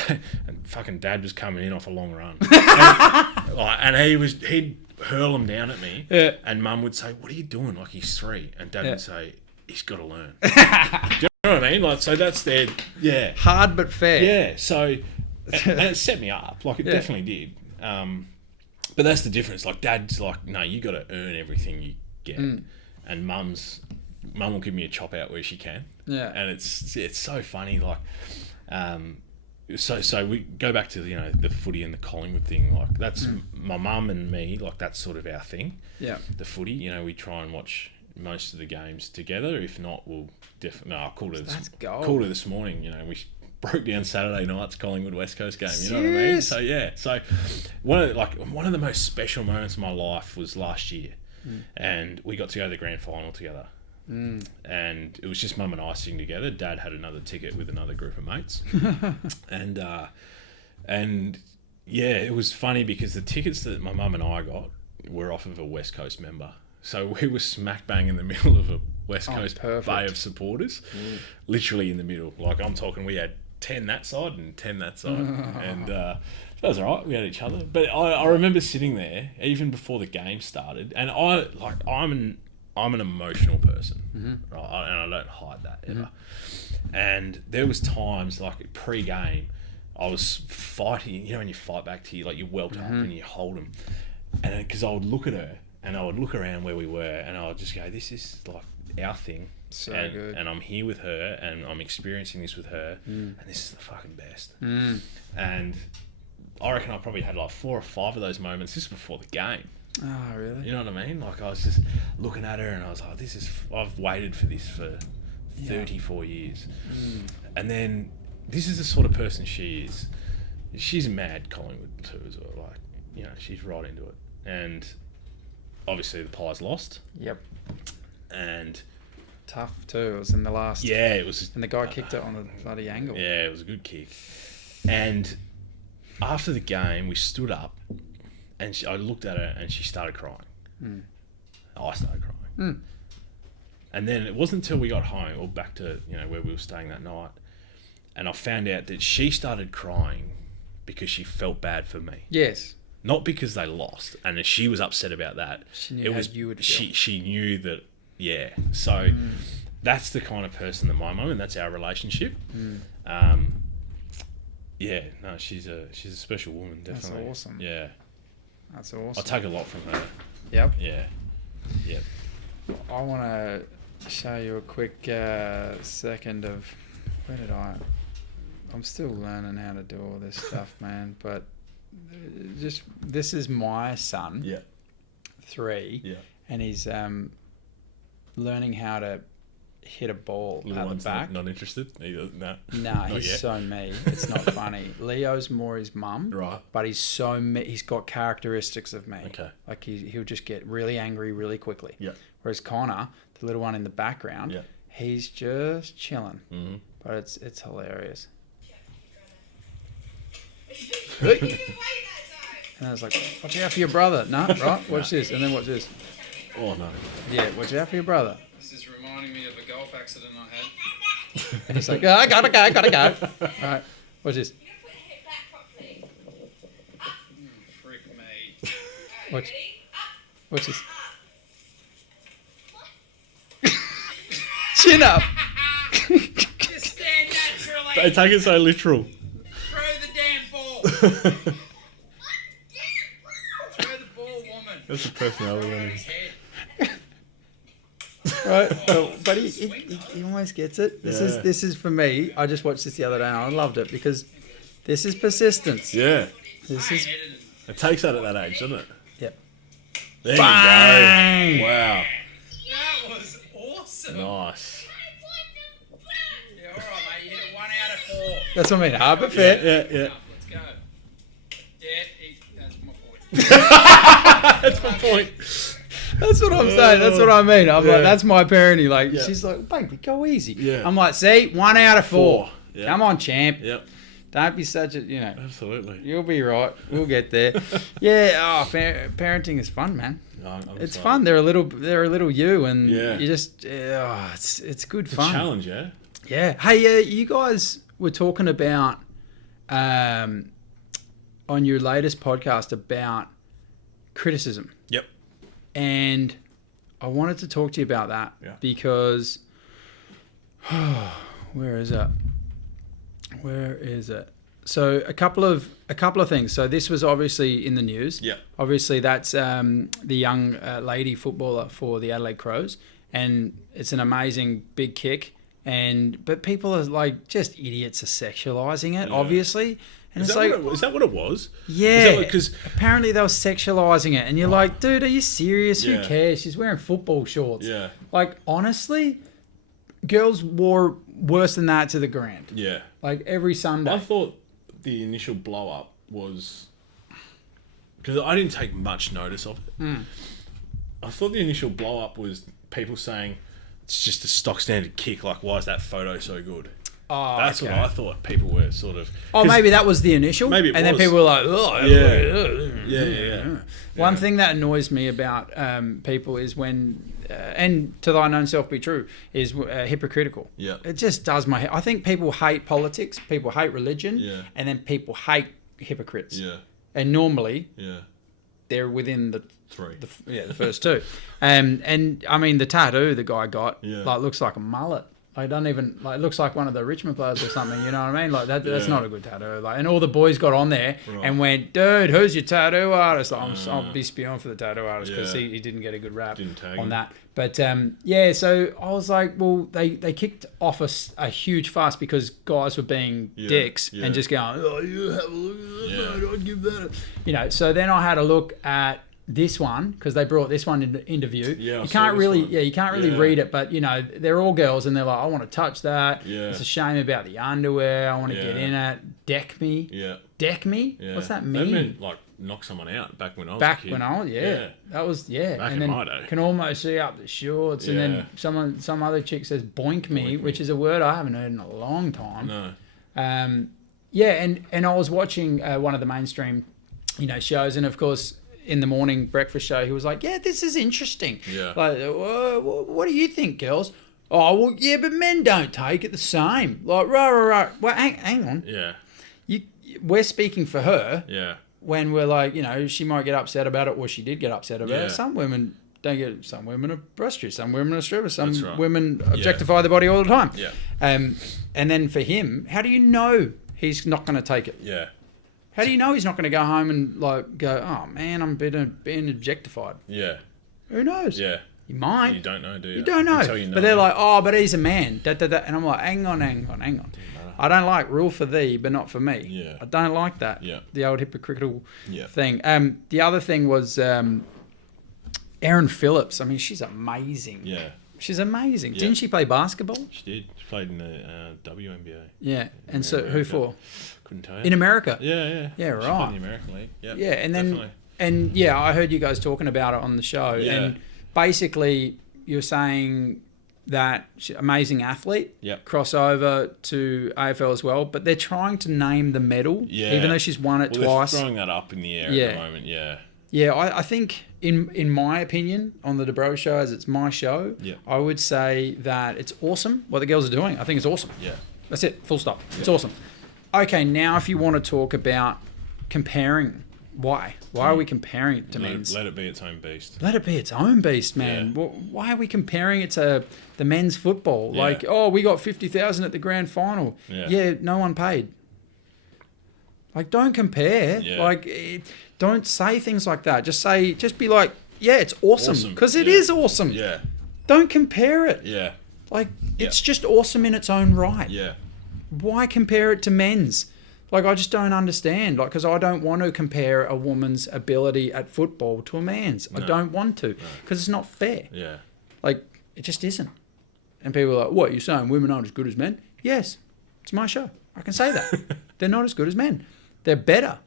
And fucking Dad was coming in off a long run, and he'd hurl them down at me. Yeah. And Mum would say, "What are you doing?" Like, he's 3, and Dad Yeah. would say, "He's got to learn." Do you know what I mean? Like, so that's their Hard but fair. yeah. So and it set me up. Like, it Yeah. definitely did. But that's the difference. Like, Dad's like, no, you got to earn everything you get, and Mum will give me a chop out where she can. Yeah. And it's so funny. Like, so we go back to the footy and the Collingwood thing. Like, that's my mum and me. Like, that's sort of our thing. Yeah. The footy. We try and watch most of the games together. If not, we'll definitely. No, I called her. That's gold. Called her this morning. We broke down Saturday night's Collingwood West Coast game. You know what I mean? Serious? So yeah. So one of the most special moments of my life was last year, and we got to go to the grand final together. And it was just Mum and I sitting together. Dad had another ticket with another group of mates, and yeah, it was funny because the tickets that my mum and I got were off of a West Coast member. So we were smack bang in the middle of a West Coast perfect. bay of supporters, literally in the middle. Like, I'm talking, we had 10 that side and 10 that side, and that was all right. We had each other. But I remember sitting there even before the game started, and I'm an emotional person, right? And I don't hide that ever. And there was times, like, pre-game, I was fighting. When you fight back to you, like, you welt up and you hold them, and because I would look at her and I would look around where we were, and I would just go, "This is like our thing." So and, good. And I'm here with her, and I'm experiencing this with her, and this is the fucking best. And I reckon I probably had like 4 or 5 of those moments just before the game. Oh, really? You know what I mean? Like, I was just looking at her and I was like, I've waited for this for 34 years. And then this is the sort of person she is. she's mad Collingwood too as well. Like, you know, she's right into it. And obviously the Pies lost. Yep. And Tough too. It was in the last. yeah, it was. And the guy kicked it on a bloody angle. Yeah, it was a good kick. And after the game, we stood up, and I looked at her, and she started crying. I started crying. And then it wasn't until we got home, or back to, you know, where we were staying that night, and I found out that she started crying because she felt bad for me. Yes. Not because they lost, and she was upset about that. She knew how you would feel. She knew that. Yeah. So that's the kind of person that my mum, and that's our relationship. Yeah. No, she's a special woman. Definitely. That's awesome. Yeah. That's awesome. I take a lot from her. Yep. Yeah. Yep. I want to show you a quick second of where did I'm still learning how to do all this stuff, man. But just this is my son, Yeah. 3, Yeah. and he's learning how to hit a ball Little at the one's back. not interested either. No. Nah, Not he's yet. so me. It's not funny. Leo's more his mum, Right. but he's so me. He's got characteristics of me. Okay. Like he'll just get really angry really quickly. Yeah. Whereas Connor, the little one in the background, Yeah. he's just chilling. Mm-hmm. But it's hilarious. And I was like, watch out for your brother. No, right? Watch this. And then watch this. Oh no. Yeah, watch out for your brother. This is reminding me of a golf accident I had. And he's like, oh, I gotta go. All right, watch this. Frick me. Watch this. Chin up. Just stand naturally. They take it so literal. Throw the damn ball. Throw the ball, woman. That's a personality. His head. Right, but he almost gets it. This is for me. I just watched this the other day and I loved it because this is persistence. Yeah. This I is headed it. It takes that at that age, doesn't it? yep. There Bang! you go. Wow. That was awesome. Nice. Yeah, all right, mate. You hit it 1 out of 4. That's what I mean. Hard but fair. Yeah. Let's go. Yeah, that's my point. That's my point. That's what I'm saying. That's what I mean. I'm Yeah. like, that's my parenting. Like, Yeah. she's like, baby, go easy. Yeah. I'm like, see, 1 out of 4. 4. Yeah. Come on, champ. Yep. Don't be such a, Absolutely. you'll be right. We'll get there. Yeah. Parenting is fun, man. I'm It's excited. fun. They're a little you, and Yeah. you just, it's good It's a fun. challenge, yeah? Yeah. Hey, you guys were talking about on your latest podcast about criticism. Yep. And I wanted to talk to you about that because where is it? So a couple of things. So this was obviously in the news. Yeah. Obviously that's the young lady footballer for the Adelaide Crows, and it's an amazing big kick. But people are like just idiots are sexualizing it, obviously. And Is it's that, like, is that what it was? yeah, Because apparently they were sexualizing it, and you're like, dude, are you serious? Yeah. Who cares? She's wearing football shorts. Yeah. Like, honestly, girls wore worse than that to the ground. yeah, Like every Sunday. I thought the initial blow up was because I didn't take much notice of it. I thought the initial blow up was people saying it's just a stock standard kick. Like, why is that photo so good? Oh, That's what I thought people were sort of. Oh, maybe that was the initial. Maybe it and then was. people were like, oh, Yeah. One thing that annoys me about people is when, and to thine own self be true, is hypocritical. Yeah. It just does my head. I think people hate politics, people hate religion, Yeah. and then people hate hypocrites. Yeah. And normally Yeah. they're within the 3. the first two. And I mean, the tattoo the guy got Yeah. looks like a mullet. Like, don't even it looks like one of the Richmond players or something. You know what I mean? Like that's Yeah. not a good tattoo. Like, and all the boys got on there Right. and went, "Dude, who's your tattoo artist?" Like, I'll be spewing for the tattoo artist because Yeah. he didn't get a good rap Didn't tag on him. that. But yeah, so I was like, well, they kicked off a huge fuss because guys were being dicks yeah. and just going, "Oh, you have a look at that, Yeah. mate, I'd give that." So then I had a look at this one, because they brought this one into interview. Yeah, I you saw can't this really, one. you can't really Yeah. read it, but they're all girls, and they're like, I want to touch that. Yeah. It's a shame about the underwear. I want to get Yeah. in it. Deck me. Yeah. Deck me. Yeah. What's that That mean? meant like knock someone out back when I was a Back kid. when I was, that was Back and in then my day. can almost see up the shorts, and Yeah. then some other chick says boink me, which is a word I haven't heard in a long time. No. And I was watching one of the mainstream, shows, and of course in the morning breakfast show, he was like, "Yeah, this is interesting. Yeah. Like, what do you think, girls? Oh, well, yeah, but men don't take it the same. Like, right. Well, hang on. Yeah. We're speaking for her Yeah. when we're like, she might get upset about it, or she did get upset about Yeah. it. Some women don't get. Some women are prostitutes. Some women are strippers. Some That's right. women objectify their body all the time. Yeah. And then for him, how do you know he's not going to take it? Yeah. How do you know he's not going to go home and go, oh man, I'm being objectified? Yeah. Who knows? Yeah. You might. You don't know, do you? You don't know. Until you know. But they're like, oh, but he's a man. Da, da, da. And I'm like, hang on. I don't like rule for thee, but not for me. Yeah. I don't like that. Yeah. The old hypocritical Yeah. thing. The other thing was Erin Phillips. I mean, she's amazing. Yeah. She's amazing. Yeah. Didn't she play basketball? She did. She played in the WNBA. Yeah. And so who America. for? Couldn't tell you. In America? Yeah. Yeah, She right. played in the American League. Yeah. Yeah, and then definitely. I heard you guys talking about it on the show, Yeah. and basically you're saying that she's an amazing athlete, Yep. crossover to AFL as well, but they're trying to name the medal, Yeah. even though she's won it Well, twice. they're throwing that up in the air Yeah. at the moment. Yeah. Yeah, I think in my opinion on the DeBro Show, as it's my show, Yeah. I would say that it's awesome what the girls are doing. I think it's awesome. Yeah. That's it. Full stop. It's awesome. Okay, now if you want to talk about comparing, why are we comparing it to men's? Let it be its own beast. Let it be its own beast, man. Yeah. Why are we comparing it to the men's football? Yeah. Like, oh, we got 50,000 at the grand final. Yeah. No one paid. Like, don't compare. Yeah. Like, don't say things like that. Just be like, yeah, it's awesome. Awesome. Because it Yeah. is awesome. Yeah. Don't compare it. Yeah. Like, it's just awesome in its own right. Yeah. Why compare it to men's? Like, I just don't understand. Like, because I don't want to compare a woman's ability at football to a man's. I don't want to, because it's not fair. Yeah. Like, it just isn't. And people are like, what, you're saying women aren't as good as men? Yes, it's my show. I can say that. They're not as good as men. They're better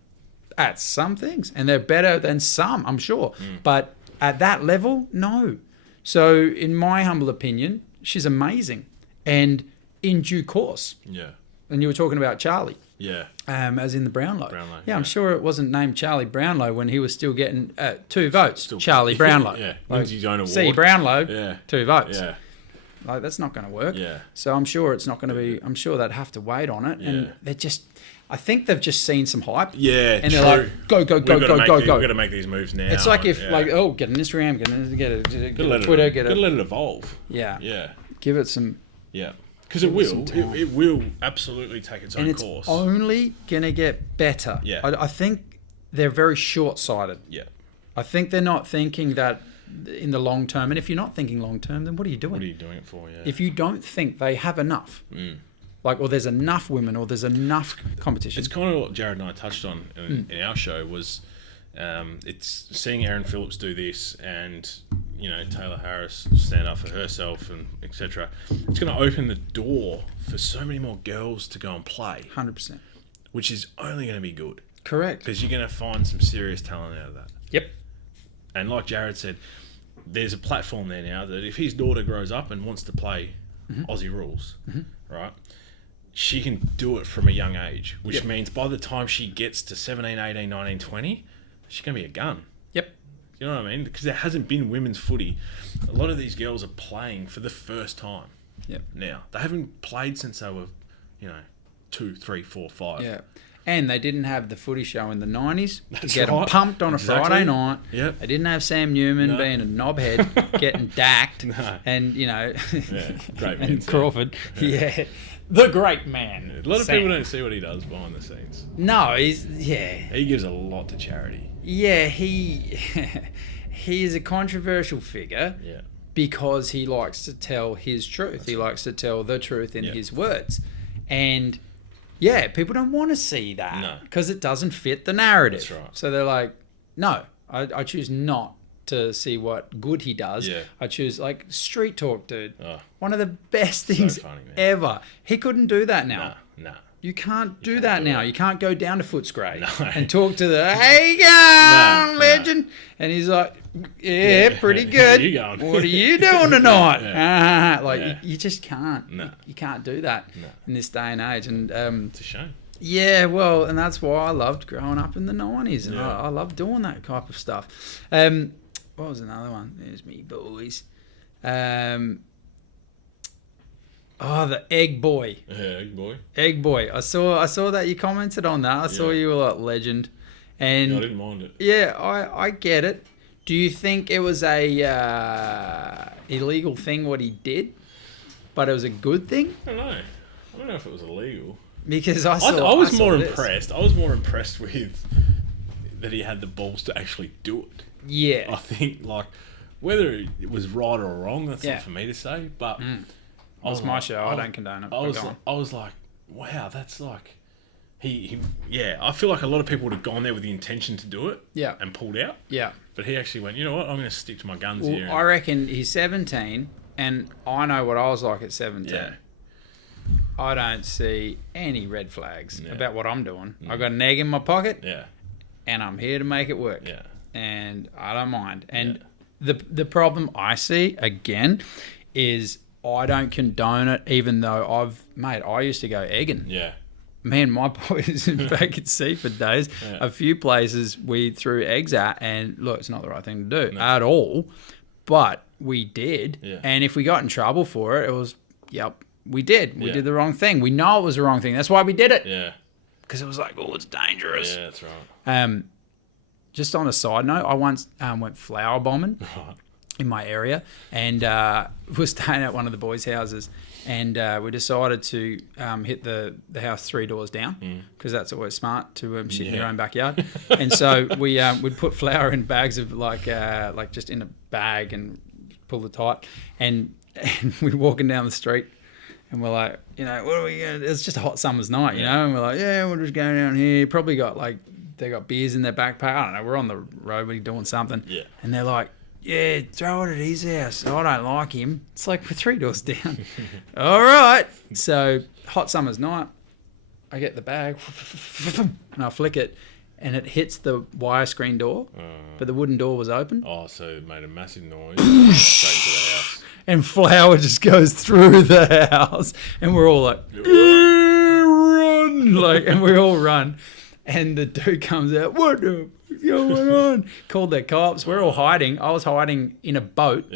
at some things, and they're better than some, I'm sure. But at that level, no. So, in my humble opinion, she's amazing. And in due course, Yeah. and you were talking about Charlie, Yeah. as in the Brownlow. Brownlow, Yeah, I'm yeah. sure it wasn't named Charlie Brownlow when he was still getting 2 votes. Charlie Brownlow. Yeah. Like, Wins his own award. C. Brownlow, Yeah. 2 votes. Yeah. Like, that's not going to work. Yeah. So I'm sure it's not going to be. I'm sure they'd have to wait on it. Yeah. And they're just. I think they've just seen some hype. Yeah. And they're true. like, go, We've got go. to make these moves now. It's like if, Yeah. like, oh, get an Instagram, get a Gotta Twitter, get gotta a. let it evolve. Yeah. Yeah. Give it some. Yeah. Because it Give it some will. time. It will absolutely take its own And it's course. only going to get better. Yeah. I think they're very short sighted. Yeah. I think they're not thinking that in the long term. And if you're not thinking long term, then what are you doing? What are you doing it for? Yeah. If you don't think they have enough, like, or there's enough women, or there's enough competition. It's kind of what Jared and I touched on in our show was it's seeing Erin Phillips do this and, Taylor Harris stand up for herself and etc. It's going to open the door for so many more girls to go and play, 100%. which is only going to be good Correct. because you're going to find some serious talent out of that. Yep. And like Jared said, there's a platform there now that if his daughter grows up and wants to play Aussie rules, right, she can do it from a young age, which means by the time she gets to 17, 18, 19, 20, she's going to be a gun. Yep. You know what I mean? Because there hasn't been women's footy. A lot of these girls are playing for the first time Yep. now. They haven't played since they were, 2, 3, 4, 5. Yeah. And they didn't have the footy show in the 90s to That's get them right. pumped on a Exactly. Friday night. Yep. They didn't have Sam Newman No. being a knobhead getting dacked. No. And, Yeah, great man. and Crawford. Yeah. The great man. A lot of Sam. people don't see what he does behind the scenes. No, he's... He gives a lot to charity. Yeah, he is a controversial figure Yeah. because he likes to tell his truth. He likes to tell the truth in Yeah. his words. And yeah, people don't want to see No. that because it doesn't fit the narrative. That's right. So they're like, no, I choose not to see what good he does. Yeah. I choose like street talk, dude. Oh. One of the best things funny, man. ever. He couldn't do that now. Nah. You can't do that now. You can't go down to Footscray No. and talk to the, hey, you going, legend? And he's like, yeah, pretty good. You going? What are you doing tonight? Yeah. You just can't. No. You can't do that in this day and age. And It's a shame. yeah, well, and that's why I loved growing up in the 90s. And I love doing that type of stuff. What was another one? There's me, boys. The Egg Boy. Yeah, Egg Boy. Egg Boy. I saw that you commented on that. I saw you were like legend. And I didn't mind it. yeah, I get it. Do you think it was a illegal thing what he did, but it was a good thing? I don't know. I don't know if it was illegal. Because I was more this. impressed. I was more impressed with that he had the balls to actually do it. Yeah. I think, like, whether it was right or wrong, that's Yeah. not for me to say. But That's my show. I don't condone it. I but was, go on. I was like, wow, that's like, yeah. I feel like a lot of people would have gone there with the intention to do it, Yeah. and pulled out. Yeah. But he actually went, you know what? I'm going to stick to my guns here. Well, I reckon he's 17, and I know what I was like at 17. Yeah. I don't see any red flags Yeah. about what I'm doing. I got an egg in my pocket, Yeah. and I'm here to make it work. Yeah. And I don't mind. And the problem I see again is I don't condone it, even though I used to go egging. Yeah. Man, my boys back at sea for days. Yeah. A few places we threw eggs at, and look, it's not the right thing to do at all, but we did. Yeah. And if we got in trouble for it, it was, we did. We Yeah. did the wrong thing. We know it was the wrong thing. That's why we did it. Yeah. Because it was like, oh, it's dangerous. Yeah, that's right. Just on a side note, I once went flower bombing in my area, and was staying at one of the boys' houses, and we decided to hit the house 3 doors down, because that's always smart to shit in your own backyard. And so we'd put flour in bags of like just in a bag and pull it tight, and we're walking down the street, and we're like, what are we gonna do? It's just a hot summer's night, and we're like, we'll just go down here. Probably got they got beers in their backpack. I don't know. We're on the road, we're doing something. Yeah. And they're like, yeah, throw it at his house. I don't like him. It's like we're 3 doors down. All right. So hot summer's night, I get the bag and I flick it, and it hits the wire screen door, but the wooden door was open. Oh, so it made a massive noise straight to the house. And flour just goes through the house, and we're all like, run! And we all run. And the dude comes out, what the fuck's going on? Called the cops. We're all hiding. I was hiding in a boat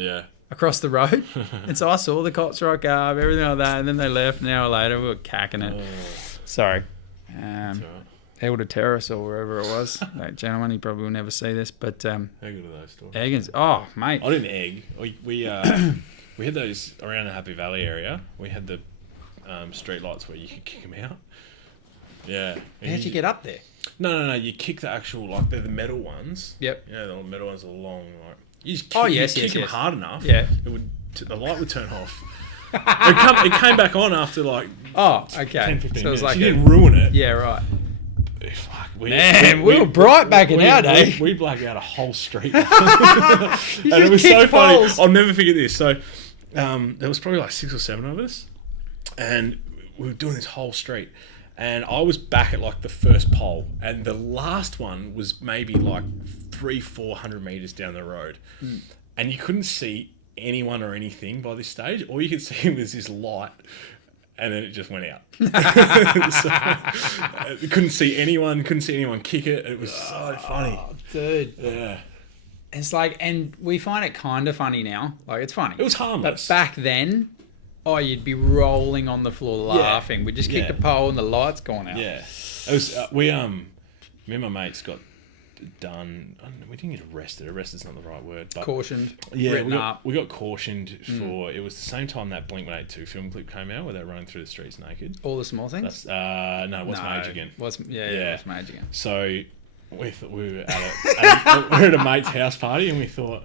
across the road. And so I saw the cops rock up, everything like that. And then they left. An hour later, we were cacking it. Sorry. Elder Terrace or wherever it was. That gentleman, he probably will never see this. But how good are those stories? Eggins. Oh, mate. I didn't egg. We had those around the Happy Valley area. We had the street lights where you could kick them out. Yeah. How'd you get up there? No. You kick the actual, like, they're the metal ones. Yep. The metal ones are long, like, you just kick them hard enough. Yeah. The light would turn off. It came back on after, like, oh, okay. 10, 15 so it was minutes. like You didn't ruin it. Yeah, right. Fuck, We were bright back in our day. We blacked out a whole street. You And it was so kicked funny. poles. I'll never forget this. So there was probably like 6 or 7 of us, and we were doing this whole street. And I was back at like the first pole, and the last one was maybe like 300-400 meters down the road, and you couldn't see anyone or anything by this stage. All you could see was this light, and then it just went out. So, couldn't see anyone kick it. It was so funny. Dude. Yeah. It's like, and we find it kind of funny now. Like, it's funny. It was harmless. But back then, you'd be rolling on the floor laughing. We just kicked a pole and the light's gone out. Yeah. It was, me and my mates got done. I don't know, we didn't get arrested. Arrested's not the right word. But Cautioned. yeah, written up. we got cautioned for, it was the same time that Blink-182 film clip came out where they were running through the streets naked. All the small things? That's, no, What's Mage Again? What's Mage Again? So we were at a mate's house party, and we thought,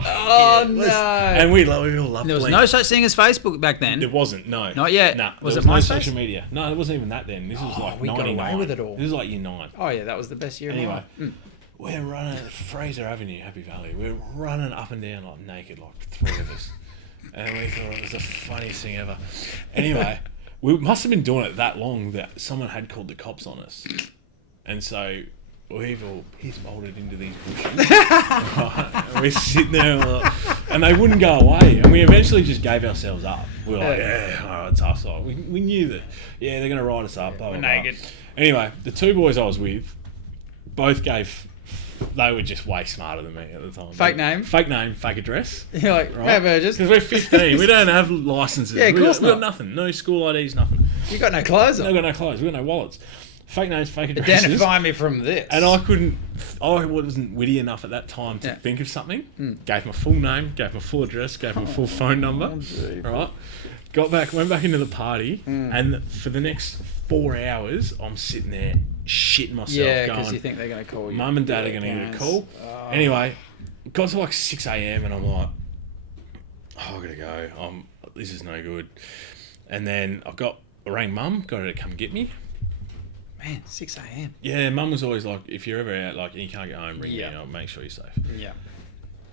Oh, no. and we all loved There was Blink. no such thing as Facebook back then. There wasn't, no. Not yet. Nah, Was there it no MySpace? social media. No, it wasn't even that then. This was like we got 99. away with it all. This is like year 9. Oh, yeah, that was the best year Anyway, of my life. we're running Fraser Avenue, Happy Valley. We're running up and down like naked, like 3 of us. And we thought it was the funniest thing ever. Anyway, we must have been doing it that long that someone had called the cops on us. And so we've all piss-bolted into these bushes. Right? And we're sitting there and they wouldn't go away. And we eventually just gave ourselves up. We were like, it's us. Like, we knew that, they're going to ride us up. Blah, blah, blah. Naked. Anyway, the 2 boys I was with both they were just way smarter than me at the time. Fake name, fake address. You're like, right? Hey, Burgess. Because we're 15. We don't have licenses. Yeah, of course we got not. nothing. No school IDs, nothing. You got no clothes on. We got no clothes. We got no wallets. Fake names, fake addresses. Identify me from this. And I wasn't witty enough at that time to think of something. Gave my full name, gave my full address, gave my full phone number. Right? Went back into the party, and for the next 4 hours, I'm sitting there shitting myself. Yeah, because you think they're going to call you. Mum and Dad are going to get a call. Anyway, got to like 6 a.m. and I'm like, I gotta go. This is no good. And then I rang Mum, got her to come get me. Man, 6 a.m. Yeah, Mum was always like, if you're ever out, like, and you can't get home, ring me, I'll make sure you're safe. Yeah.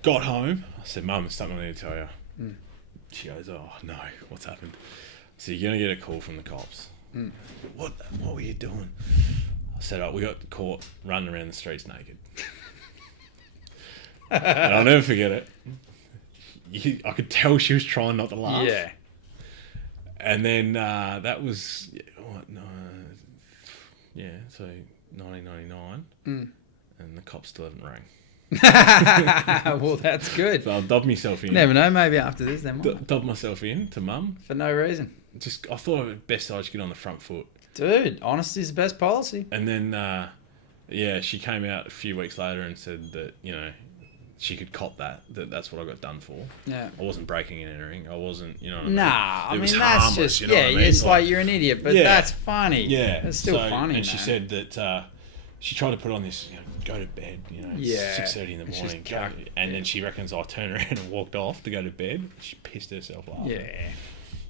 Got home, I said, Mum, there's something I need to tell you. She goes, oh, no, what's happened? I said, you're going to get a call from the cops. What were you doing? I said, we got caught running around the streets naked. And I'll never forget it. I could tell she was trying not to laugh. Yeah. And then that was, so 1999. And the cops still haven't rang. Well, that's good. So I'll dob myself in. Never know, maybe after this they might. Dob myself in to Mum. For no reason. I thought it best I just get on the front foot. Dude, honesty's the best policy. And then, she came out a few weeks later and said that, she could cop that's what I got done for. Yeah. I wasn't breaking and entering. I wasn't, you know what I mean? Nah, I mean, that's harmless, just, you know what I mean? It's like you're an idiot, but that's funny. Yeah. It's still funny, And she said that she tried to put on this, go to bed, 6:30 in the morning. And then she reckons I turned around and walked off to go to bed. She pissed herself laughing. Yeah.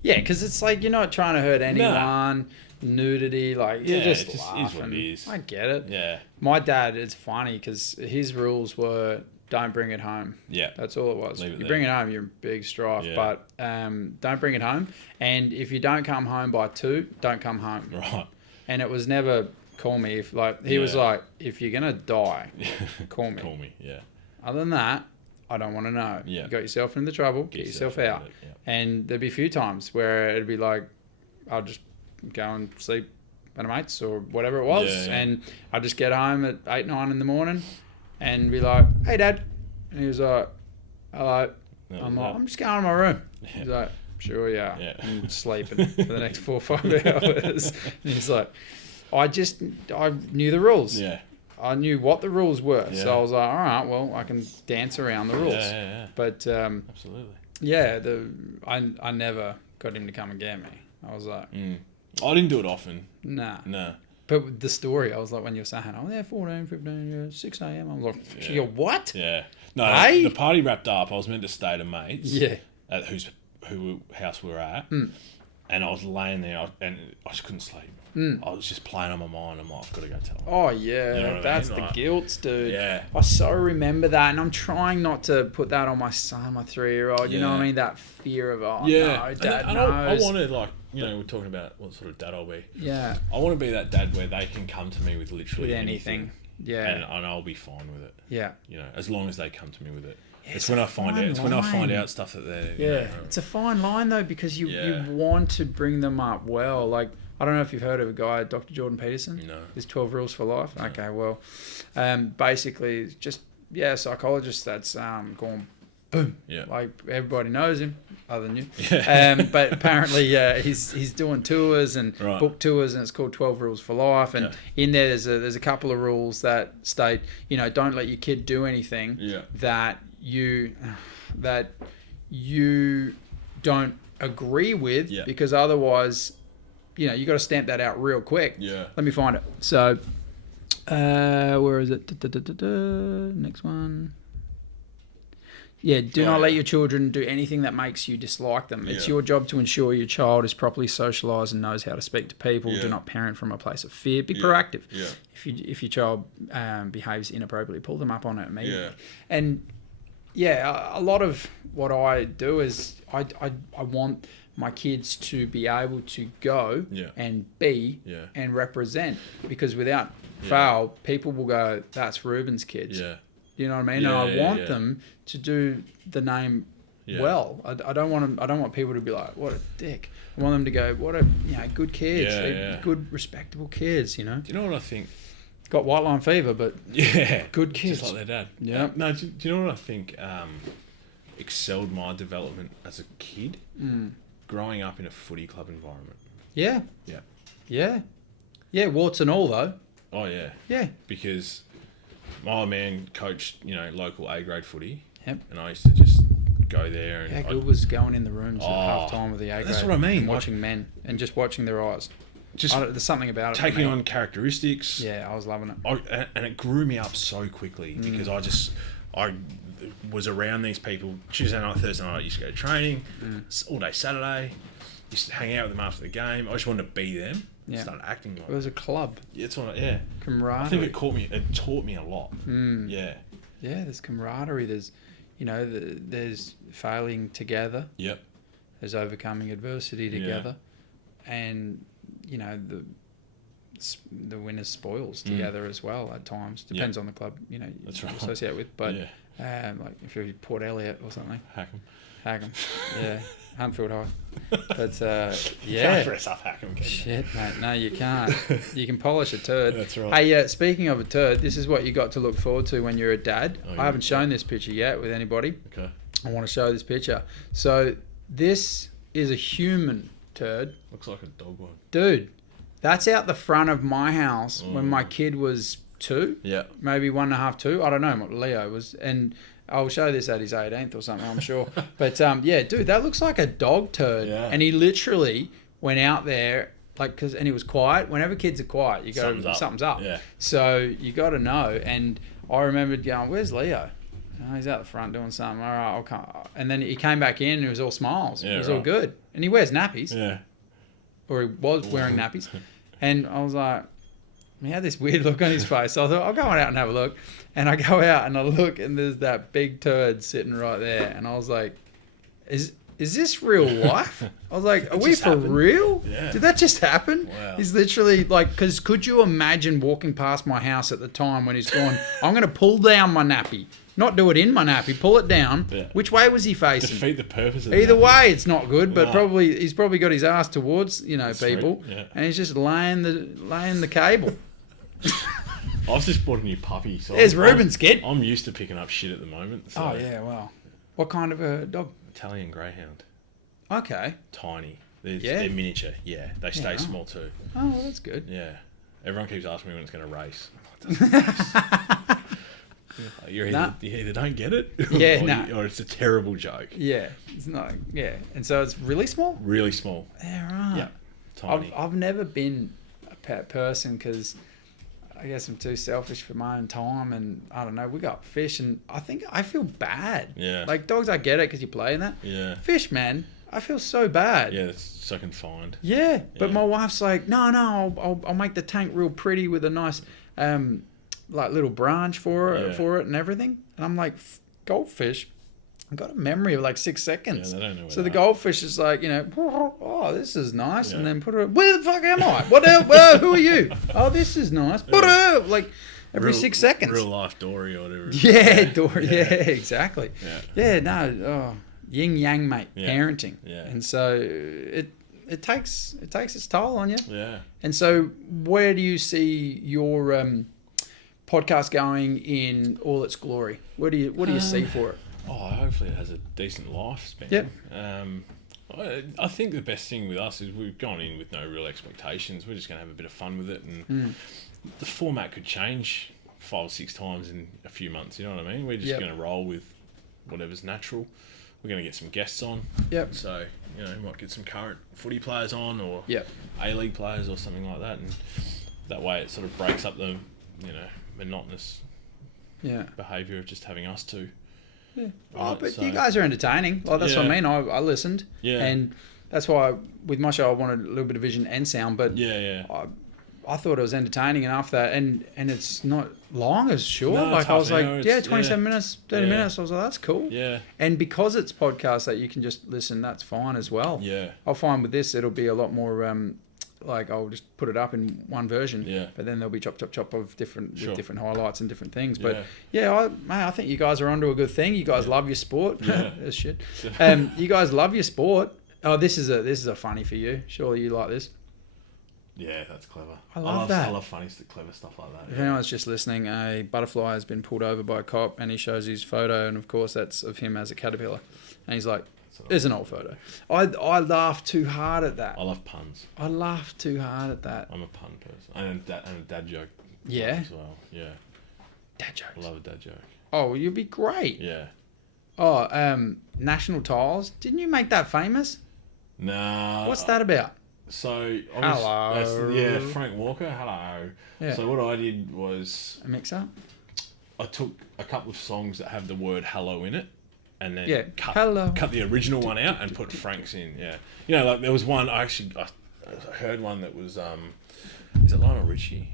Yeah, because it's like you're not trying to hurt anyone. Nudity, like you're just laughing. Is what it is. I get it. Yeah. My dad, it's funny because his rules were don't bring it home. Yeah. That's all it was. Leave it you bring it home, you're in big strife. Yeah. But don't bring it home. And if you don't come home by 2, don't come home. Right. And it was never call me. If he was like, if you're gonna die, call me. Call me. Yeah. Other than that, I don't want to know. Yeah. You got yourself into trouble. Get yourself out. Yeah. And there'd be a few times where it'd be like, I'll just go and sleep at a mate's or whatever it was, and I'd just get home at 8, 9 in the morning, and be like, "Hey, Dad," and he was like, "Hello." I'm like, "I'm just going to my room." Yeah. He's like, "Sure, yeah." And sleeping for the next 4 or 5 hours. And he's like, I knew the rules. Yeah. I knew what the rules were. Yeah. So I was like, all right, well, I can dance around the rules. Yeah. But absolutely. Yeah, I never got him to come and get me. I was like, I didn't do it often. Nah. No. But with the story, I was like, when you were saying, oh, yeah, 14, 15, 6 a.m. I was like, you what? Yeah. No, the party wrapped up. I was meant to stay at a mate's. Yeah. At whose house we were at. And I was laying there and I just couldn't sleep. I was just playing on my mind. I'm like, I've got to go tell her. Oh, yeah. You know that's I mean? the guilt, dude. Yeah. I so remember that. And I'm trying not to put that on my son, my 3-year-old. You know what I mean? That fear of, no, Dad knows. I wanted, like, we're talking about what sort of dad I'll be. Yeah. I want to be that dad where they can come to me with literally anything. Yeah. And I'll be fine with it. Yeah. As long as they come to me with it. Yeah, it's when I find out. It's when I find out stuff that they're. Yeah. It's a fine line though, because you want to bring them up well. Like, I don't know if you've heard of a guy, Dr. Jordan Peterson. No. There's 12 rules for life. No. Okay, well, basically, just a psychologist that's gone boom. Yeah. Like everybody knows him, other than you. Yeah. But apparently, he's doing tours and book tours, and it's called 12 Rules for Life. And in there, there's a couple of rules that state, don't let your kid do anything that you don't agree with, because otherwise, you got to stamp that out real quick. Yeah. Let me find it. So, where is it? Next one. Yeah, do Oh, not let yeah. your children do anything that makes you dislike them. It's Yeah. your job to ensure your child is properly socialised and knows how to speak to people. Yeah. Do not parent from a place of fear. Be Yeah. proactive. Yeah. If your child behaves inappropriately, pull them up on it immediately. Yeah. And yeah, a lot of what I do is I want my kids to be able to go Yeah. and be Yeah. and represent, because without Yeah. fail, people will go, that's Ruben's kids. Yeah. You know what I mean? Yeah, and I yeah, want yeah. them to do the name Yeah. well. I don't want them, I don't want people to be like, what a dick. I want them to go, what a good kids, Yeah, they're yeah. good respectable kids. You know, Do you know what I think? got white line fever, but Yeah. good kids. Just like their dad. Yeah. No, do you know what I think excelled my development as a kid? Growing up in a footy club environment. Yeah, Yeah. yeah, yeah. Warts and all though. Oh, yeah. Yeah, Because my old man coached, local A-grade footy. Yep. And I used to just go there and... how I'd- good was going in the rooms at Oh, half time with the A grade? that's what I mean, and like- watching men and just watching their eyes. just There's something about it. for taking me. on characteristics. Yeah, I was loving it. And it grew me up so quickly because I was around these people Tuesday night, Thursday night. I used to go to training all day Saturday. Used to hang out with them after the game. I just wanted to be them. Yeah. Started acting like It was a club, it's one. Yeah, camaraderie. I think it taught me a lot. Yeah. Yeah, there's camaraderie. There's, there's failing together. Yep. There's overcoming adversity together, and the winners spoils together as well at times. Depends on the club That's you right. associate with, but Yeah. like if you're Port Elliot or something, Hack 'em. Hackham, yeah, Huntfield High, but Can't yeah. dress up Hack 'em, can you? Shit, mate. No, you can't. You can polish a turd. That's right. Hey, speaking of a turd, this is what you got to look forward to when you're a dad. Oh, I haven't shown this picture yet with anybody. Okay. I want to show this picture. So this is a human turd. Looks like a dog one. Dude, that's out the front of my house when my kid was 2, Yeah. maybe 1.5, 2. I don't know what Leo was. And I'll show this at his 18th or something, I'm sure. But yeah, dude, that looks like a dog turd. Yeah. And he literally went out there, and he was quiet. Whenever kids are quiet, you go, something's up. Yeah. So you got to know. And I remembered going, where's Leo? Oh, he's out the front doing something. All right, I'll come. And then he came back in and it was all smiles. Yeah, it was all right. good. And he wears nappies. Yeah. Or he was wearing nappies. And I was like, he had this weird look on his face. So I thought, I'll go out and have a look. And I go out and I look and there's that big turd sitting right there. And I was like, is this real life? I was like, are we just for happened? real? Yeah. Did that just happen? Wow. He's literally because could you imagine walking past my house at the time when he's going, I'm going to pull down my nappy. Not do it in my nappy, pull it down. Yeah. Which way was he facing? Defeat the purpose of Either that. way, it's not good, but No. he's probably got his ass towards people, right, yeah. and he's just laying the cable. I've just bought a new puppy. So There's Ruben's kid. I'm used to picking up shit at the moment. So Oh yeah, well, what kind of a dog? Italian Greyhound. Okay. Tiny. Yeah? They're miniature. Yeah. They stay right. small too. Oh, well, that's good. Yeah. Everyone keeps asking me when it's going to race. You either don't get it, Yeah, or, no. or it's a terrible joke. Yeah, it's not. Yeah, and so it's really small. Really small. Yeah, right. Yeah. Tiny. I've never been a pet person because I guess I'm too selfish for my own time, and I don't know. We got fish, and I think I feel bad. Yeah. Like dogs, I get it because you play in that. Yeah. Fish, man, I feel so bad. Yeah, it's so confined. Yeah, but Yeah. my wife's like, no, I'll make the tank real pretty with a nice, like little branch for it, Yeah. and everything. And I'm like, goldfish, I've got a memory of like 6 seconds. Yeah, they don't know where So the they are. goldfish is like, oh, this is nice, and Yeah. then put it. Where the fuck am I? What? Well, who are you? Oh, this is nice. Put it like every 6 seconds. Real life Dory or whatever. Yeah, Dory. Yeah, exactly. Yeah. Yeah, no, yin yang, mate. Yeah. Parenting. Yeah. And so it takes its toll on you. Yeah. And so, where do you see your podcast going in all its glory? What do you see for it? Oh, hopefully it has a decent lifespan. Yep. I think the best thing with us is we've gone in with no real expectations. We're just going to have a bit of fun with it, and the format could change 5 or 6 times in a few months. You know what I mean? We're just Yep. going to roll with whatever's natural. We're going to get some guests on. Yep. So we might get some current footy players on, or Yep. A-League players, or something like that, and that way it sort of breaks up the monotonous Yeah. behaviour of just having us two. Oh, but you guys are entertaining. Like that's what I mean. I listened. Yeah. And that's why with my show I wanted a little bit of vision and sound. But I thought it was entertaining enough that, and it's not long as short. No, like I was like, 27 yeah. minutes, 30 minutes. I was like, that's cool. Yeah. And because it's podcast that you can just listen, that's fine as well. Yeah. I'll find with this, it'll be a lot more, like I'll just put it up in one version. Yeah. But then there'll be chop of different, Sure. with different highlights and different things. But I think you guys are onto a good thing. You guys love your sport. Yeah. That's shit. You guys love your sport. Oh, this is a funny for you. Surely you like this. Yeah, that's clever. I love that. I love funny, clever stuff like that. If anyone's just listening, a butterfly has been pulled over by a cop, and he shows his photo, and of course that's of him as a caterpillar. And he's like, "There's an old photo." I laugh too hard at that. I love puns. I laugh too hard at that. I'm a pun person. And a dad joke. Yeah. As well. Yeah. Dad jokes. I love a dad joke. Oh, you'd be great. Yeah. Oh, National Tiles. Didn't you make that famous? Nah. What's that about? So, Hello. Frank Walker. Hello. Yeah. So what I did was A mix-up? I took a couple of songs that have the word hello in it, and then cut the original one out and put Frank's in. Yeah. You know, like there was one I heard one that was is it Lionel Richie?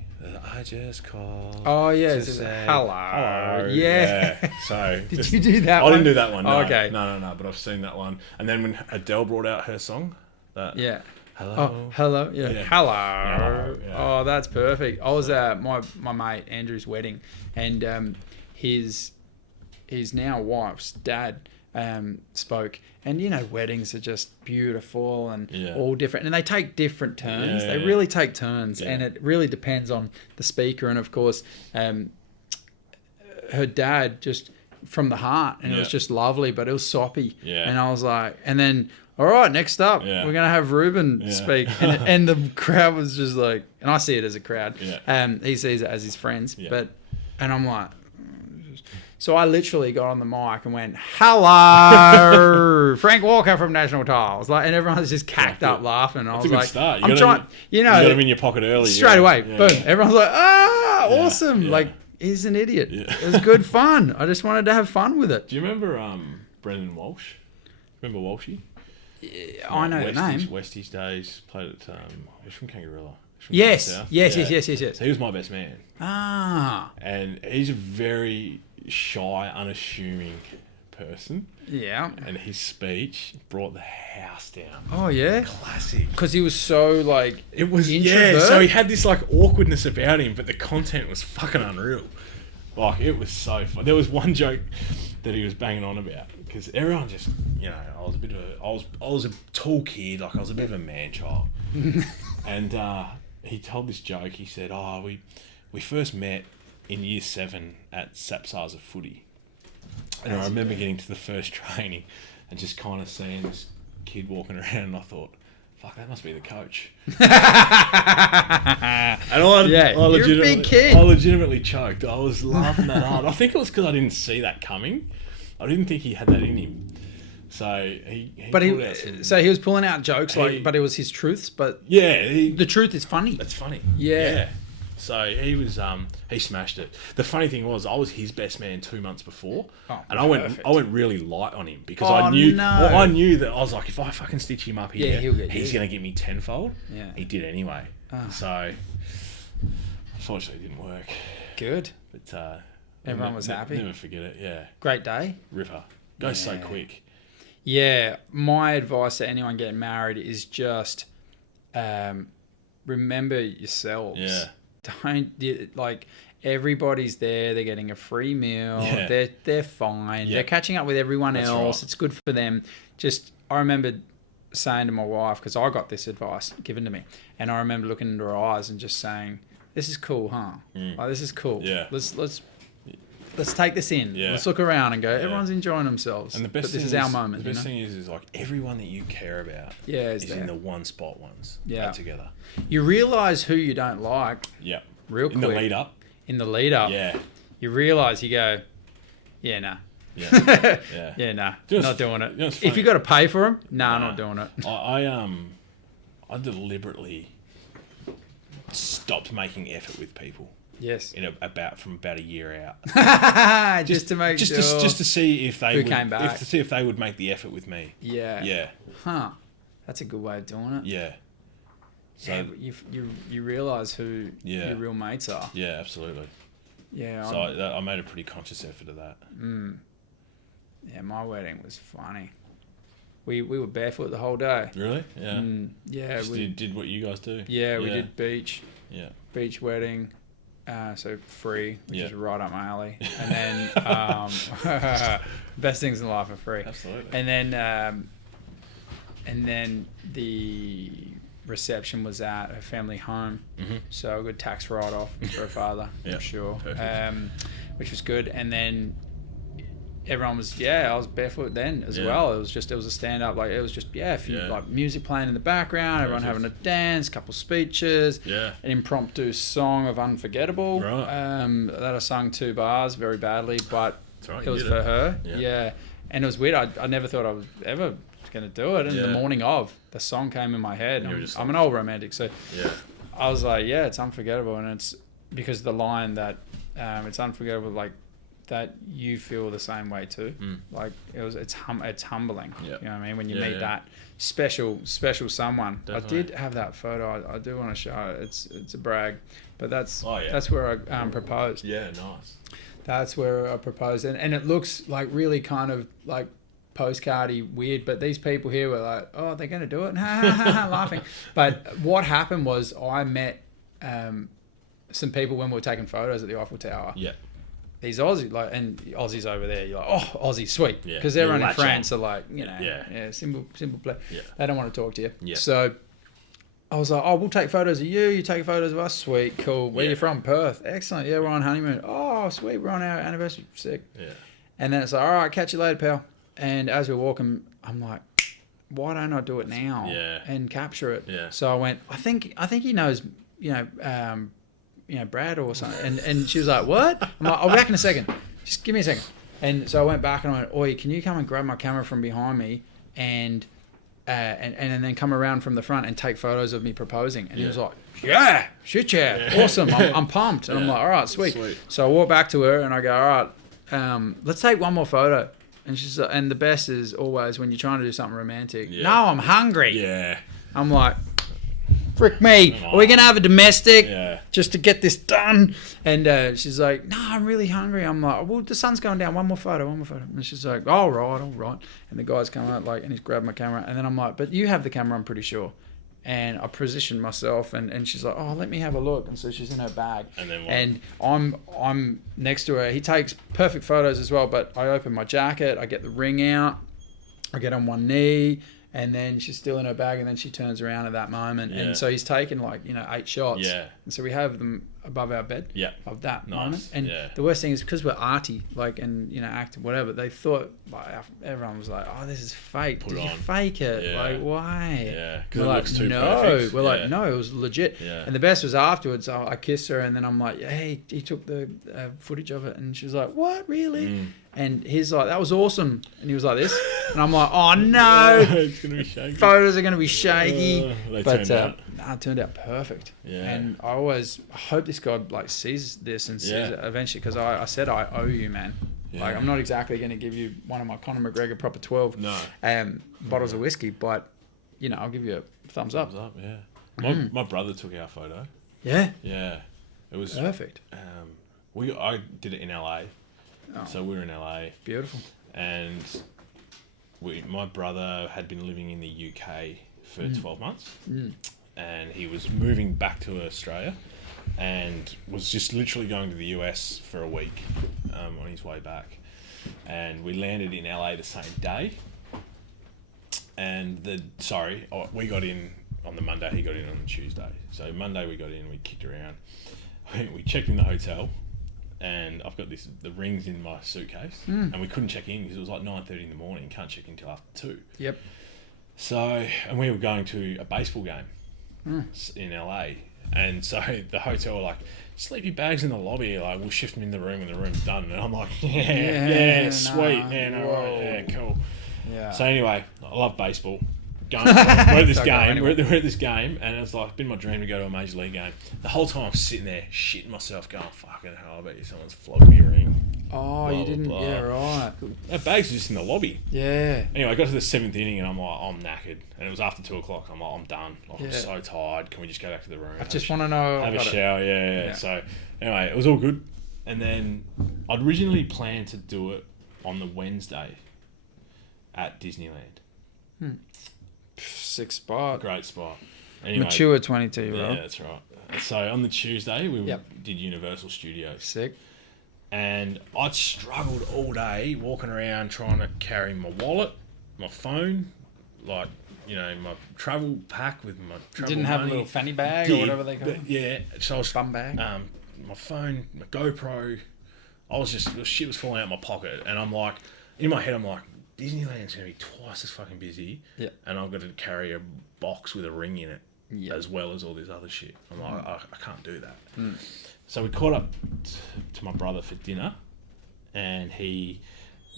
I just called. Oh yeah, to say hello. Yeah. Yeah. So did you do that? I didn't do that one. No. Oh, okay. No. But I've seen that one. And then when Adele brought out her song, yeah. Hello. Oh, hello. Yeah. Hello. Yeah. Oh, that's perfect. I was at my mate Andrew's wedding, and his now wife's dad spoke, and you know weddings are just beautiful and all different, and they take different turns. They really take turns, and it really depends on the speaker, and of course, her dad just from the heart, and it was just lovely, but it was soppy, and I was like, and then. All right, next up, we're going to have Ruben speak. And the crowd was just like, and I see it as a crowd. Yeah. He sees it as his friends. Yeah. And I'm like, so I literally got on the mic and went, hello, Frank Walker from National Tiles. Like, and everyone was just cacked up laughing. I was like, start. I'm trying, you got him in your pocket early. Straight away, boom. Everyone's like, awesome. Like, he's an idiot. Yeah. It was good fun. I just wanted to have fun with it. Do you remember Brendan Walsh? Remember Walshy? Yeah, I know the name. Westies days, played at, he's from Kangaroo. Yes. So he was my best man. Ah. And he's a very shy, unassuming person. Yeah. And his speech brought the house down. Oh, yeah? Classic. Because he was so, like, it was introvert. So he had this, like, awkwardness about him, but the content was fucking unreal. Like, it was so fun. There was one joke that he was banging on about. Because everyone just, you know, I was a tall kid, like I was a bit of a man child. And he told this joke. He said, we first met in year 7 at Sapsaza Footy. And I remember getting to the first training and just kind of seeing this kid walking around, and I thought, fuck, that must be the coach. And you're a big kid. I legitimately choked. I was laughing that hard. I think it was because I didn't see that coming. I didn't think he had that in him. So he was pulling out jokes, but it was his truths. But the truth is funny. That's funny. Yeah. So he was he smashed it. The funny thing was I was his best man 2 months before, and I went really light on him because I knew that I was like, if I fucking stitch him up here, he's gonna get me tenfold. Yeah. He did anyway. So unfortunately it didn't work. Good. But everyone was happy. Never forget it. Yeah. Great day. Ripper. Goes so quick. Yeah. My advice to anyone getting married is just remember yourselves. Yeah. Don't like everybody's there. They're getting a free meal. Yeah. They're fine. Yeah. They're catching up with everyone else. Right. It's good for them. Just I remember saying to my wife, because I got this advice given to me, and I remember looking into her eyes and just saying, "This is cool, huh? Like, this is cool. Yeah. Let's take this in. Yeah. Let's look around and go, everyone's enjoying themselves. And the best this is our moment. The best thing is like everyone that you care about is in the one spot ones. Yeah. Together. You realise who you don't like. Yeah. Real quick. In the lead up. Yeah. You realise, you go, nah. Yeah. Yeah, nah. Not doing it. If you got to pay for them, not doing it. I deliberately stopped making effort with people. Yes. From about a year out. just to make sure. Just to see if they came back. to see if they would make the effort with me. Yeah. Yeah. Huh. That's a good way of doing it. Yeah. So yeah, you realise who your real mates are. Yeah, absolutely. Yeah. So I made a pretty conscious effort of that. Yeah, my wedding was funny. We were barefoot the whole day. Really? Yeah. Yeah. Just did what you guys do. Yeah, we did beach. Yeah. Beach wedding. So free, which is right up my alley. And then best things in life are free. Absolutely. And then the reception was at her family home, so a good tax write-off for her father, I'm sure, which was good. And then everyone was, I was barefoot then as well. It was a stand-up, like it was just a few like music playing in the background, everyone having a dance, couple speeches, an impromptu song of Unforgettable, that I sung 2 bars very badly, but it was for her. And it was weird. I never thought I was ever going to do it, and the morning of, the song came in my head, and I'm an old romantic, so I was like, it's unforgettable. And it's because the line that it's unforgettable, like that you feel the same way too. Like it's humbling. You know what I mean, when you meet that special someone. Definitely. I did have that photo. I do want to show it. It's a brag, but that's where I proposed. Nice. That's where I proposed, and it looks like really kind of like postcardy weird, but these people here were like, oh, they're going to do it, laughing. But what happened was I met some people when we were taking photos at the Eiffel Tower. Yeah. These Aussies, like, and Aussies over there, you're like, oh, Aussie, sweet. Because everyone in France are like, simple play. Yeah. They don't want to talk to you. Yeah. So I was like, oh, we'll take photos of you. You take photos of us. Sweet, cool. Where are you from? Perth. Excellent. Yeah, we're on honeymoon. Oh, sweet. We're on our anniversary. Sick. Yeah. And then it's like, all right, catch you later, pal. And as we're walking, I'm like, why don't I do it now and capture it? Yeah. So I went, I think he knows, Brad or something. And she was like, what? I'm like, I'll be back in a second. Just give me a second. And so I went back and I went, oi, can you come and grab my camera from behind me and then come around from the front and take photos of me proposing? And he was like, awesome. I'm pumped. And I'm like, all right, sweet. So I walk back to her and I go, all right, let's take one more photo. And she's like, and the best is always when you're trying to do something romantic. No, I'm hungry. Yeah. I'm like, frick me. Are we going to have a domestic just to get this done? And she's like, no, I'm really hungry. I'm like, well, the sun's going down. One more photo. And she's like, all right. And the guy's come out and he's grabbed my camera. And then I'm like, but you have the camera, I'm pretty sure. And I positioned myself, and she's like, oh, let me have a look. And so she's in her bag. And then what? And I'm next to her. He takes perfect photos as well, but I open my jacket, I get the ring out, I get on one knee, and then she's still in her bag, and then she turns around at that moment. And so he's taken 8 shots. Yeah. And so we have them above our bed of that moment. And the worst thing is because we're arty, and act whatever, they thought, everyone was like, oh, this is fake. Did you fake it? Yeah. Like, why? Yeah. Because it looks too perfect. We're like, no, it was legit. Yeah. And the best was afterwards, I kissed her, and then I'm like, hey, he took the footage of it. And she was like, what, really? And he's like, that was awesome. And he was like this. And I'm like, oh, no. It's going to be shaky. Photos are going to be shaky. But it turned out perfect. Yeah. And I hope this guy sees this and sees it eventually, because I said I owe you, man. Yeah. I'm not exactly going to give you one of my Conor McGregor proper 12 bottles of whiskey, but I'll give you a thumbs up. Yeah. My brother took our photo. Yeah. Yeah. It was perfect. I did it in LA. Oh. So we were in LA. Beautiful. And my brother had been living in the UK for 12 months. And he was moving back to Australia and was just literally going to the US for a week on his way back. And we landed in LA the same day. And we got in on the Monday, he got in on the Tuesday. So Monday we got in, we kicked around. We checked in the hotel. And I've got the rings in my suitcase, and we couldn't check in because it was 9:30 in the morning. Can't check in until after 2. Yep. So, and we were going to a baseball game in LA, and so the hotel were like, "Just leave your bags in the lobby. We'll shift them in the room when the room's done." And I'm like, "Yeah, sweet, man, all right, yeah, cool." Yeah. So anyway, I love baseball. we're at this Don't go game. anywhere. We're at this game, and it's like been my dream to go to a major league game. The whole time I'm sitting there shitting myself, going, "Fucking hell! I bet you someone's flogged me a ring." Oh, Blah, you didn't. blah. Yeah, right. That bag's just in the lobby. Yeah. Anyway, I got to the 7th inning, and I'm like, I'm knackered, and it was after 2:00. I'm like, I'm done. Like, I'm Yeah. so tired. Can we just go back to the room? I just want to know. have a got it. shower. Yeah. So anyway, it was all good, and then I'd originally planned to do it on the Wednesday at Disneyland. Sick spot. Great spot. Anyway, Mature 22-year-old. yeah, that's right. So on the Tuesday, we Yep. did Universal Studios. Sick. And I'd struggled all day walking around trying to carry my wallet, my phone, like, you know, my travel pack with my travel Didn't have a money. little fanny bag or whatever they call it. Yeah, so I was Bum bag. my phone, my GoPro. I was just, the shit was falling out my pocket, and I'm like, in my head, I'm like, Disneyland's gonna be twice as fucking busy, Yeah. and I've got to carry a box with a ring in it, Yeah. as well as all this other shit. I'm like, I can't do that. So we caught up to my brother for dinner, and he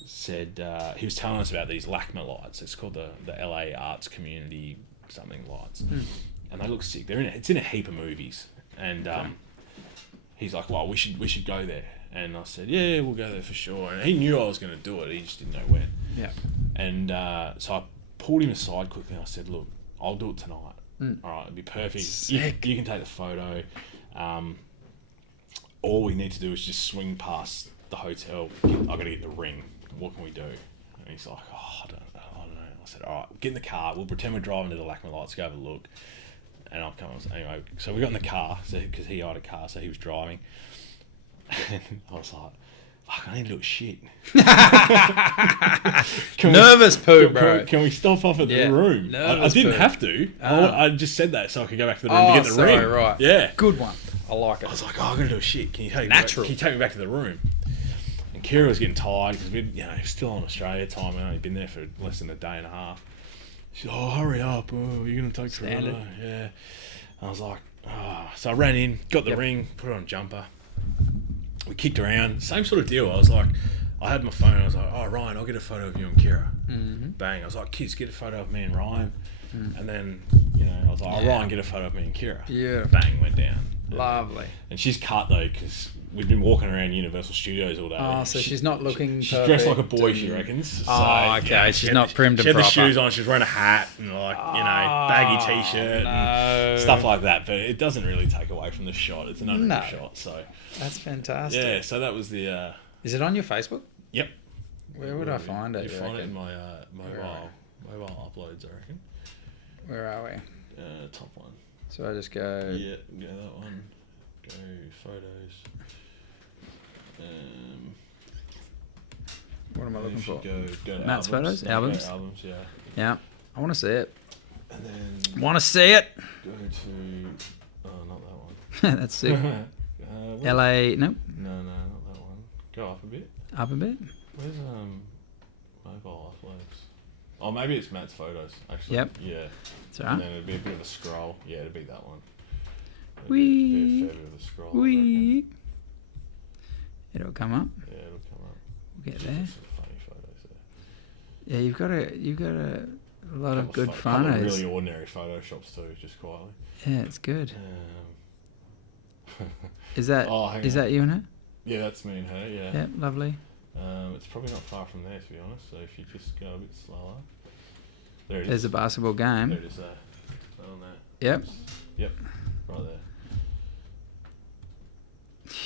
said he was telling us about these LACMA lights. It's called the LA Arts Community something lights, and they look sick. It's in a heap of movies, and he's like, "Well, we should go there." And I said, "Yeah, we'll go there for sure." And he knew I was going to do it. He just didn't know when. Yeah. And so I pulled him aside quickly, and I said, "Look, I'll do it tonight. All right, it'll be perfect. You Sick. can take the photo. All we need to do is just swing past the hotel. I've got to get the ring. What can we do?" And he's like, "Oh, I don't know." I said, "All right, get in the car. We'll pretend we're driving to the LACMA lights. Go have a look." And I'll come. Anyway, so we got in the car because he hired a car, so he was driving. And I was like, "Fuck, I need a little shit." Nervous poo, bro. Can we stop off at Yeah, the room? I nervous didn't poo. have to. I just said that so I could go back to the room Oh, to get the sorry, ring. right. Yeah. Good one. I like it. I was like, "Oh, I'm gonna do a shit. Can you take Natural. Can you take me back to the room?" And Kira was getting tired because we're still on Australia time. We'd only been there for less than a day and a half. She's like, "Oh, hurry up! Oh, you're gonna take Standard. forever." Yeah. I was like, "Oh." So I ran in, got the ring, put it on a jumper. We kicked around, same sort of deal. I was like, I had my phone. I was like, "Oh, Ryan, I'll get a photo of you and Kira." Bang! I was like, "Kids, get a photo of me and Ryan." And then, I was like, "Oh, Ryan, get a photo of me and Kira." Beautiful. Bang! Went down. Lovely. And she's cut though because we've been walking around Universal Studios all day. Oh, so she's not looking She's dressed like a perfect boy, she and- reckons. Oh, okay. she She's had not primmed She and had the proper. shoes on. She was wearing a hat and baggy t-shirt no. and stuff like that. But it doesn't really take away from the shot. It's an unreal No. shot. So That's fantastic. yeah. So that was the. Is it on your Facebook? Yep. Where would I find it? You you find it reckon? in my are mobile uploads, I reckon. Where are we? Top one. So I just go. Yeah, go that one. Go photos. What am I looking If you for? Go to Matt's albums. photos? Yeah, go Albums? to albums, yeah. Yeah. I want to see it. And then Want to see it? go to. Oh, not that one. That's sick. What- LA. Nope. No, not that one. Go up a bit. Up a bit. Where's mobile uploads? Oh, maybe it's Matt's photos. Actually. Yep. Yeah. It's And alright. then it'd be a bit of a scroll. Yeah, it'd be that one. It'd Wee. be a fair bit of a scroll. I reckon. Wee. It'll come up. Yeah, it'll come up. We'll get there. Some funny photos there. Yeah, you've got a lot of good Couple of photos. really ordinary photoshops too, just quietly. Yeah, it's good. Um, Is that Oh, hang is on. that you and her? yeah, that's me and her. Yeah. Yeah, lovely. It's probably not far from there, to be honest. So if you just go a bit slower, there it is. There's a basketball game. There it is. There. On there. Yep. Yep. Right there.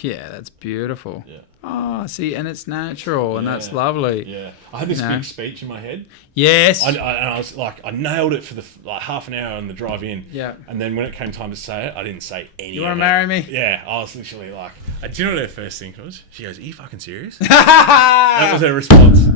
Yeah, that's beautiful. Yeah. Oh, see, and it's natural, and that's Yeah. lovely. Yeah. I had this You know. big speech in my head. Yes. And I was like, I nailed it for the half an hour on the drive in. Yeah. And then when it came time to say it, I didn't say any. You want of to it. marry me? Yeah. I was literally like, do you know what her first thing was? She goes, "Are you fucking serious?" That was her response.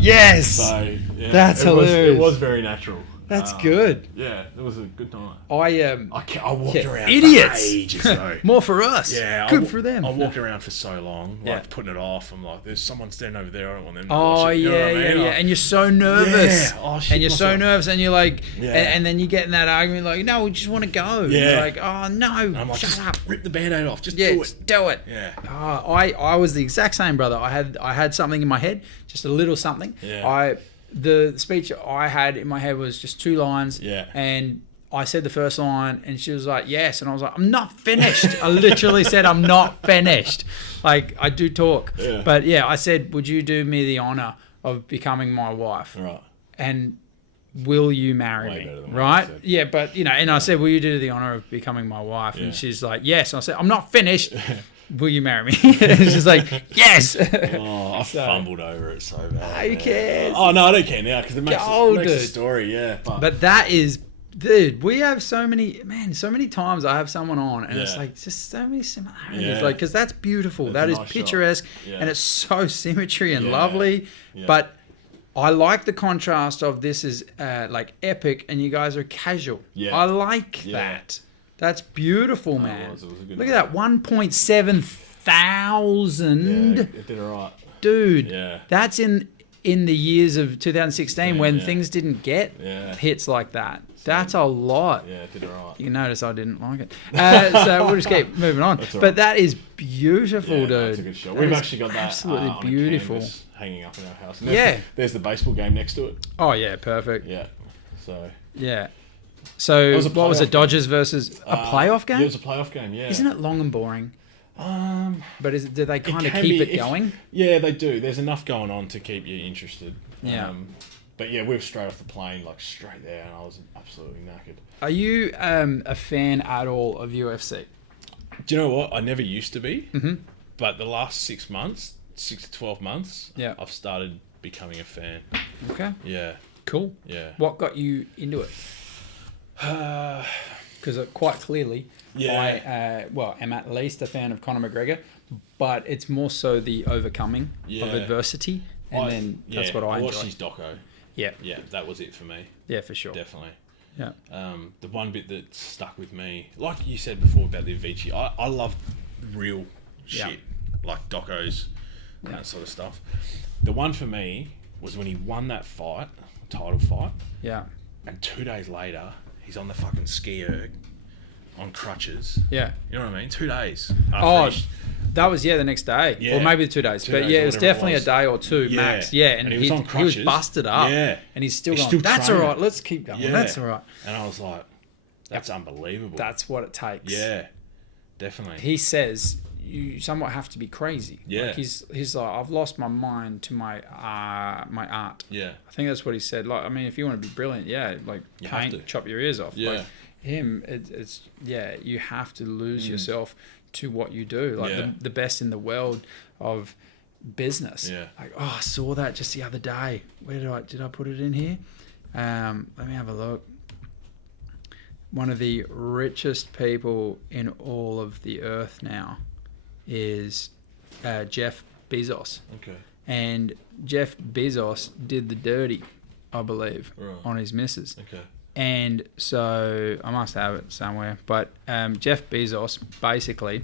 Yes. So yeah, That's it hilarious. Was very natural. That's good. Yeah, it was a good night. I I walked Yeah, around idiots. for ages though. More for us. Yeah, Good for them. I walked around for so long, like Yeah. putting it off. I'm like, "There's someone standing over there. I don't want them to Oh watch it." You know yeah, what I yeah, mean? yeah. And you're so nervous. Yeah. Oh, shit and you're so myself. nervous, and you're like, Yeah. and then you get in that argument, like, no, we just want to go. Yeah. You're like, oh no, And I'm like, shut just up. rip the band-aid off. Just Yeah, do it. just do it. Yeah. Oh, I was the exact same, brother. I had something in my head, just a little something. Yeah. I the speech I had in my head was just 2 lines. Yeah. And I said the first line, and she was like, yes. And I was like, I'm not finished. I literally said, I'm not finished. Like, I do talk. Yeah. But, yeah, I said, would you do me the honour of becoming my wife? Right. And will you marry Way me? better than what I Right? said. Yeah, but, you know, and I said, will you do the honour of becoming my wife? Yeah. And she's like, yes. And I said, I'm not finished. Will you marry me? She's like, yes. Oh, I fumbled over it so bad. Who cares? Oh, no, I don't care now because it makes the dude. story, yeah. But that is, dude, we have so many times I have someone on and it's Yeah. like just so many similarities. Yeah. Like, because that's beautiful. That's That a is nice shot. picturesque Yeah. and it's so symmetry and Yeah. lovely. Yeah. But I like the contrast of this is like epic and you guys are casual. Yeah. I like Yeah. that. That's beautiful, it man. was a good Look one. at that, 1.7 thousand. Yeah, it did all right. Dude, Yeah. that's in the years of 2016 when yeah. things didn't get Yeah. hits like that. That's a lot. Yeah, it did all right. You can notice I didn't like it. So we'll just keep moving on. That's all But right. that is beautiful, Yeah, dude. that's a good shot. That We've is actually got that absolutely on a beautiful. canvas hanging up in our house. And Yeah. there's the baseball game next to it. Oh yeah, perfect. Yeah. So. Yeah. So It was a what was playoff it? Dodgers versus a playoff game? Yeah, it was a playoff game. Yeah. Isn't it long and boring? But do they kind of can keep be it going? Yeah, they do. There's enough going on to keep you interested. Yeah. But yeah, we were straight off the plane, like straight there, and I was absolutely knackered. Are you a fan at all of UFC? Do you know what? I never used to be, Mm-hmm. but the last 6 to 12 months, Yeah. I've started becoming a fan. Okay. Yeah, Cool. yeah. What got you into it? Because quite clearly, Yeah. I am at least a fan of Conor McGregor, but it's more so the overcoming Yeah. of adversity, and then that's what I watched enjoy. his doco. Yeah, Yeah, that was it for me. yeah, for sure. Definitely. Yeah, The one bit that stuck with me, like you said before about the Avicii, I love real Yeah. shit, like docos and that sort of stuff. The one for me was when he won that fight, title fight, yeah, and 2 days later, he's on the fucking ski erg on crutches. yeah. You know what I mean? 2 days. after Oh, he- that was the next day, Yeah. or maybe 2 days. 2 but days yeah, or it was whatever it definitely was. a day or two Yeah. max. Yeah, and he was on he was crutches. busted up. Yeah. and he's still He's going. still That's all training. right. Let's keep going. Yeah. That's all right. And I was like, that's unbelievable. That's what it takes. Yeah, definitely. He says you somewhat have to be crazy. Yeah. Like he's like, I've lost my mind to my art. Yeah. I think that's what he said. Like, I mean, if you want to be brilliant, yeah, like You have to. paint, chop your ears off. Yeah. Like him, it's you have to lose yourself to what you do. Like Yeah. the best in the world of business. Yeah. Like, oh, I saw that just the other day. Where did I put it in here? Let me have a look. One of the richest people in all of the earth now is Jeff Bezos. Okay. And Jeff Bezos did the dirty, I believe, Right. on his missus. Okay. And so I must have it somewhere. But Jeff Bezos basically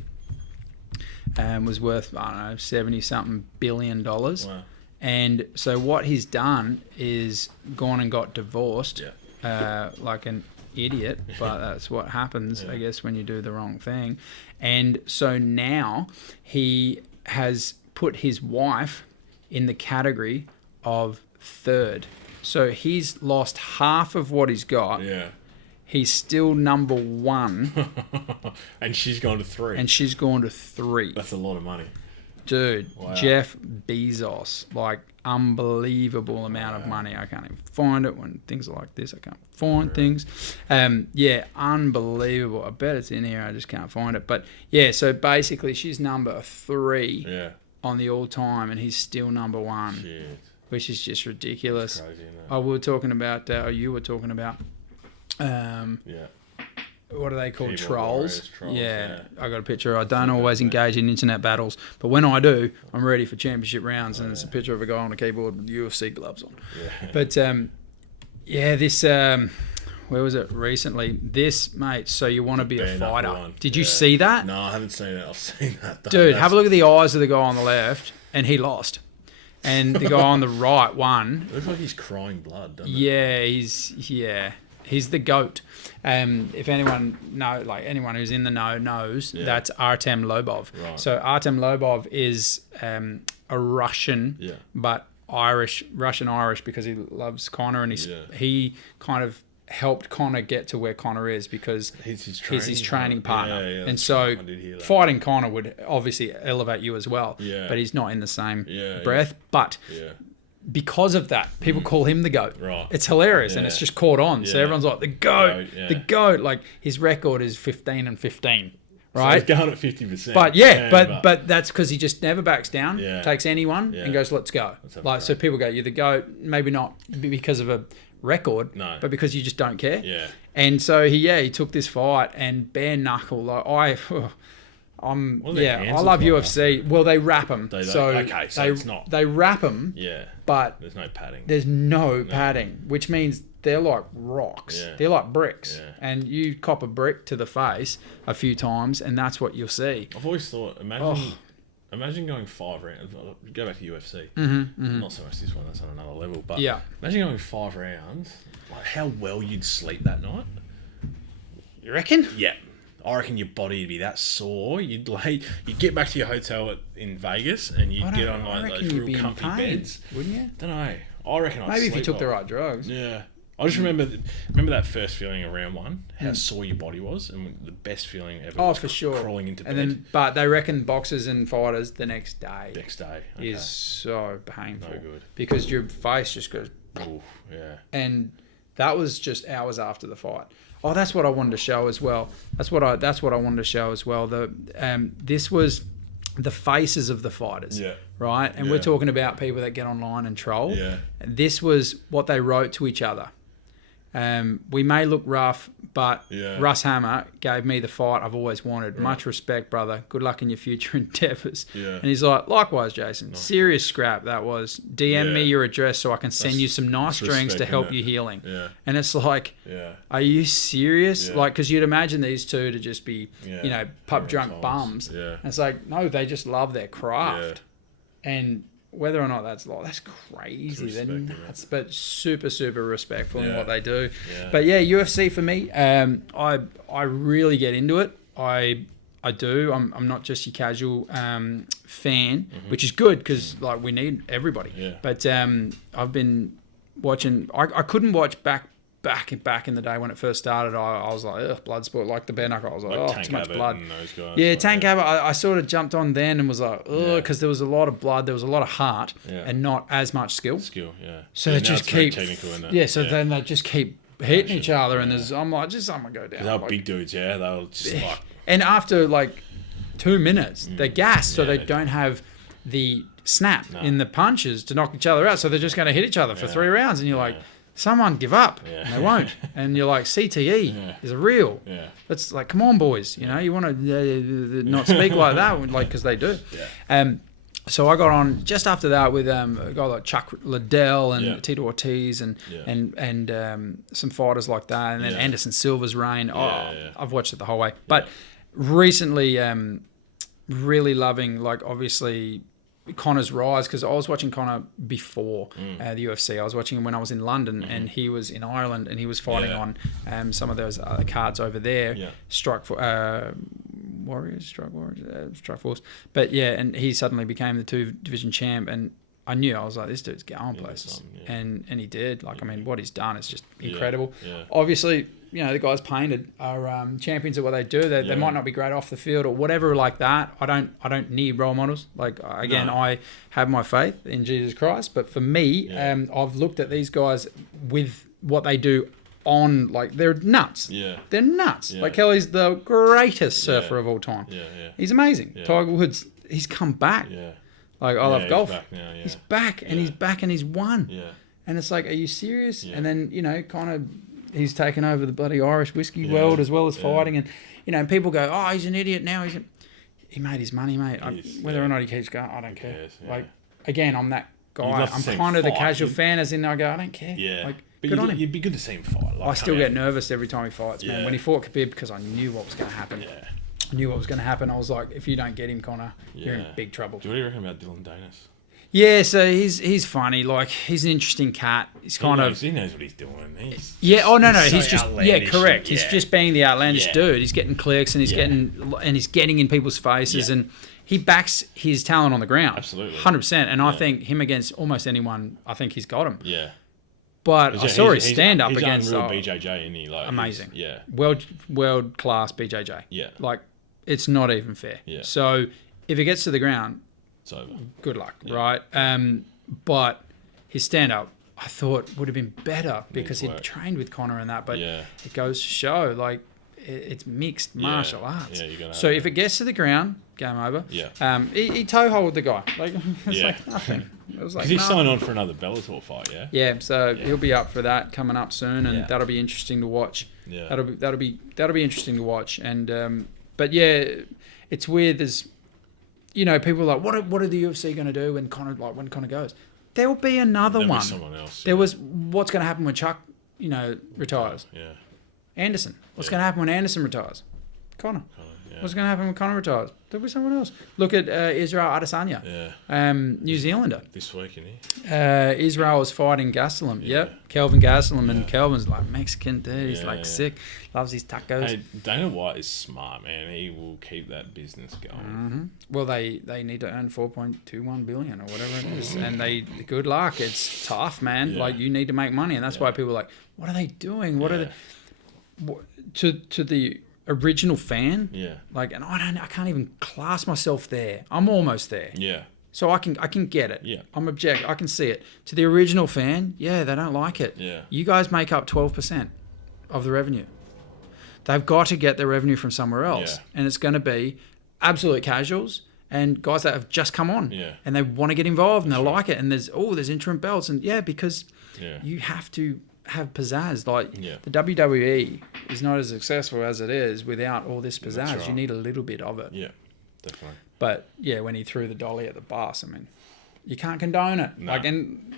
was worth, I don't know, 70-something billion dollars. Wow. And so what he's done is gone and got divorced Yeah. like an idiot, but that's what happens, Yeah. I guess, when you do the wrong thing. And so now he has put his wife in the category of third. So he's lost half of what he's got. Yeah. He's still number one, And she's gone to 3. and she's gone to 3. That's a lot of money. Dude, Wow. Jeff Bezos, like unbelievable amount of money. I can't even find it when things are like this. I can't find things. Yeah, unbelievable. I bet it's in here. I just can't find it. But yeah, so basically she's number 3 Yeah. on the all time, and he's still number 1, Shit. which is just ridiculous. Crazy, isn't it? Oh, we were talking about, or you were talking about, Yeah. what are they called? Keyboard Trolls. warriors, trolls, Yeah, yeah. I got a picture. I don't always engage in internet battles, but when I do, I'm ready for championship rounds, and it's a picture of a guy on a keyboard with UFC gloves on. Yeah. But yeah, this where was it recently? This, mate. So you want to be a Bare knuckle fighter? one. Did you Yeah. see that? No, I haven't seen it. I've seen that. Though. Dude, That's- have a look at the eyes of the guy on the left, and he lost. And the guy on the right won. It looks like he's crying blood, doesn't it? Yeah, he's the GOAT. If anyone anyone who's in the know knows, that's Artem Lobov. Right. So Artem Lobov is a Russian, Yeah. but Russian Irish, because he loves Connor, and he kind of helped Connor get to where Connor is because he's his training partner. Yeah, and so fighting Connor would obviously elevate you as well. Yeah. But he's not in the same breath. But because of that, people call him the GOAT. Right. It's hilarious, and it's just caught on. So everyone's like, the GOAT, the GOAT. Like, his record is 15-15. Right, so he's going at 50%. But that's because he just never backs down, takes anyone, and goes, "Let's go." Like, so people go, "You're the GOAT." Maybe not because of a record, but because you just don't care. Yeah. And so he took this fight and bare knuckle. Like I love UFC. Well, they wrap them. So it's not. They wrap them. Yeah. But there's no padding. There's no padding, which means they're like rocks. Yeah. They're like bricks. Yeah. And you cop a brick to the face a few times, and that's what you'll see. I've always thought, imagine going 5 rounds. Go back to UFC. Not so much this one, that's on another level. But imagine going 5 rounds. Like, how well you'd sleep that night. You reckon? Yeah. I reckon your body would be that sore. You'd get back to your hotel in Vegas, and you'd get on like those real comfy beds. Wouldn't you? Don't know. I reckon I'd maybe sleep if you took the right drugs. Yeah. I just remember that first feeling of round 1, how sore your body was, and the best feeling ever. Oh, for sure. Crawling into bed. And then, but they reckon boxers and fighters the next day okay. is so painful. No good. Because your face just goes. Oof, yeah. And that was just hours after the fight. Oh, that's what I wanted to show as well. That's what I wanted to show as well. This was the faces of the fighters, right? And we're talking about people that get online and troll. Yeah. This was what they wrote to each other. We may look rough, but Russ Hammer gave me the fight I've always wanted. Much respect, brother. Good luck in your future endeavours. Yeah. And he's like, likewise, Jason. Nice. Serious scrap that was. DM me your address so I can send you some nice drinks to help you healing. Yeah. And it's like, are you serious? Yeah. Like, because you'd imagine these two to just be, pub drunk bums. Yeah. And it's like, no, they just love their craft. Yeah. And whether or not that's crazy. They're nuts, but super, super respectful in what they do. Yeah. But UFC for me, I really get into it. I do. I'm not just your casual fan, which is good because like we need everybody. Yeah. But I've been watching. I couldn't watch back in the day when it first started. I was like, ugh, blood sport, like the bare knuckle. I was like, too much blood. Tank Abbott. I sort of jumped on then and was like, ugh, because there was a lot of blood, there was a lot of heart, and not as much skill. So they just keep, then they just keep hitting each other, and I'm like, just I'm gonna go down. They're big dudes, they'll just like. And after like 2 minutes, they're gassed, so they don't have the snap in the punches to knock each other out. So they're just going to hit each other for 3 rounds, and you're like. Someone give up, and they won't. And you're like, CTE is real. Yeah. That's like, come on, boys. You want to not speak like that, like because they do. Yeah. So I got on just after that with a guy like Chuck Liddell and Tito Ortiz and some fighters like that, and then Anderson Silva's reign. I've watched it the whole way. But recently, really loving, like, obviously Connor's rise, because I was watching Connor before the UFC. I was watching him when I was in London, and he was in Ireland, and he was fighting on some of those other cards over there. Strike Force. But and he suddenly became the 2-division champ, and I knew, I was like, this dude's going places. And he did. Like, I mean, what he's done is just incredible. Obviously, the guys painted are champions at what they do. They might not be great off the field or whatever like that. I don't need role models. Like, again, I have my faith in Jesus Christ. But for me, I've looked at these guys with what they do on, like, they're nuts. They're nuts. Like, Kelly's the greatest surfer of all time. He's amazing. Tiger Woods, he's come back. Like, I love golf. He's back, and he's back, and he's won. And it's like, are you serious? And then, kind of, he's taken over the bloody Irish whiskey world as well as fighting. And, people go, oh, he's an idiot now. He made his money, mate. Whether or not he keeps going, I don't care. Cares, Like, again, I'm that guy. I'm kind of the casual fan, as in I go, I don't care. Like, but good on him. You'd be good to see him fight. Like, I still get nervous every time he fights, man. When he fought Khabib, because I knew what was going to happen. I knew what was going to happen. I was like, if you don't get him, Connor, you're in big trouble. Do you reckon about Dylan Danis? Yeah, so he's funny. Like, he's an interesting cat. He's he knows what he's doing. He's just correct. He's just being the outlandish dude. He's getting clicks, and he's getting in people's faces, and he backs his talent on the ground. Absolutely. 100%. And I think him against almost anyone, I think he's got him. Yeah. But I saw his stand up he's against unreal BJJ, isn't he? Like, amazing. Yeah. World class BJJ. Yeah. Like, it's not even fair. Yeah. So if it gets to the ground, It's over. good luck, right? But his stand up, I thought would have been better because he'd trained with Connor and that. But it goes to show, like, it's mixed martial arts. Yeah, you're gonna so if it gets to the ground, game over. Yeah. He toe hold the guy. Like, it's like nothing. It was like, because he's signed on for another Bellator fight, yeah. Yeah, so he'll be up for that coming up soon, and that'll be interesting to watch. Yeah. That'll be interesting to watch. And but yeah, it's weird. There's, you know, people are like, what are the UFC going to do when Connor goes? There'll be another There'll one. be someone else. There was what's going to happen when Chuck, you know, retires. Yeah. Anderson. What's going to happen when Anderson retires? Connor. What's going to happen when Connor retires? There'll be someone else. Look at Israel Adesanya. Yeah. New Zealander. This week, isn't he? Israel was fighting Gastelum. Yep. Kelvin Gastelum. And Kelvin's like Mexican dude. He's like sick. Loves his tacos. Hey, Dana White is smart, man. He will keep that business going. Mm-hmm. Well, they need to earn 4.21 billion or whatever it is. And good luck. It's tough, man. Yeah. Like, you need to make money. And that's why people are like, what are they doing? What are they... To the original fan, like, and I can't even class myself there. I'm almost there. Yeah. So I can get it. Yeah. I'm objective. I can see it. To the original fan, they don't like it. Yeah. You guys make up 12% of the revenue. They've got to get their revenue from somewhere else. Yeah. And it's going to be absolute casuals and guys that have just come on. Yeah. And they want to get involved and they like it. And there's interim belts. And because you have to have pizzazz. Like, the WWE is not as successful as it is without all this pizzazz. Right. You need a little bit of it. Yeah, definitely. But when he threw the dolly at the bus, I mean, you can't condone it. No. Like, and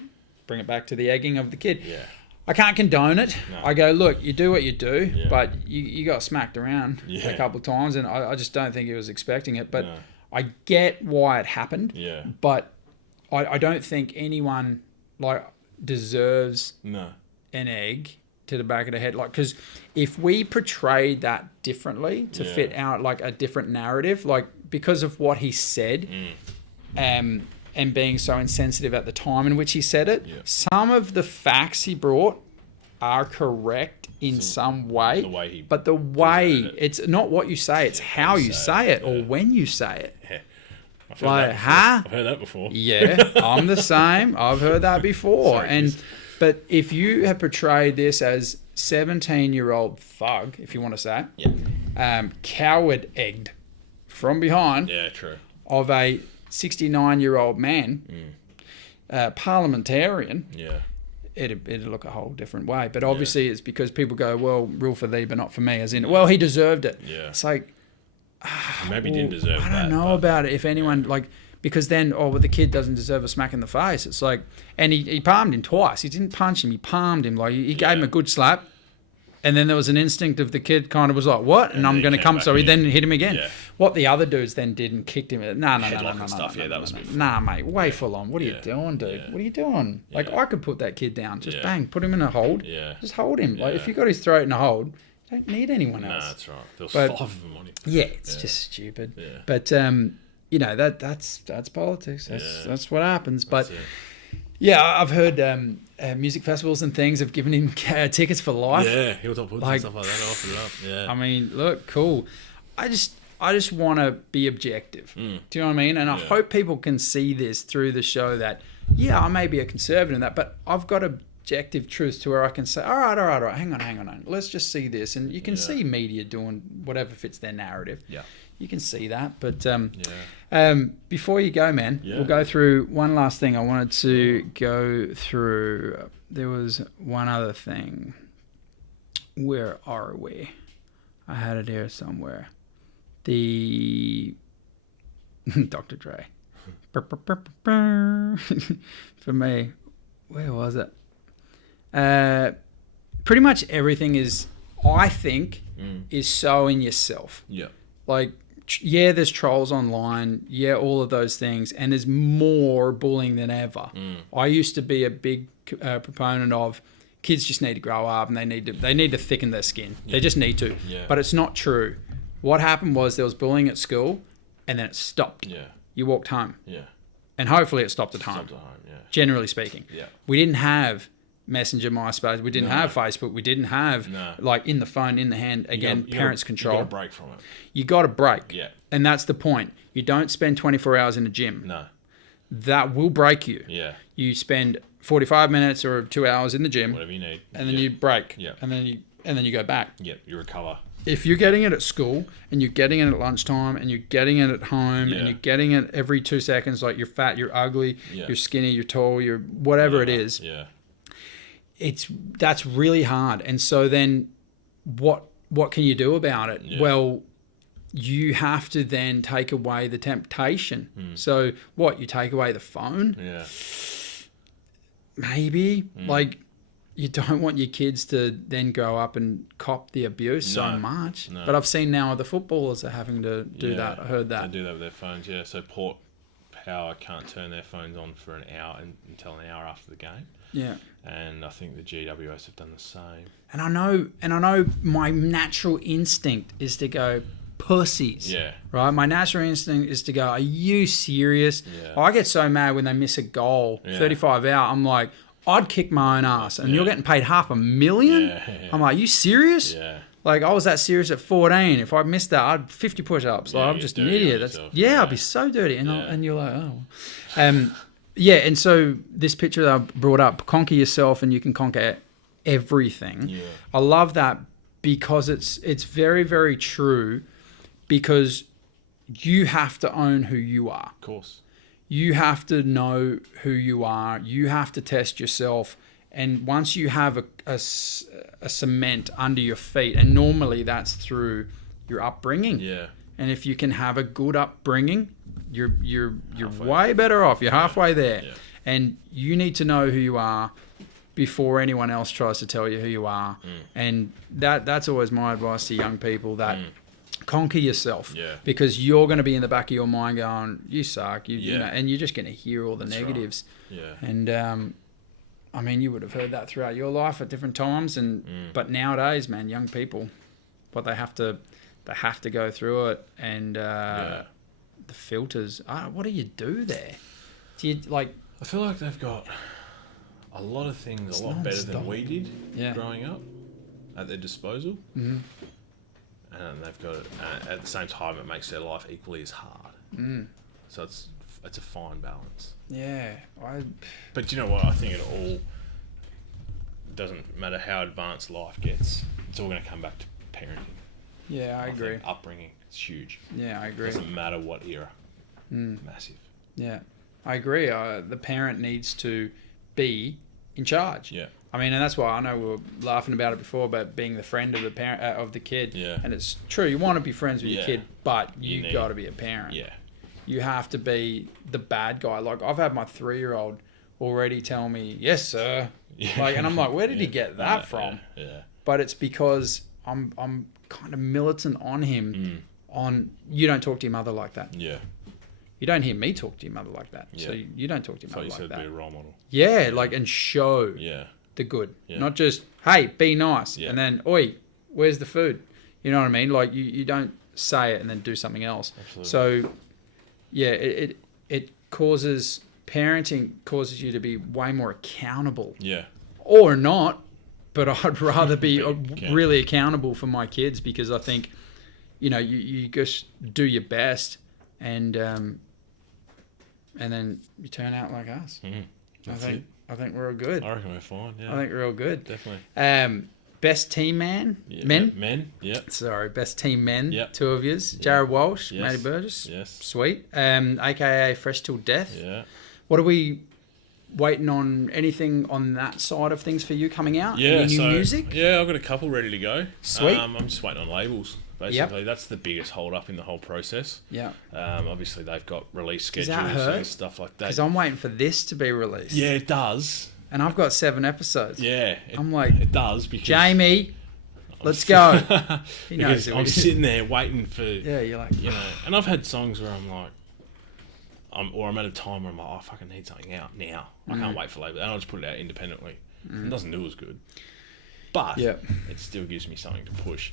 bring it back to the egging of the kid. Yeah. I can't condone it. No. I go, look, you do what you do, but you got smacked around a couple of times, and I just don't think he was expecting it. But I get why it happened. Yeah. But I don't think anyone deserves an egg to the back of the head. Like, because if we portrayed that differently to fit out like a different narrative, like because of what he said, and being so insensitive at the time in which he said it, some of the facts he brought are correct in some way. The way it's not what you say, it's how you say it or when you say it. Yeah. I've heard that before. Yeah, I'm the same. I've heard that before. But if you have portrayed this as 17-year-old thug, if you want to say it, coward egged from behind of a 69-year-old man, parliamentarian, it'd look a whole different way. But obviously it's because people go, well, rule for thee, but not for me, as in, well, he deserved it. Yeah. It's like... Maybe he didn't deserve that. I don't know about it. If anyone, because then, the kid doesn't deserve a smack in the face. It's like, and he palmed him twice. He didn't punch him. He palmed him. Like, he gave him a good slap. And then there was an instinct of the kid kind of was like, what? And I'm going to come. So he then hit him again. Yeah. What the other dudes then did and kicked him. No. Nah, mate, way full on. What are you doing, dude? What are you doing? Like, I could put that kid down. Just bang, put him in a hold. Yeah. Just hold him. Like, if you got his throat in a hold, you don't need anyone else. Nah, that's right. There was 5 of them on him. Yeah, it's just stupid. Yeah. But that's politics. That's what happens. But I've heard music festivals and things have given him tickets for life. Yeah, Hilltop Hoods and stuff like that. Offered it up. Yeah. I mean, look, cool. I just want to be objective. Do you know what I mean? And I hope people can see this through the show that I may be a conservative in that, but I've got objective truth to where I can say, all right, hang on. Let's just see this. And you can see media doing whatever fits their narrative. Yeah. You can see that. But before you go, man, we'll go through one last thing I wanted to go through. There was one other thing. Where are we? I had it here somewhere. The Dr. Dre. For me, where was it? Pretty much everything is, I think, is so in yourself. Yeah. Like, there's trolls online. Yeah, all of those things. And there's more bullying than ever. I used to be a big proponent of kids just need to grow up and they need to thicken their skin. They just need to. Yeah. But it's not true. What happened was there was bullying at school. and then it stopped. Yeah. You walked home. Yeah. And hopefully it stopped at home. Stopped at home, yeah. Generally speaking. Yeah. We didn't have Messenger, MySpace. We didn't have Facebook. We didn't have, like, in the phone, in the hand. Again, parents control. You got to break from it. You got to break. Yeah. And that's the point. You don't spend 24 hours in the gym. No. That will break you. Yeah. You spend 45 minutes or 2 hours in the gym. Whatever you need. And then you break. Yeah. And then you go back. Yeah. You recover. If you're getting it at school and you're getting it at lunchtime and you're getting it at home and you're getting it every 2 seconds, like you're fat, you're ugly, you're skinny, you're tall, you're whatever it is. Yeah. That's really hard. And so then what can you do about it? Yeah. Well, you have to then take away the temptation. So what? You take away the phone? Yeah. Maybe. Like, you don't want your kids to then grow up and cop the abuse so much. No. But I've seen now the footballers are having to do that. I heard that. They do that with their phones, yeah. So Port Power can't turn their phones on for an hour until an hour after the game. Yeah. And I think the GWS have done the same. And I know my natural instinct is to go, pussies. Yeah. Right? My natural instinct is to go, are you serious? Yeah. I get so mad when they miss a goal, 35 out. I'm like, I'd kick my own ass. And you're getting paid $500,000? Yeah. I'm like, you serious? Yeah. Like, I was that serious at 14. If I missed that, I'd 50 push-ups. Like, I'm just an idiot. I'd be so dirty. And you're like, oh. Yeah, and so this picture that I brought up, conquer yourself and you can conquer everything. Yeah. I love that because it's very, very true, because you have to own who you are. Of course. You have to know who you are. You have to test yourself. And once you have a cement under your feet, and normally that's through your upbringing. Yeah. And if you can have a good upbringing, you're way better off. You're halfway there. Yeah. And you need to know who you are before anyone else tries to tell you who you are. And that's always my advice to young people, that conquer yourself. Yeah. Because you're going to be in the back of your mind going, you suck, you know, and you're just going to hear all the That's negatives. Right. Yeah. And I mean, you would have heard that throughout your life at different times, but nowadays, man, young people, what they have to go through it, and the filters. What do you do there? Do you like? I feel like they've got a lot of things a lot better than we did growing up at their disposal. Mm-hmm. And they've got it at the same time. It makes their life equally as hard. So it's a fine balance. Yeah, But you know what? I think it all doesn't matter how advanced life gets. It's all going to come back to parenting. Yeah, I agree. Upbringing, it's huge. Yeah, I agree. Doesn't matter what era. Massive. Yeah, I agree. The parent needs to be in charge. Yeah. I mean, and that's why I know we were laughing about it before, about being the friend of the parent of the kid. Yeah. And it's true. You want to be friends with your kid, but you got to be a parent. Yeah. You have to be the bad guy. Like, I've had my 3-year-old already tell me, "Yes, sir." Yeah. Like, and I'm like, where did he get that from? Yeah. But it's because I'm kind of militant on him. On, you don't talk to your mother like that. Yeah. You don't hear me talk to your mother like that. Yeah. So you don't talk to your So mother you like said that. be a role model. Yeah, like, and show the good. Yeah. Not just, hey, be nice. Yeah. And then, oi, where's the food? You know what I mean? Like, you don't say it and then do something else. Absolutely. So, yeah, it causes, parenting causes you to be way more accountable. Yeah. Or not, but I'd rather be accountable. really accountable for my kids, because I think, you know, you just do your best, and then you turn out like us. I think we're all good. I reckon we're fine. Yeah. I think we're all good. Definitely. Best team men. Yeah. Sorry, best team men. Yep. 2 of yous. Jared Walsh, Yes. Matty Burgess. Yes. Sweet. AKA Fresh Till Death. Yeah. What are we waiting on? Anything on that side of things for you coming out? Yeah. Any new music? Yeah, I've got a couple ready to go. Sweet. I'm just waiting on labels. Basically, that's the biggest hold up in the whole process. Yeah. Obviously, they've got release schedules that hurt? and stuff like that. Because I'm waiting for this to be released. Yeah, it does. And I've got 7 episodes. Yeah. I'm like, it does because Jamie, let's go. He knows because who I'm it is. sitting there waiting for Yeah, you're like, you know, and I've had songs where I'm like, I'm at a time where I'm like, I fucking need something out now. I can't wait for label, and I'll just put it out independently. It doesn't do as good, but it still gives me something to push.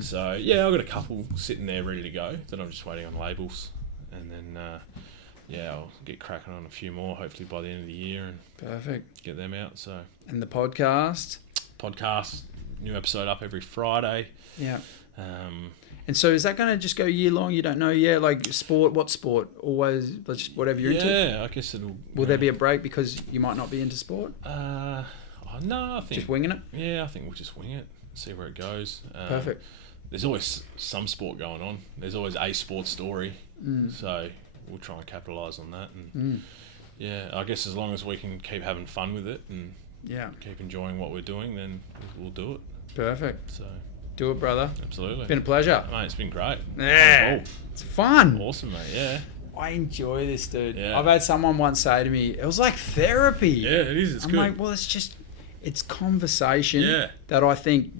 So yeah, I've got a couple sitting there ready to go that I'm just waiting on labels. and then I'll get cracking on a few more hopefully by the end of the year and Perfect. get them out. So And the podcast. New episode up every Friday. Yeah. Um, And so is that going to just go year long? You don't know yet? Like sport, what sport? Always, just whatever you're into? Yeah, I guess it'll... Will there be a break because you might not be into sport? No, I think... Just winging it? Yeah, I think we'll just wing it, see where it goes. Perfect. There's always some sport going on. There's always a sports story. So we'll try and capitalise on that. And yeah, I guess as long as we can keep having fun with it and keep enjoying what we're doing, then we'll do it. Perfect. So... Do it, brother. Absolutely. Been a pleasure. Mate, it's been great. Yeah. Cool. It's fun. Awesome, mate. Yeah. I enjoy this, dude. Yeah. I've had someone once say to me, it was like therapy. Yeah, it is. It's I'm good. like, well, it's conversation Yeah. that I think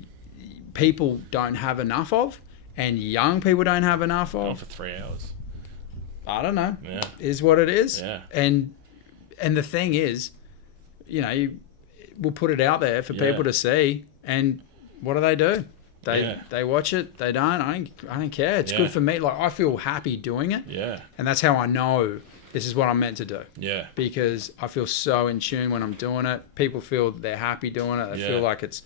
people don't have enough of and young people don't have enough Gone of. for 3 hours. I don't know. Yeah. Is what it is. Yeah. And the thing is, we'll put it out there for people to see, and what do? They watch it. They don't. I don't care. It's good for me. Like, I feel happy doing it. Yeah. And that's how I know this is what I'm meant to do. Yeah. Because I feel so in tune when I'm doing it. People feel they're happy doing it. They feel like it's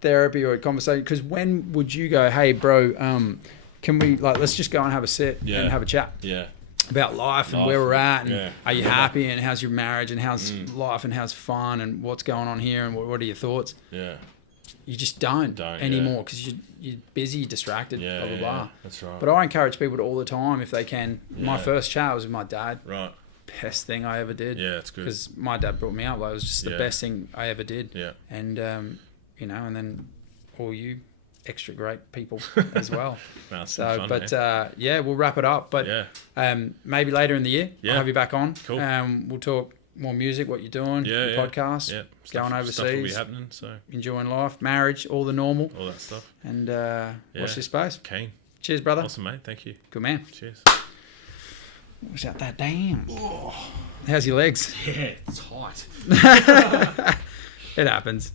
therapy or a conversation. Because when would you go, hey, bro, can we, let's just go and have a sit and have a chat? Yeah. About life and where we're at, and are you Yeah. happy, and how's your marriage, and how's life, and how's fun, and what's going on here, and what are your thoughts? Yeah. You just don't anymore because you're busy, distracted, Yeah. blah, blah, blah. That's right. But I encourage people to all the time, if they can. My Yeah. first chat was with my dad. Right. Best thing I ever did. Yeah, it's good. Because my dad brought me up. Like, it was just the best thing I ever did. Yeah. And, and then all you extra great people as well. No, it's So, fun, but man. we'll wrap it up. But maybe later in the year, Yeah. I'll have you back on. Cool. We'll talk more music, what you're doing, your podcast, Yeah. going Stuff will overseas, be happening, so enjoying life, marriage, all the normal, all that stuff. and watch this space. Keen. Cheers, brother. Awesome, mate. Thank you. Good man. Cheers. What's out that damn? How's your legs? Yeah, it's tight. It happens.